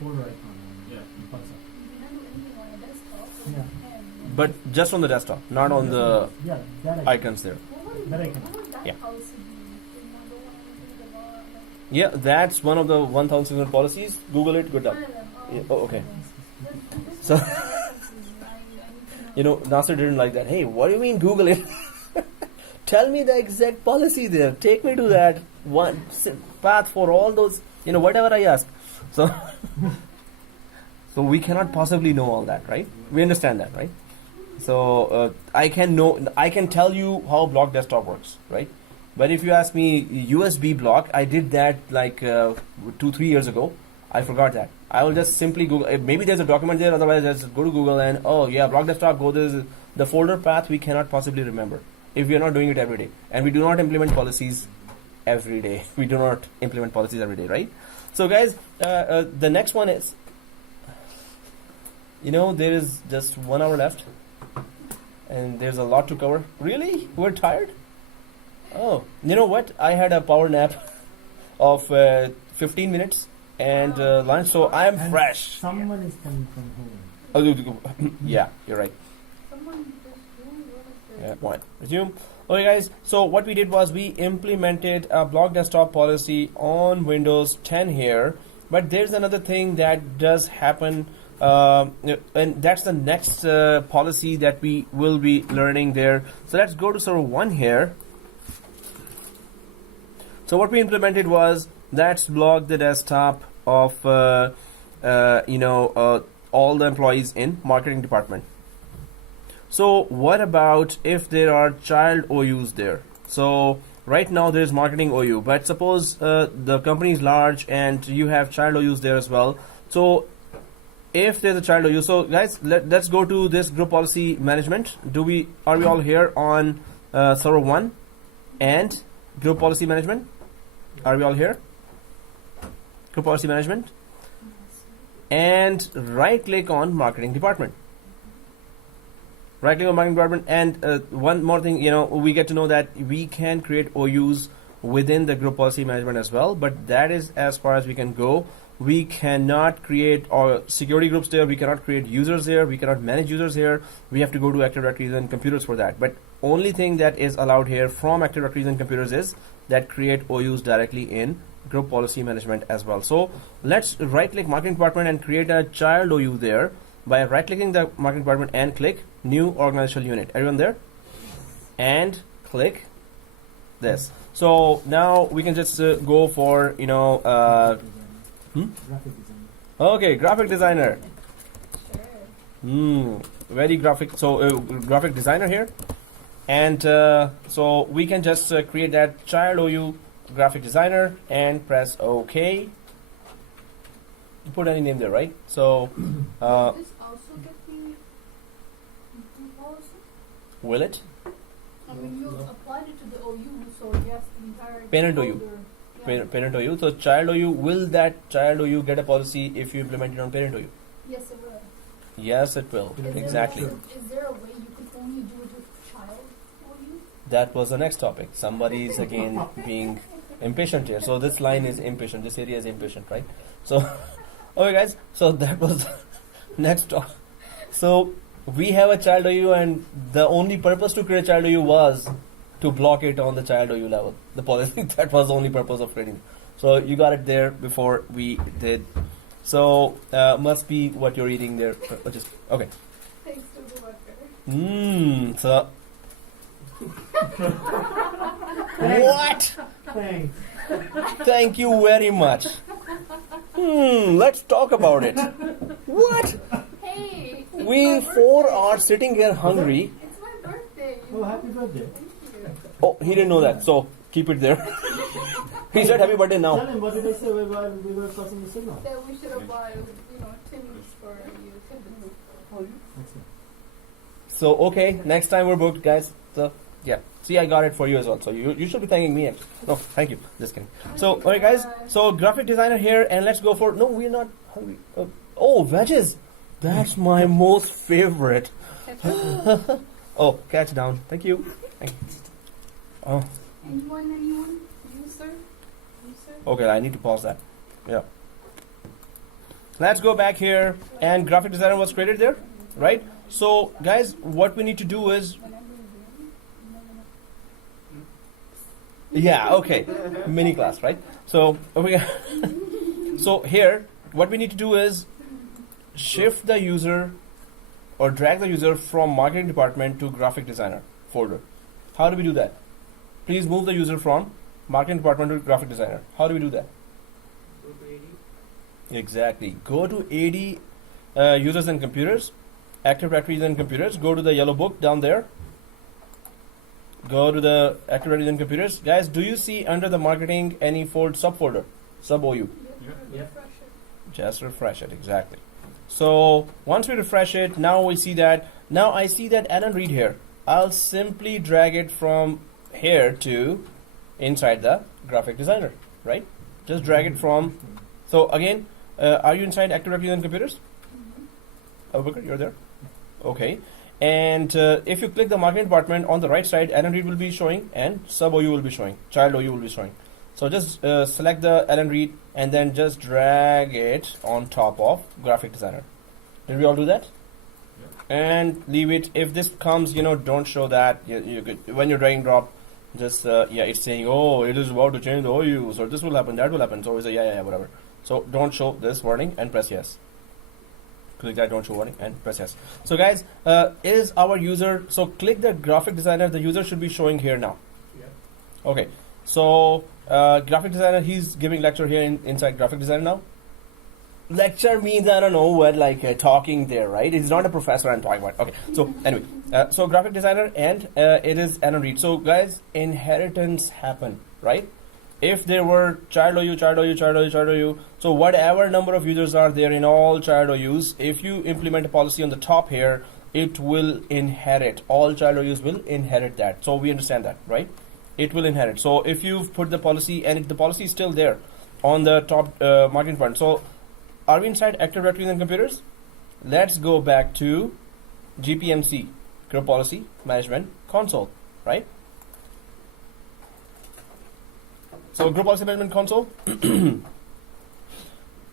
folder icon and Yeah. it pops up. You can do anything on a desktop. So Yeah. you can. But just on the desktop, not on the Yeah, that I can. icons there. What would that Yeah. policy be? You don't want to do the law, like, Yeah, that's one of the 1,600 policies. Google it. Good luck. one of them. Yeah, oh, okay. This So- is references. I need to know. You know, Nasser didn't like that. Hey, what do you mean Google it? Tell me the exact policy there. Take me to that one path for all those. You know, whatever I ask. So, so we cannot possibly know all that, right? We understand that, right? So I can tell you how block desktop works, right? But if you ask me USB block, I did that like 2-3 years ago. I forgot that. I will just simply Google. Maybe there's a document there. Otherwise, just go to Google and oh yeah, block desktop. Go this the folder path. We cannot possibly remember if we are not doing it every day, and we do not implement policies every day. We do not implement policies every day, right? So guys, the next one is, you know, there is just 1 hour left, and there's a lot to cover. Really, we're tired. Oh, you know what? I had a power nap of 15 minutes and lunch, so I am And fresh. Someone is coming from home. Oh, yeah, you're right. Someone just doing what is Yeah, one. Resume. Okay, guys. So what we did was we implemented a block desktop policy on Windows 10 here, but there's another thing that does happen, and that's the next policy that we will be learning there. So let's go to server 1 here. So what we implemented was let's block the desktop of all the employees in marketing department. So what about if there are child OUs there? So right now there is marketing OU, but suppose the company is large and you have child OUs there as well. So if there's a child OU, so guys, let's go to this group policy management. Are we all here on server 1 and group policy management? Are we all here? Group policy management, and right click on marketing department. Right click on marketing department, and one more thing, you know, we get to know that we can create OUs within the group policy management as well, but that is as far as we can go. We cannot create our security groups there. We cannot create users there. We cannot manage users here. We have to go to Active Directories and computers for that. But only thing that is allowed here from Active Directories and computers is that create OUs directly in group policy management as well. So let's right click marketing department and create a child OU there by right clicking the marketing department and click new organizational unit. Everyone there? And click this. So now we can just go for, you know, Graphic design. okay, graphic designer. Sure. Very graphic. So graphic designer here, and so we can just create that child OU graphic designer and press OK. Put any name there, right? So Does this also get the policy? will it? I mean, you applied it to the OU, so yes, the entire Parent OU. folder, yeah. Parent OU. So child OU, will that child OU get a policy if you implement it on parent OU? Yes, it will. Yes, it will. Is Exactly. Is there a way you could only do it with child OU? That was the next topic. Somebody is again being impatient here. So this line is impatient. This area is impatient, right? So, okay, guys. So that was the next topic. So we have a child OU, and the only purpose to create a child OU was to block it on the child OU level. The policy, that was the only purpose of creating. So you got it there before we did. So must be what you're reading there. Just okay. Thanks to the worker. So what? Thanks. Thank you very much. Let's talk about it. What? Hey! We four are sitting here hungry. It's my birthday. Oh, Oh, happy birthday. Oh, he didn't know that, so keep it there. He said happy birthday Tell now. him, what did I say while we were crossing the signal? That we should have bought, Timmy's for you. Excellent. So, okay, next time we're booked, guys. So, yeah. See, I got it for you as well. So, you should be thanking me. No, thank you. Just kidding. So, okay, guys. So, graphic designer here, and let's go for. No, we're not hungry. Oh, veggies. That's my most favorite. Oh, catch down. Thank you. Thank you. Oh, Anyone? You, sir? You, sir? okay, I need to pause that. Yeah. Let's go back here, and graphic designer was created there, right? So, guys, what we need to do is. Yeah, okay. Mini class, right? So, so here, what we need to do is shift the user or drag the user from marketing department to graphic designer folder. How do we do that? Please move the user from marketing department to graphic designer. How do we do that? Go to AD. Exactly. Go to AD users and computers, Active Directory and computers. Go to the yellow book down there. Go to the Active Directory and computers. Guys, do you see under the marketing any subfolder? Sub OU. Yeah. Just refresh it. Exactly. So once we refresh it, now we see that. Now I see that Alan Reed here. I'll simply drag it from here to inside the graphic designer, right? Just drag it from. So again, are you inside Active Directory and computers? Abubakar, you're there. Okay. And if you click the marketing department on the right side, Alan Reed will be showing and sub OU will be showing, child OU will be showing. So just select the Alan Reed and then just drag it on top of graphic designer. Did we all do that? Yeah. And leave it. If this comes, don't show that. You could, when you're dragging drop, just it's saying, oh, it is about to change the OU, so this will happen, that will happen. So we say yeah, whatever. So don't show this warning and press yes. Click that don't show warning and press yes. So guys, is our user, so click the graphic designer, the user should be showing here now. Yeah. Okay, so graphic designer, he's giving lecture here inside graphic designer now. Lecture means, I don't know what, like talking there, right? It's not a professor I'm talking about. Okay, so anyway, so graphic designer and it is Alan Reed. So guys, inheritance happen, right? If there were child OU, so whatever number of users are there in all child OUs, if you implement a policy on the top here, it will inherit. All child OUs will inherit that. So we understand that, right? It will inherit. So if you've put the policy and if the policy is still there on the top marketing front. So are we inside Active Directory and computers? Let's go back to GPMC, Group Policy Management Console, right? So Group Policy Management Console.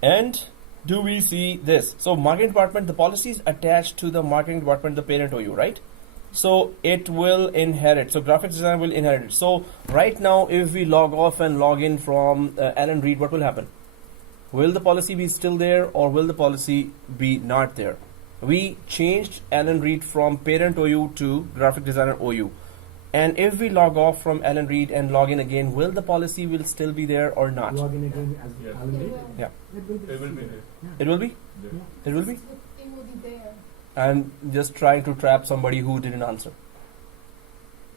And do we see this? So marketing department, the policy is attached to the marketing department, the parent OU, right? So it will inherit. So graphics designer will inherit it. So right now, if we log off and log in from Alan Reed, what will happen? Will the policy be still there or will the policy be not there? We changed Alan Reed from parent OU to graphic designer OU. And if we log off from Alan Reed and log in again, will the policy will still be there or not? Log in again as Yes. Alan Reed? Yeah. It will be. It will be there. It will be? There. It will be? It will be there. I'm just trying to trap somebody who didn't answer.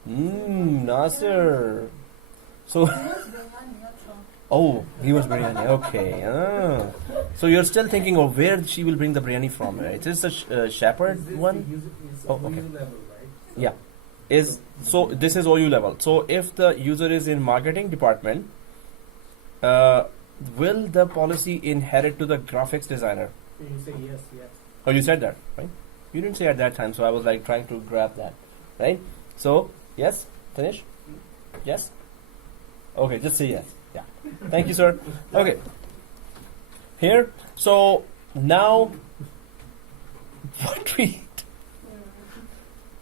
Nasir. So, oh, he was biryani. Okay. So you're still thinking of where she will bring the biryani from, right? Is this a shepherd Is this one? the user is Oh, OU okay. level, right? Yeah. So this is OU level. So if the user is in marketing department, will the policy inherit to the graphics designer? So you say yes. Oh, you said that, right? You didn't say at that time, so I was like trying to grab that, right? So yes, finish. Yes. Okay, just say yes. Yeah. Thank you, sir. Okay. Here. So now, what we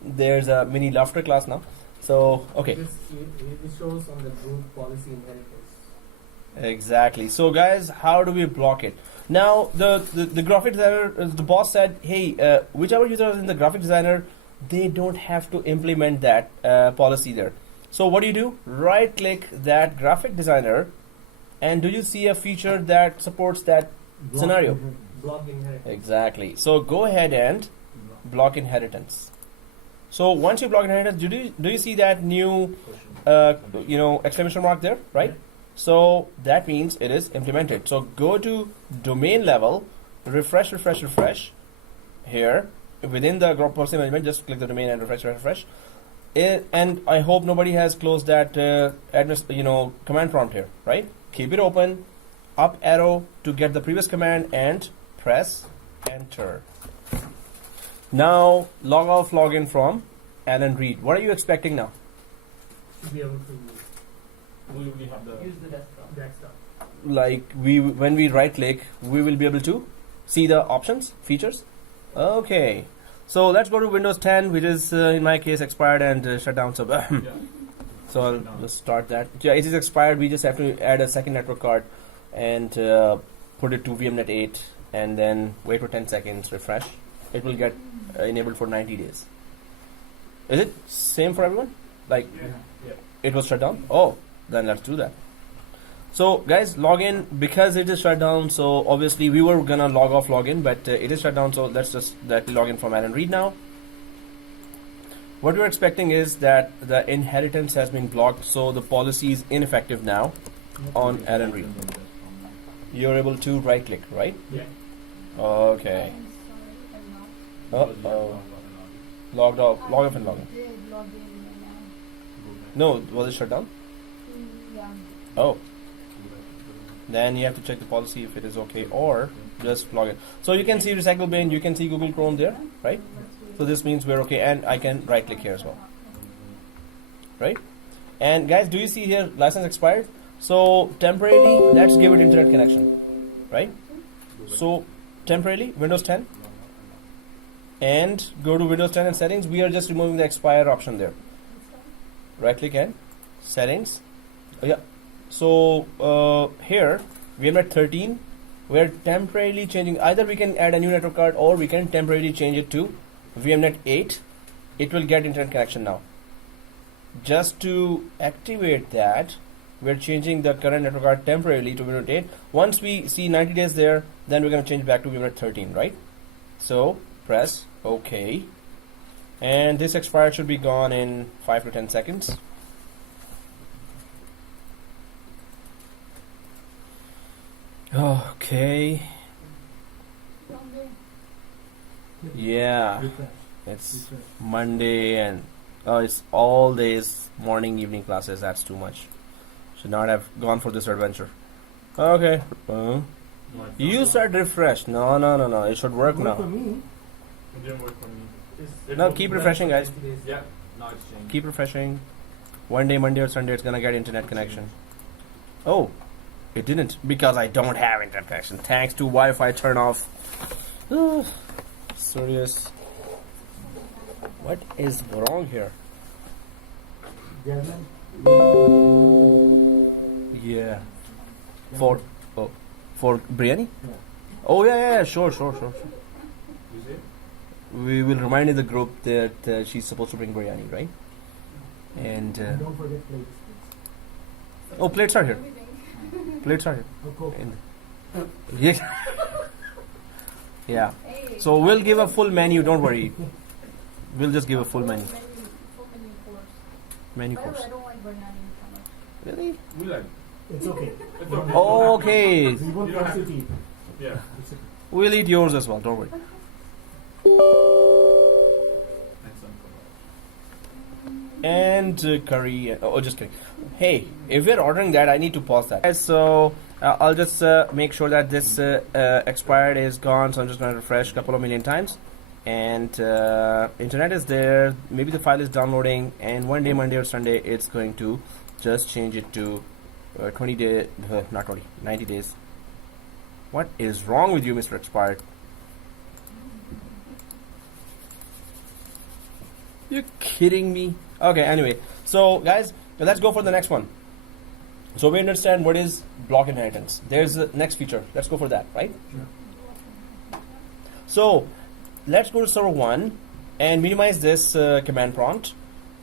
there's a mini laughter class now. So okay. It shows on the group policy inheritance. Exactly. So guys, how do we block it? Now the graphic designer, the boss said, hey, whichever user is in the graphic designer, they don't have to implement that policy there. So what do? Right click that graphic designer, and do you see a feature that supports that scenario? Block inheritance. Exactly. So go ahead and block inheritance. So once you block inheritance, do you see that new exclamation mark there, right? So that means it is implemented. So go to domain level, refresh here within the group policy management. Just click the domain and refresh. And I hope nobody has closed that command prompt here, right? Keep it open, up arrow to get the previous command, and press enter. Now log off, log in from Alan Reed. What are you expecting now? To be able to We have the Use the desktop. desktop. Like when we right click, we will be able to see the options, features. Okay, so let's go to Windows 10, which is in my case expired and shut down. So so I'll just start that. Yeah, it is expired. We just have to add a second network card and put it to VMnet 8 and then wait for 10 seconds, refresh. It will get enabled for 90 days. Is it same for everyone? Like it was shut down? Oh, then let's do that. So guys, log in because it is shut down. So obviously we were gonna log off, log in, but it is shut down. So let's just directly log in from Alan Reed now. What we're expecting is that the inheritance has been blocked, so the policy is ineffective now on Alan Reed. You're able to right click, right? Yeah. Okay. I'm sorry, I'm not. Oh, logged off, log off and log in. I did log in and No, was it shut down? yeah. Oh. Then you have to check the policy if it is okay, or just log in. So you can see Recycle Bin, you can see Google Chrome there, right? So this means we're okay, and I can right click here as well, right? And guys, do you see here license expired? So temporarily, let's give it internet connection, right? So temporarily Windows 10, and go to Windows 10 and settings. We are just removing the expire option there. Right click and settings. Oh, yeah. So here VMnet 13, we're temporarily changing. Either we can add a new network card or we can temporarily change it to VMnet 8. It will get internet connection now. Just to activate that, we're changing the current network card temporarily to VMnet 8. Once we see 90 days there, then we're going to change back to VMnet 13, right? So press OK. And this expired should be gone in 5 to 10 seconds. Okay. Yeah. It's Monday and it's all days, morning, evening classes. That's too much. Should not have gone for this adventure. Okay. You said refresh. No. It should work For now. me, It didn't work for me. No, keep refreshing, guys. Yeah, now it's changed. Keep refreshing. One day, Monday or Sunday, it's gonna get internet connection. Oh, it didn't because I don't have internet connection. Thanks to Wi-Fi turn off. Serious. What is wrong here? Jasmine, Yeah. For biryani? Yeah. Oh yeah, sure. You see? We will remind in the group that she's supposed to bring biryani, right? And don't forget plates. oh, plates are here. Plates are here. Oh, Coke. Yeah. Yeah. Hey, So we'll give a full menu. Don't worry. We'll just give a full menu. Full menu course. Menu By the way, course. I don't like biryani that much. Really? We like It's okay. it's okay. Okay. We won't You don't force you have- to eat. Yeah. It's okay. We'll eat yours as well. Don't worry. And some kebab. And curry. Oh, just kidding. Hey, if we're ordering that, I need to pause that. So I'll just make sure that this expired is gone. So I'm just going to refresh a couple of million times. And internet is there. Maybe the file is downloading. And one day, Monday or Sunday, it's going to just change it to 20 days. Not 20, 90 days. What is wrong with you, Mr. Expired? You kidding me? Okay, anyway. So, guys, let's go for the next one. So, we understand what is block inheritance. There's the next feature. Let's go for that, right? Sure. So, let's go to server 1 and minimize this command prompt.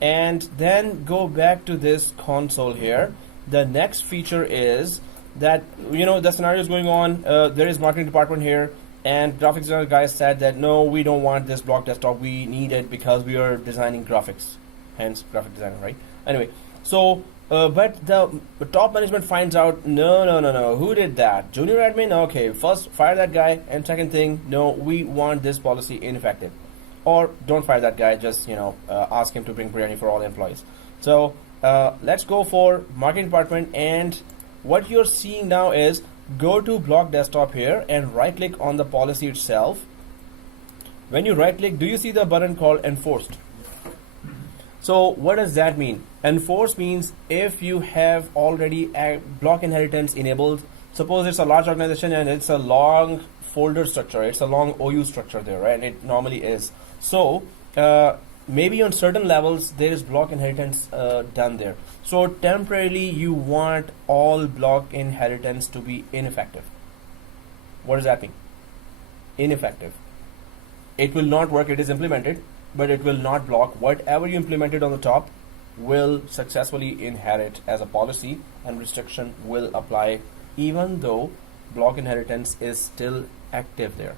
And then go back to this console here. The next feature is that, the scenario is going on. There is marketing department here. and graphics designer guys said that no, we don't want this block desktop, we need it because we are designing graphics, hence graphic designer, right? Anyway, so but the top management finds out, no, who did that? Junior admin? Okay, first fire that guy, and second thing, no, we want this policy ineffective. Or don't fire that guy, just ask him to bring biryani for all employees. So let's go for marketing department, and what you're seeing now is go to block desktop here and right click on the policy itself. When you right click, do you see the button called enforced? So what does that mean? Enforce means if you have already a block inheritance enabled, suppose it's a large organization and it's a long folder structure, it's a long OU structure there, right? It normally is. So maybe on certain levels there is block inheritance done there. So temporarily you want all block inheritance to be ineffective. What does that mean? Ineffective. It will not work, it is implemented, but it will not block. Whatever you implemented on the top will successfully inherit as a policy, and restriction will apply even though block inheritance is still active there.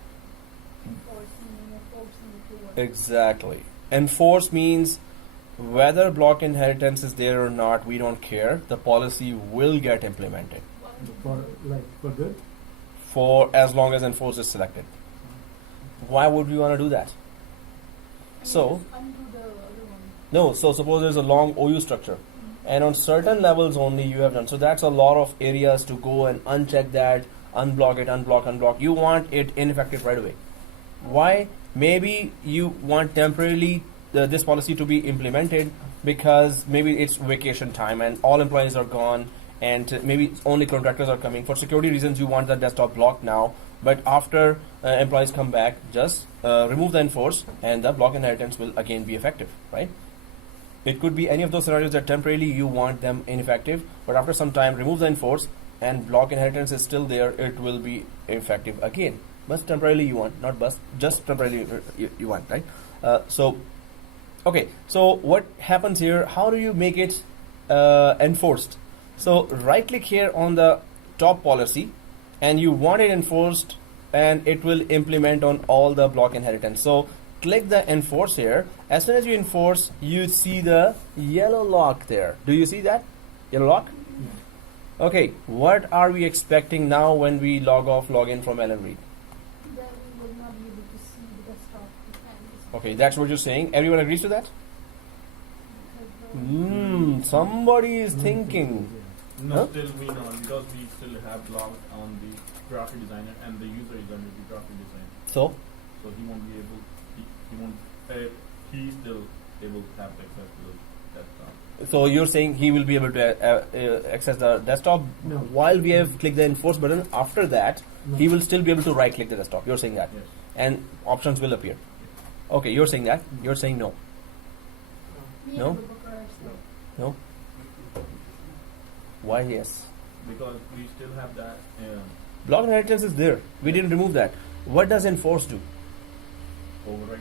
Exactly. Enforce means whether block inheritance is there or not, we don't care. The policy will get implemented For good? for as long as enforce is selected. Why would we want to do that? So no, so suppose there's a long OU structure, and on certain levels only you have done. So that's a lot of areas to go and uncheck that, unblock it, unblock. You want it ineffective right away. Why? Maybe you want temporarily this policy to be implemented because maybe it's vacation time and all employees are gone, and maybe only contractors are coming. For security reasons, you want the desktop blocked now, but after employees come back, just remove the enforce and the block inheritance will again be effective, right? It could be any of those scenarios that temporarily you want them ineffective, but after some time remove the enforce and block inheritance is still there, it will be effective again. But temporarily you want, not bust, just temporarily you want, right? Okay, so what happens here, how do you make it enforced? So right click here on the top policy and you want it enforced, and it will implement on all the block inheritance. So click the enforce here. As soon as you enforce, you see the yellow lock there. Do you see that yellow lock? Okay, what are we expecting now when we log off, log in from Ellen Read? Then we will not be able to see the desktop and Okay, that's what you're saying. Everyone agrees to that? Somebody is thinking. No, Huh? still we know, because we still have logged on the graphic designer, and the user is going to be graphic designer. So He won't be able. He won't. He's still able to have access to the desktop. So you're saying he will be able to access the desktop No. while we have clicked the enforce button. After that, No. he will still be able to right click the desktop. You're saying that, Yes. and options will appear. Okay, you're saying that. You're saying no. No? No. Why yes? Because we still have that. Block inheritance is there. We didn't remove that. What does enforce do? Override.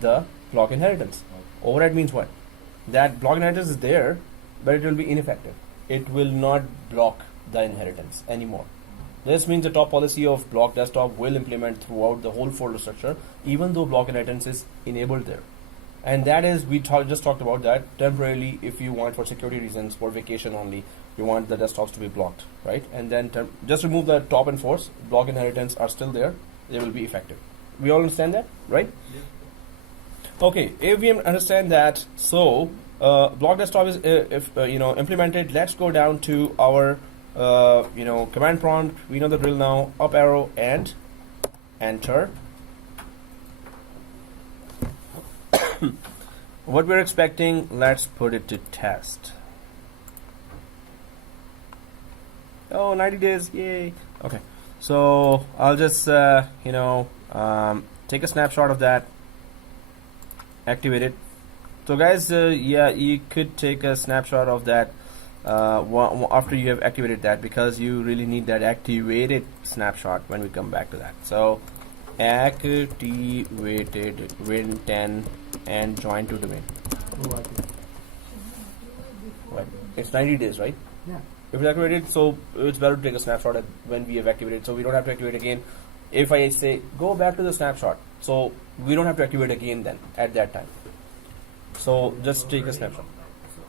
The block inheritance. Override means what? That block inheritance is there, but it will be ineffective. It will not block the inheritance anymore. This means the top policy of block desktop will implement throughout the whole folder structure, even though block inheritance is enabled there. And that is, we just talked about that temporarily. If you want, for security reasons, for vacation only, you want the desktops to be blocked, right? And then just remove the top enforce. Block inheritance are still there. They will be effective. We all understand that, right? Okay, if we understand that, so block desktop is implemented. Let's go down to our command prompt. We know the drill now. Up arrow and enter. What we're expecting, let's put it to test. Oh, 90 days, yay. Okay, so I'll just take a snapshot of that, activate it. So guys, you could take a snapshot of that after you have activated that, because you really need that activated snapshot when we come back to that. So activated win10 and join to domain. Oh, okay. Right. It's 90 days, right? Yeah. If it's activated, so it's better to take a snapshot at when we have activated, so we don't have to activate again. if I say go back to the snapshot, so we don't have to activate again then at that time. So just take a snapshot.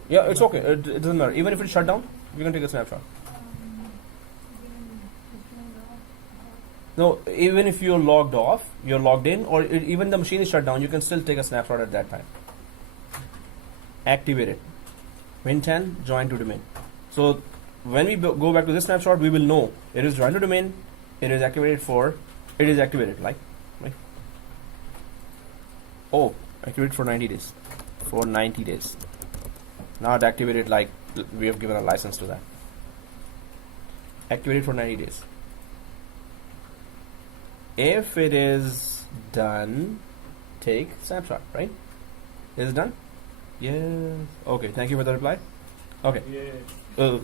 Yeah, it's okay. It doesn't matter. Even if it's shut down, you can take a snapshot. No, even if you're logged off, you're logged in, or even the machine is shut down, you can still take a snapshot at that time. Activate it. Win10, join to domain. So when we go back to this snapshot, we will know it is joined to domain, it is activated for, it is activated, like, oh, activate for 90 days. For 90 days. Not activated like we have given a license to that. Activated for 90 days. If it is done, take snapshot, right? Is it done? Yes. Okay, thank you for the reply. Okay. Yeah.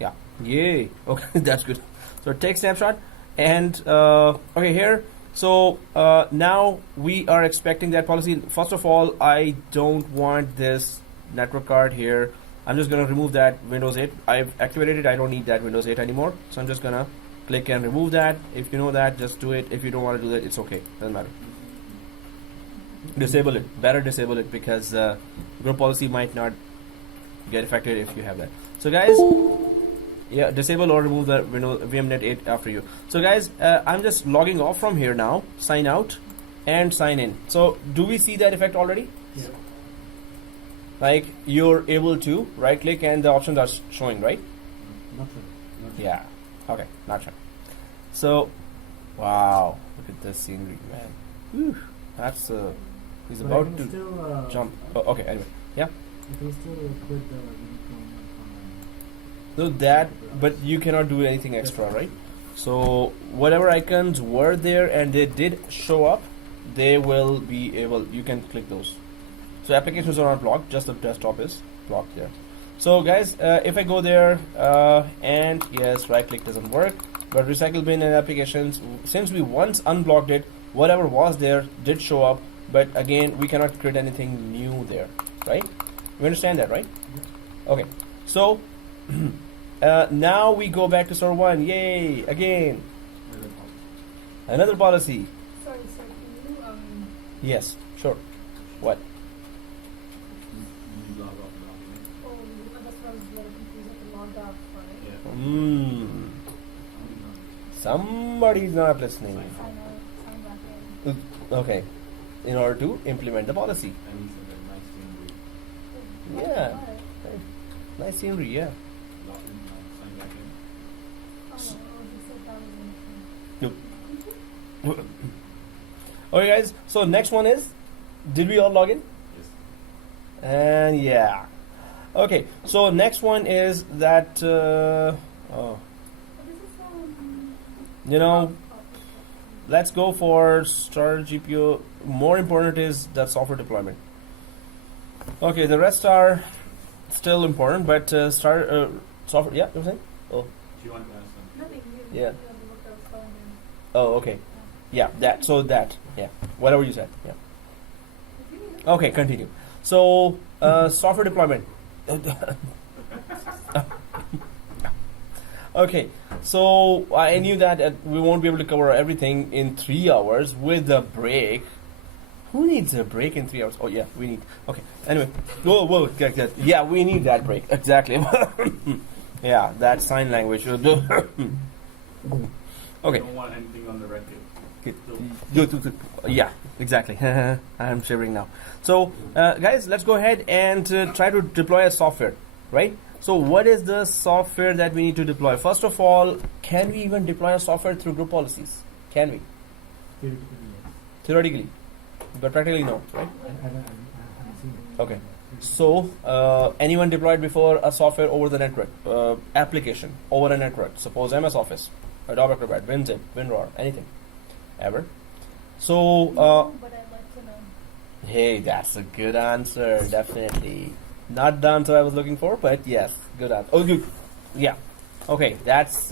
Yeah. Yay. Okay, that's good. So take snapshot and okay here. So now we are expecting that policy. First of all, I don't want this network card here. I'm just gonna remove that Windows 8. I've activated it. I don't need that Windows 8 anymore. So I'm just gonna click and remove that. If you know that, just do it. If you don't want to do that, it's okay. Doesn't matter. Disable it. Better disable it because group policy might not get affected if you have that. So guys, yeah, disable or remove the Windows VMnet 8 after you. So guys, I'm just logging off from here now. Sign out and sign in. So do we see that effect already? Yeah. Like you're able to right click and the options are showing, right? Not sure. Yeah. Okay, not sure. So, wow, look at this scenery, man. Whew, that's he's But about I can to still, jump. Oh, okay, anyway, yeah. I can still quit the So that, but you cannot do anything extra, right? So whatever icons were there and they did show up, they will be able. You can click those. So applications are not blocked, just the desktop is blocked there. So guys, if I go there and yes, right click doesn't work, but recycle bin and applications, since we once unblocked it, whatever was there did show up, but again we cannot create anything new there, right? You understand that, right? Okay, so now we go back to server 1. Yay, again another policy. Sorry, sir, can you, Yes, sure. What? You log off and log in. oh, that's what I was very confused at the logged off, right? Yeah. Somebody's not listening. Sign out, sign back in. Okay, in order to implement the policy. And he said that nice thing with Yeah. What? Nice scenery, yeah. log in, sign back in. Oh, he said that was in the Okay guys, so next one is, did we all log in? Yes. And yeah. Okay, so next one is that, oh, What is this, you know, let's go for start GPU. More important is the software deployment. Okay, the rest are still important, but start software. Yeah, you were saying? Oh, Do you want to ask something? Nothing, Yeah. you have to look at the phone and, oh, okay. Yeah, that. So that. Yeah, whatever you said. Yeah. if you need it. Okay, continue. So software deployment. Okay, so I knew that we won't be able to cover everything in 3 hours with a break. Who needs a break in 3 hours? Oh yeah, we need. Okay, anyway, whoa, yeah, we need that break exactly. Yeah, that sign language. Okay. I don't want anything on the record. Yeah, exactly. I'm shivering now. So, guys, let's go ahead and try to deploy a software, right? So, what is the software that we need to deploy? First of all, can we even deploy a software through group policies? Can we? theoretically, yes. Theoretically, but practically no, right? I haven't seen it. Okay. So, anyone deployed before a software over the network, application over a network? Suppose MS Office, Adobe Acrobat, WinZip, WinRAR, anything, ever? So, No, but I'd like to know. hey, that's a good answer, definitely. Not the answer I was looking for, but yes, good answer. Oh, good. Yeah. Okay, that's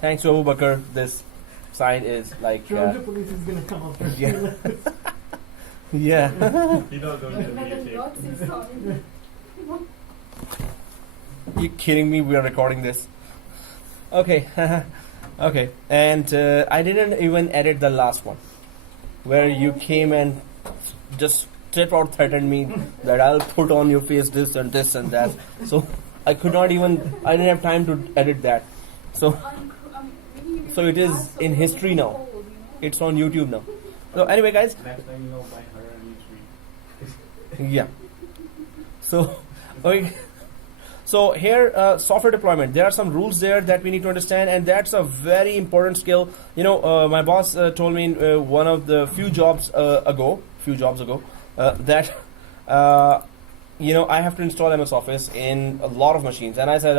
thanks to Abu Bakr. This sign is like Georgia police is gonna come up with yeah. Yeah. He knows going to be a Another tape. Nazi sign. You kidding me? We are recording this. Okay. Okay, and I didn't even edit the last one, where you came and just straight out threatened me that I'll put on your face this and this and that. So I could not even. I didn't have time to edit that. So So it is in history now. It's on YouTube now. So anyway, guys. Next time you know, buy her and each Yeah. So, okay. So here, software deployment. There are some rules there that we need to understand, and that's a very important skill. You know, my boss told me in one of the few jobs ago, that you know, I have to install MS Office in a lot of machines, and I said,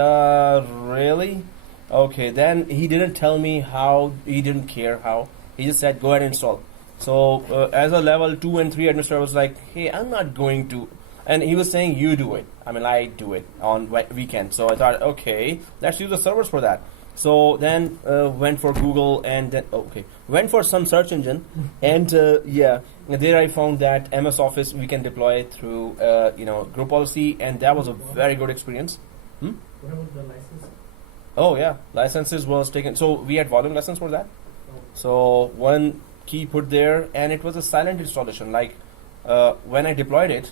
really? Okay. Then he didn't tell me how. He didn't care how. He just said, go ahead and install. So as a level 2 and 3 administrator, I was like, hey, I'm not going to. And he was saying, you do it. I mean, I do it on weekends. So I thought, okay, let's use the servers for that. So then went for Google and then, went for some search engine. And yeah, there I found that MS Office, we can deploy it through, you know, group policy. And that was a very good experience. What about the license? Oh, yeah. Licenses was taken. So we had volume license for that. So one key put there, and it was a silent installation. Like when I deployed it,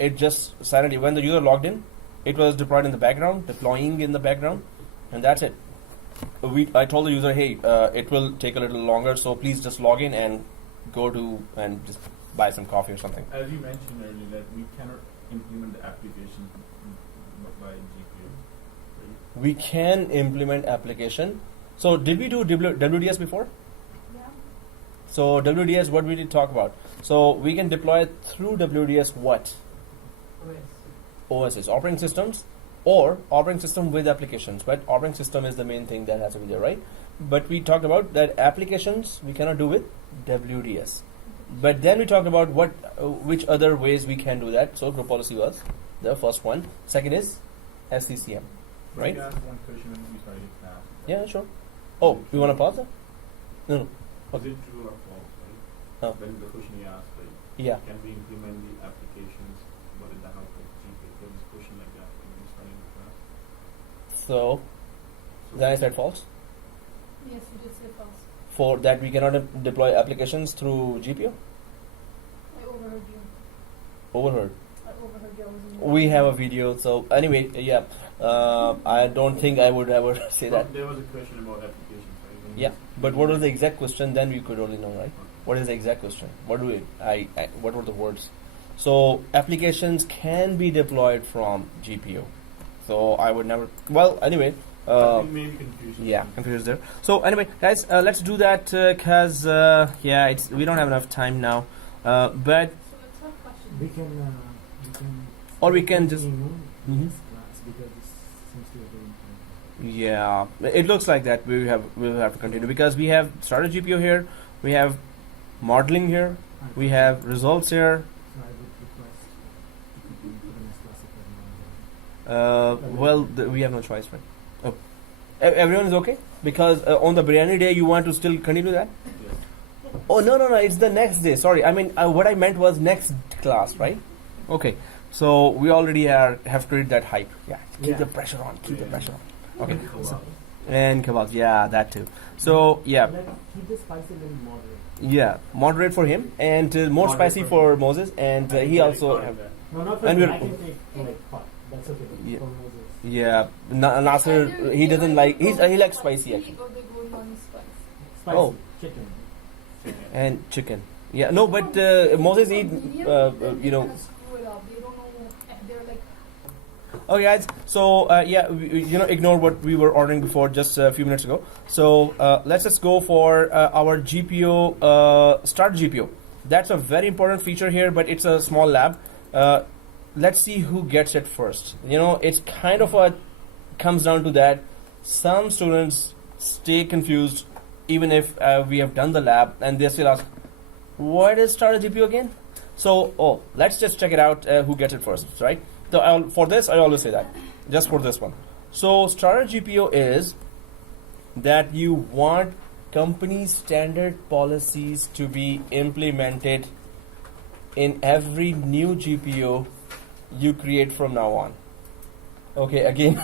it just silently, when the user logged in, it was deploying in the background, and that's it. I told the user, hey, it will take a little longer, so please just log in and go to and just buy some coffee or something. As you mentioned earlier, that we cannot implement the application by GPU. Right? We can implement application. So did we do WDS before? Yeah. So WDS, what we did talk about. So we can deploy it through WDS what? OSs, operating systems, or operating system with applications. But operating system is the main thing that has to be there, right? But we talked about that applications we cannot do with WDS. But then we talked about which other ways we can do that. So group policy was the first one. Second is SCCM, right? Can I ask one question when we started now? Yeah, sure. Oh, you want to pause it? No. Is it true or false, right? Oh. When the question you asked, right? Yeah. Can we implement the applications but in the help of GPU? There was a question like that when we started the class. So then I said false. Yes, you did say false. For that we cannot deploy applications through GPU. I overheard you. Overheard. I overheard you. I was in the We have a video. So anyway, yeah. I don't think I would ever say that. There was a question about applications, right? When Yeah. But what was the exact question? Then we could only know, right? What is the exact question? What were the words? So applications can be deployed from GPU. So I would never. Well, anyway. I think maybe confusion. Yeah, confused there. So anyway, guys, let's do that because yeah, we don't have enough time now. But So let's have questions. We can or we can just. continue this class because this seems to be very important. Yeah, it looks like that we'll have to continue because we have started GPU here, we have modeling here, we have results here. So I would request to continue for the next class if everyone Well, we have no choice, right? Oh, everyone is okay because on the biryani day you want to still continue that. Yes. Oh no, it's the next day. Sorry, I mean what I meant was next class, right? Okay, so we already have created that hype. Yeah, keep the pressure on. Keep the pressure on. Okay, and kebabs. Yeah, that too. So yeah. keep the spicy a little moderate. Yeah, moderate for him and more Moderate spicy for Moses, and he also have, No, not for And me. we're- I can take like hot. That's okay. Yeah. For Moses. yeah. Nasir, he doesn't like he likes spicy actually, Or they go non-spicy. Spicy Oh. chicken. and chicken. Yeah, no, but Moses eat you know. Screw it up. They don't know. They're like, Okay, guys. So yeah, ignore what we were ordering before just a few minutes ago. So let's just go for our GPU start GPU. That's a very important feature here, but it's a small lab. Let's see who gets it first. It's kind of comes down to that. Some students stay confused even if we have done the lab and they still ask, what is start GPU again? So let's just check it out. Who gets it first, right? So for this, I always say that, just for this one. So starter GPU is that you want company standard policies to be implemented in every new GPU you create from now on. Okay, again.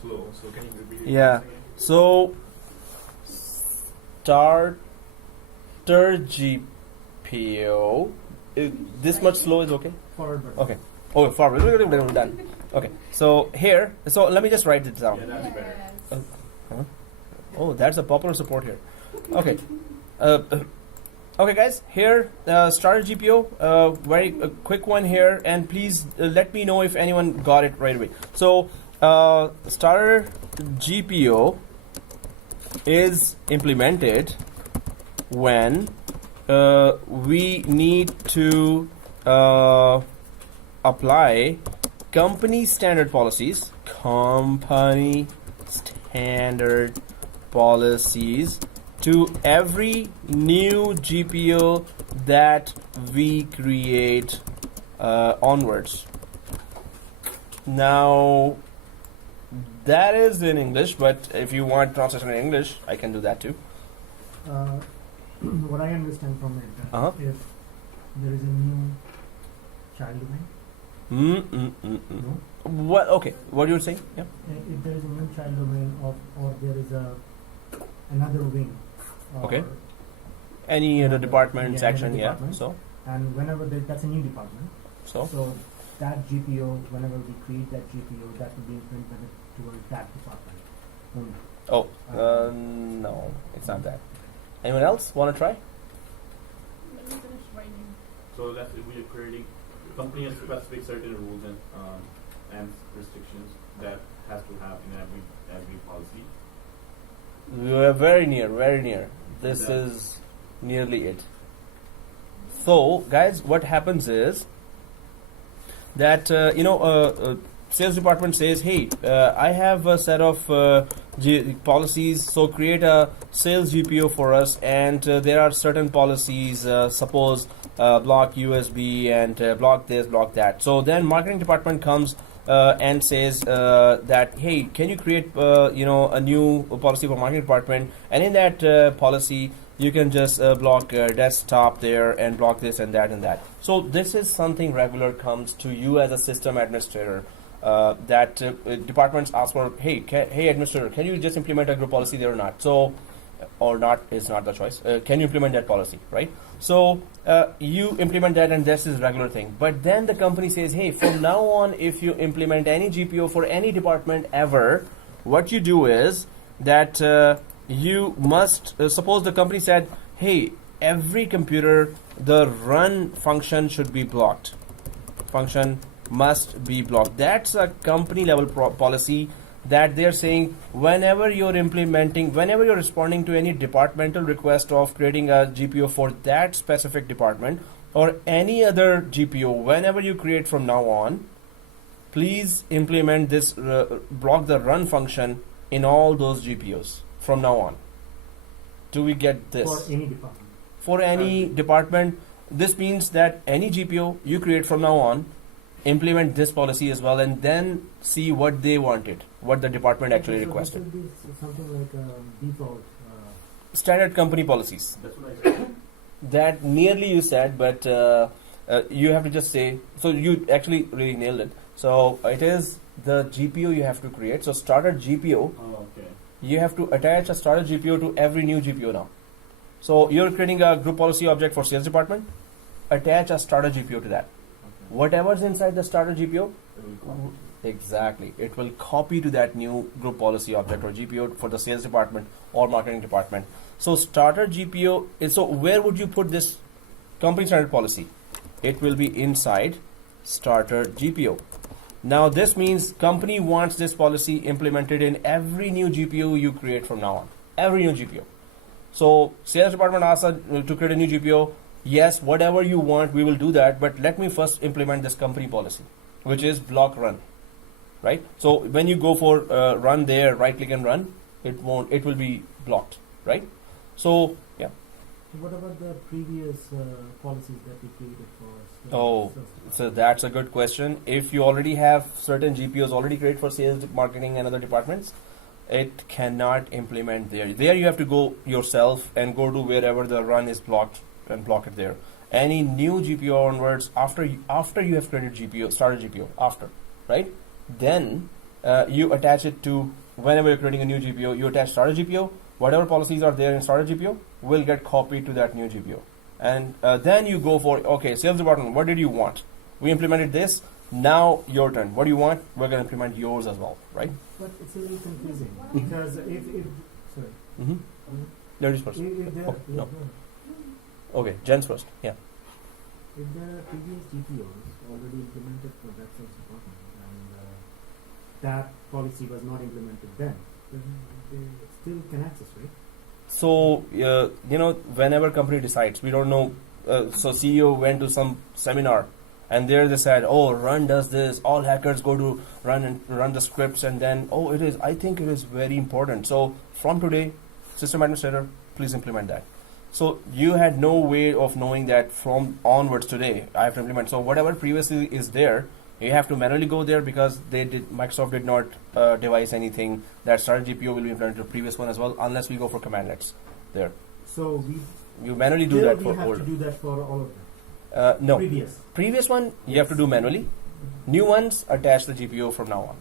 So slow. So can you repeat it? Yeah. once again? So starter GPO. This much slow is okay. Forward button. Okay. Oh, forward. Done. Okay. So here. So let me just write it down. Yeah, that's better. Yes. Oh, that's a popular support here. Okay. Okay, guys. Here, starter GPO. Very quick one here, and please let me know if anyone got it right away. So, starter GPO is implemented when we need to apply company standard policies. Company standard policies to every new GPO that we create onwards. Now, that is in English, but if you want translation in English, I can do that too. What I understand from it, Uh-huh. if there is a new child domain, no? What? Okay, what you were saying? Yeah. If there is a new child domain or there is another wing. Okay. Any other department Yeah, section? another Yeah. department. So. And whenever that's a new department, So. so that GPO, whenever we create that GPO, that will be implemented towards that department only. Oh. No, it's not that. Anyone else want to try? Let me finish writing. So let's if we are creating, the company has specific certain rules and restrictions that has to have in every policy. We are very near, very near. This Yeah. is nearly it. So, guys, what happens is that sales department says, "Hey, I have a set of policies. So create a sales GPO for us, and there are certain policies. Suppose block USB and block this, block that. So then, marketing department comes." And says that, hey, can you create a new policy for marketing department, and in that policy you can just block desktop there and block this and that and that. So this is something regular comes to you as a system administrator, that departments ask for, hey administrator, can you just implement a group policy there or not? So or not is not the choice. Can you implement that policy, right? So you implement that, and this is regular thing. But then the company says, hey, from now on, if you implement any GPO for any department ever, what you do is that you must suppose the company said, hey, every computer, the run function should be blocked. Function must be blocked. That's a company level policy that they're saying whenever you're responding to any departmental request of creating a GPO for that specific department or any other GPO, whenever you create from now on, please implement this block the run function in all those GPOs from now on. Do we get this? For any department. For any department, this means that any GPO you create from now on, implement this policy as well, and then see what they wanted, what the department actually So requested. this would be something like a default. Standard company policies. That's what I said. That nearly you said, but you have to just say, so you actually really nailed it. So it is the GPO you have to create. So starter GPO, Oh, okay. you have to attach a starter GPO to every new GPO now. So you're creating a group policy object for sales department, attach a starter GPO to that. Okay. Whatever's inside the starter GPO, It will come. exactly, it will copy to that new group policy object or GPO for the sales department or marketing department. So starter GPO is, so where would you put this company standard policy? It will be inside starter GPO. Now this means company wants this policy implemented in every new GPO you create from now on. Every new GPO. So sales department asks us to create a new GPO. Yes, whatever you want, we will do that. But let me first implement this company policy, which is block run, right? So when you go for run there, right click and run, it won't. It will be blocked, right? So yeah. What about the previous policies that we created for us? Oh, so that's a good question. If you already have certain GPOs already created for sales, marketing, and other departments, it cannot implement there. There you have to go yourself and go to wherever the run is blocked and block it there. Any new GPO onwards, after you have created GPO, started GPO, after, right? Then you attach it to, whenever you're creating a new GPO, you attach starter GPO. Whatever policies are there in starter GPO will get copied to that new GPO. And then you go for, okay, sales department, what did you want? We implemented this. Now your turn. What do you want? We're going to implement yours as well, right? But it's a little confusing because if sorry, Mm-hmm. Ladies first. if the Oh, no. Okay, gents first. Yeah. if the previous GPOs already implemented for that sales department and that policy was not implemented then they still can access, right? So, whenever company decides, we don't know. So CEO went to some seminar, and there they said, "Oh, run does this. All hackers go to run the scripts, and then it is. I think it is very important. So from today, system administrator, please implement that." So you had no way of knowing that from onwards today I have to implement. So whatever previously is there, you have to manually go there because Microsoft did not devise anything that starter GPO will be implemented to the previous one as well, unless we go for commandlets there. So You manually do that for we have older. to do that for all of them. No. Previous. One you have to do manually. New ones attach the GPO from now on.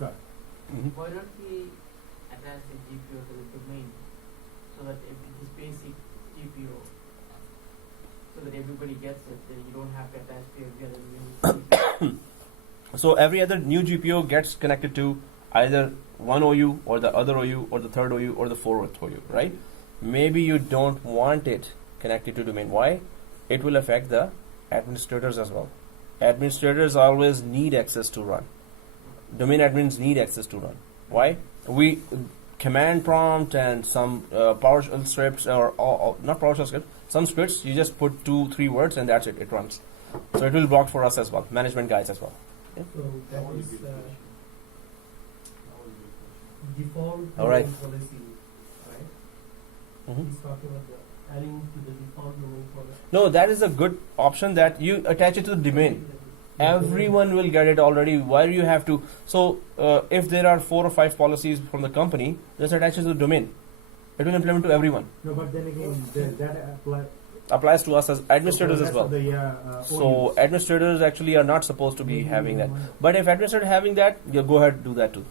Got it. Mhm. Why don't we attach the GPO to the domain so that if it is basic GPO, so that everybody gets it, then you don't have to attach to every other new GPO. So every other new GPO gets connected to either one OU or the other OU or the third OU or the fourth OU, right? Maybe you don't want it connected to domain. Why? It will affect the administrators as well. Administrators always need access to run. Domain admins need access to run. Why? We command prompt and some PowerShell scripts or not PowerShell scripts, some scripts you just put 2-3 words and that's it. It runs. So it will block for us as well, management guys as well. So that is default All right. domain policy, right? Mhm. He's talking about the adding to the default domain policy. No, that is a good option that you attach it to the domain. Everyone will get it already. Why do you have to? So if there are 4 or 5 policies from the company, just attach it to the domain. It will implement to everyone. No, but then again, that Applies to us as administrators for as the rest well. of the, So OUs. administrators actually are not supposed to be having that. But if administrator having that, you go ahead and do that too,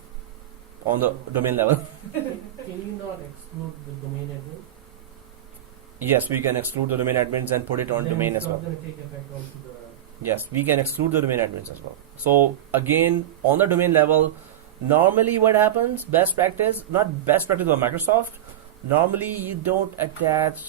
on the domain level. Can you not exclude the domain admin? Yes, we can exclude the domain admins and put it on Then domain it's as well. not going to take effect onto the. Yes, we can exclude the domain admins as well. So again, on the domain level, normally what happens, best practice, not best practice of Microsoft, normally you don't attach,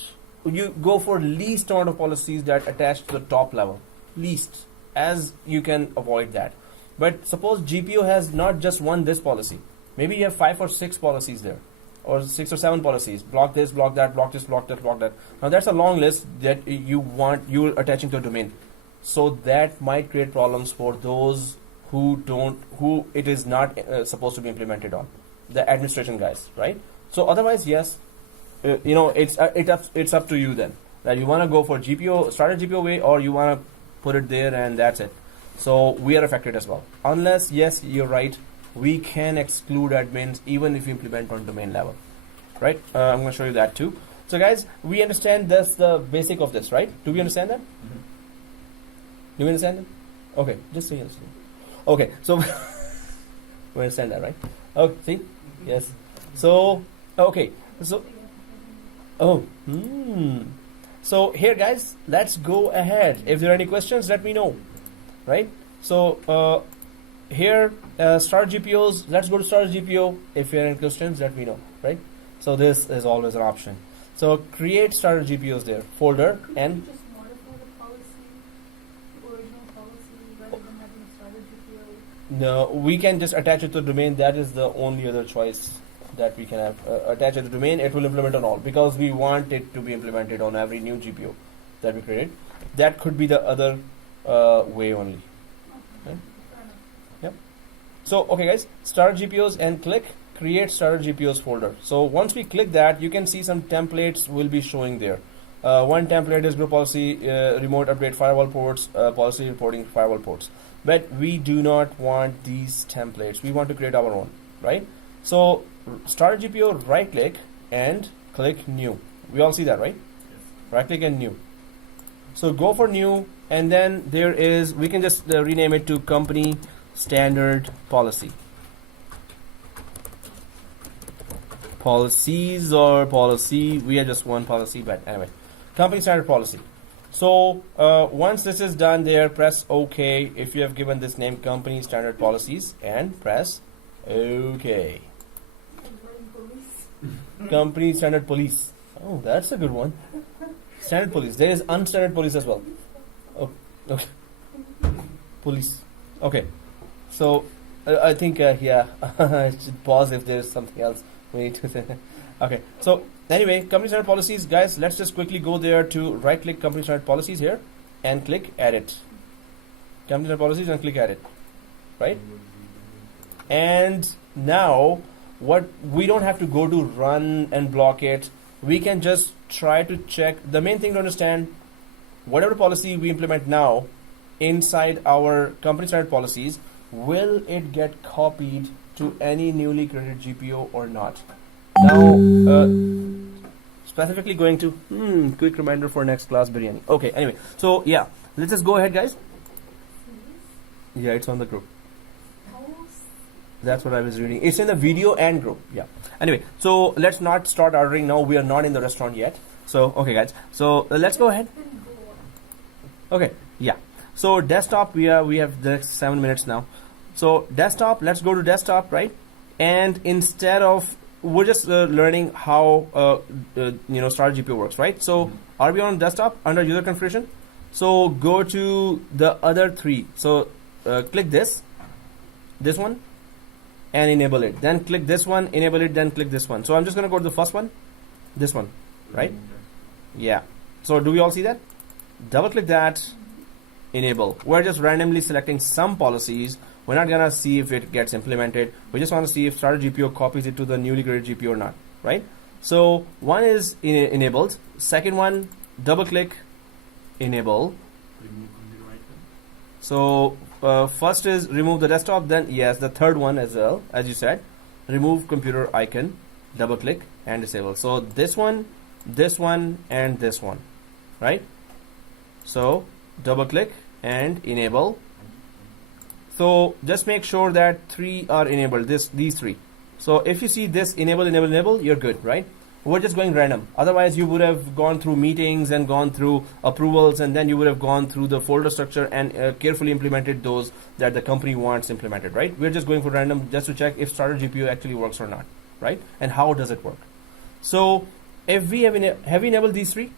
you go for least amount of policies that attach to the top level, least, as you can avoid that. But suppose GPO has not just one this policy, maybe you have 5 or 6 policies there, or 6 or 7 policies, block this, block that, block this, block that, block that. Now that's a long list that you're attaching to a domain. So that might create problems for those who it is not supposed to be implemented on, the administration guys, right? So otherwise, yes, it's up to you then, that you want to go for GPO, starter GPO way, or you want to put it there and that's it. So we are affected as well. Unless, yes, you're right, we can exclude admins even if you implement on domain level, right? I'm going to show you that too. So guys, we understand this, the basic of this, right? Do we understand that? Mhm. Do we understand it? Okay, just so you understand. Okay, so we understand that, right? Okay, see? Yes. So, okay. So here, guys, let's go ahead. If there are any questions, let me know, right? So here, start GPOs. Let's go to start GPO. If there are any questions, let me know, right? So this is always an option. So create starter GPOs there, folder, and Just modify the policy, the original policy, rather than having a starter GPO. no, we can just attach it to the domain. That is the only other choice that we can have. Attach it to the domain. It will implement on all because we want it to be implemented on every new GPO that we create. That could be the other way only. Okay, Right. fair enough. So, okay guys, start GPOs and click create starter GPOs folder. So once we click that, you can see some templates will be showing there. One template is group policy, remote update firewall ports, policy reporting firewall ports. But we do not want these templates. We want to create our own, right? So start GPO, right click and click new. We all see that, right? Yes. Right click and new. So go for new, and then there is, we can just rename it to company standard policy. policies or policy. We have just one policy, but anyway, company standard policy. So once this is done there, press OK if you have given this name company standard policies and press OK. Company standard police. Oh, that's a good one. Standard police. There is unstandard police as well. Oh, okay. Police. Okay. So I think yeah, I should pause if there is something else we need to say. Okay. So anyway, company standard policies, guys. Let's just quickly go there to right-click company standard policies here and click edit. Company standard policies and click edit. Right. And now, what we don't have to go to run and block it. We can just try to check. The main thing to understand, whatever policy we implement now inside our company standard policies, will it get copied to any newly created GPO or not? Now, specifically going to quick reminder for next class biryani. Okay, anyway, so yeah, let's just go ahead, guys. Yeah, it's on the group. That's what I was reading. It's in the video and group. Yeah. Anyway, so let's not start ordering now. We are not in the restaurant yet. So, okay, guys. So let's go ahead. Okay. Yeah. So desktop, we have the 7 minutes now. So desktop, let's go to desktop, right? And instead of, we're just learning how Starter GPO works, right? So are we on desktop under user configuration? So go to the other three. So click this one, and enable it. Then click this one, enable it, then click this one. So I'm just going to go to the first one, this one, right? Yeah. So do we all see that? Double click that, enable. We're just randomly selecting some policies. We're not going to see if it gets implemented. We just want to see if Starter GPO copies it to the newly created GPO or not, right? So one is enabled. Second one, double click, enable. So first is remove the desktop, then yes, the third one as well, as you said, remove computer icon, double click and disable. So this one, and this one, right? So double click and enable. So just make sure that three are enabled, these three. So if you see this enable, you're good, right? We're just going random. Otherwise, you would have gone through meetings and gone through approvals, and then you would have gone through the folder structure and carefully implemented those that the company wants implemented, right? We're just going for random just to check if Starter GPO actually works or not, right? And how does it work? So if we have we enabled these three?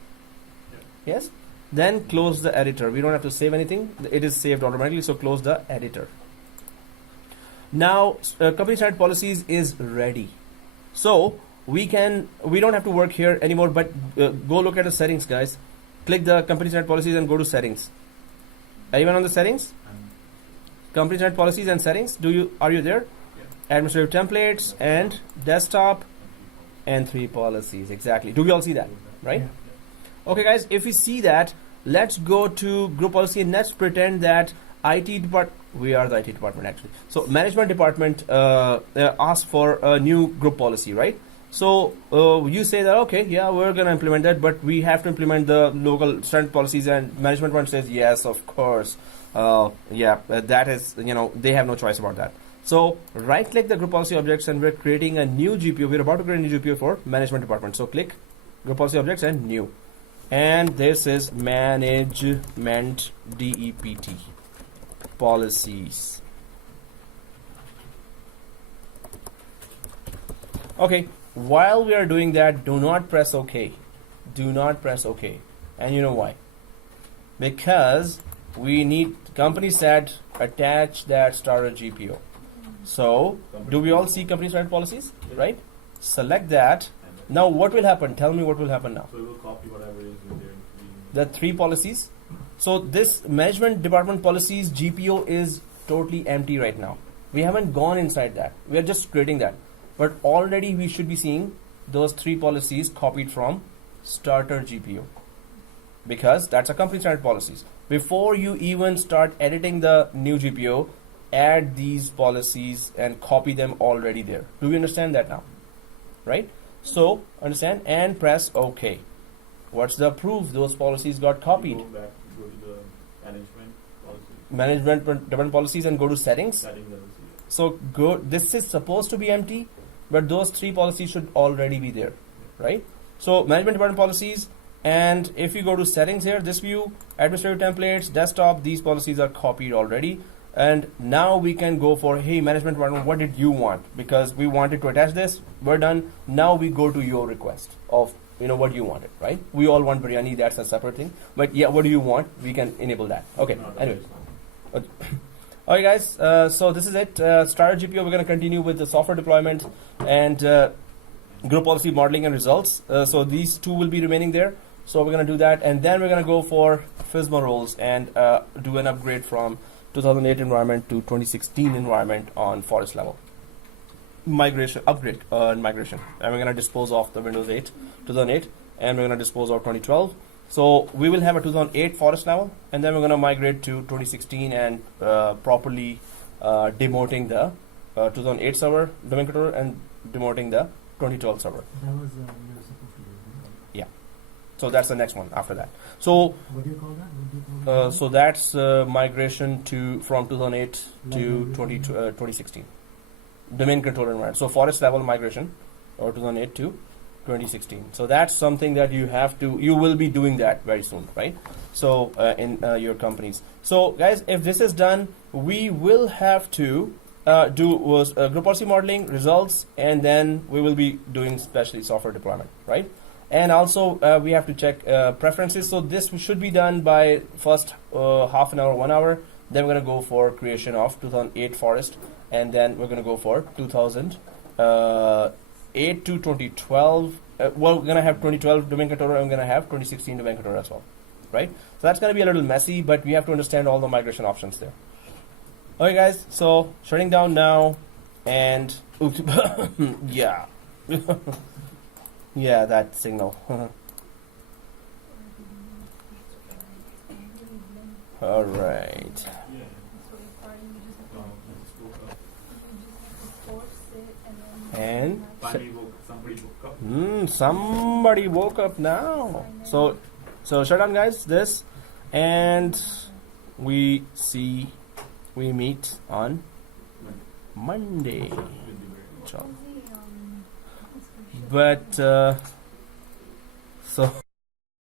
Yeah. Yes? Then close the editor. We don't have to save anything. It is saved automatically, so close the editor. Now, company standard policies is ready. So we don't have to work here anymore, but go look at the settings, guys. Click the company standard policies and go to settings. Anyone on the settings? Company standard policies and settings. Are you there? Yeah. Administrative templates and desktop and 3 policies. Exactly. Do we all see that? Right? Yeah. Okay, guys. If we see that, let's go to group policy and let's pretend that IT department. We are the IT department actually. So management department asked for a new group policy, right? So you say that, okay, yeah, we're going to implement that, but we have to implement the local standard policies, and management one says, yes, of course. Yeah, that is, they have no choice about that. So right click the group policy objects and we're creating a new GPO. We're about to create a new GPO for management department. So click group policy objects and new. And this is management DEPT policies. Okay. While we are doing that, do not press OK. Do not press OK. And you know why? Because we need, company said, attach that Starter GPO. So, do we all see company standard policies? Right? Select that. Now, what will happen? Tell me what will happen now. So, it will copy whatever is in there. The 3 policies. So, this management department policies GPO is totally empty right now. We haven't gone inside that. We are just creating that. But already we should be seeing those 3 policies copied from Starter GPO, because that's a company standard policies. Before you even start editing the new GPO, add these policies and copy them already there. Do we understand that now? Right? So understand and press OK. What's the proof those policies got copied? Go to the management policies. Management department policies and go to settings. Settings. So this is supposed to be empty. but those 3 policies should already be there, right? So management department policies, and if you go to settings here, this view, administrative templates, desktop, these policies are copied already. And now we can go for, hey, management department, what did you want? Because we wanted to attach this, we're done. Now we go to your request of, what you wanted, right? We all want biryani, that's a separate thing. But yeah, what do you want? We can enable that. Okay, anyway. Okay. Alright guys, so this is it. Starter GPO, we're going to continue with the software deployment and group policy modeling and results. So these 2 will be remaining there. So we're going to do that, and then we're going to go for FSMA roles and do an upgrade from 2008 environment to 2016 environment on forest level. Migration, upgrade and migration. And we're going to dispose of the Windows 8, 2008, and we're going to dispose of 2012. So we will have a 2008 forest level, and then we're going to migrate to 2016 and properly demoting the 2008 server domain controller and demoting the 2012 server. That was we were supposed to do. Yeah. So that's the next one after that. So What do you call that? What do you call that? so that's migration from 2008 to 2016. Domain controller environment. So forest level migration, or 2008 to 2016. So that's something that you will be doing that very soon, right? So in your companies. So guys, if this is done, we will have to do group policy modeling, results, and then we will be doing especially software deployment, right? And also we have to check preferences. So this should be done by first half an hour, 1 hour. Then we're going to go for creation of 2008 forest, and then we're going to go for 2008 to 2012. Well, we're going to have 2012 domain controller, and we're going to have 2016 domain controller as well, right? So that's going to be a little messy, but we have to understand all the migration options there. Okay, guys. So shutting down now, and oops, yeah, yeah, that signal. All right. So if I you just have to force it and then Somebody woke up now. So shut down, guys. This, and we meet on Monday. But so.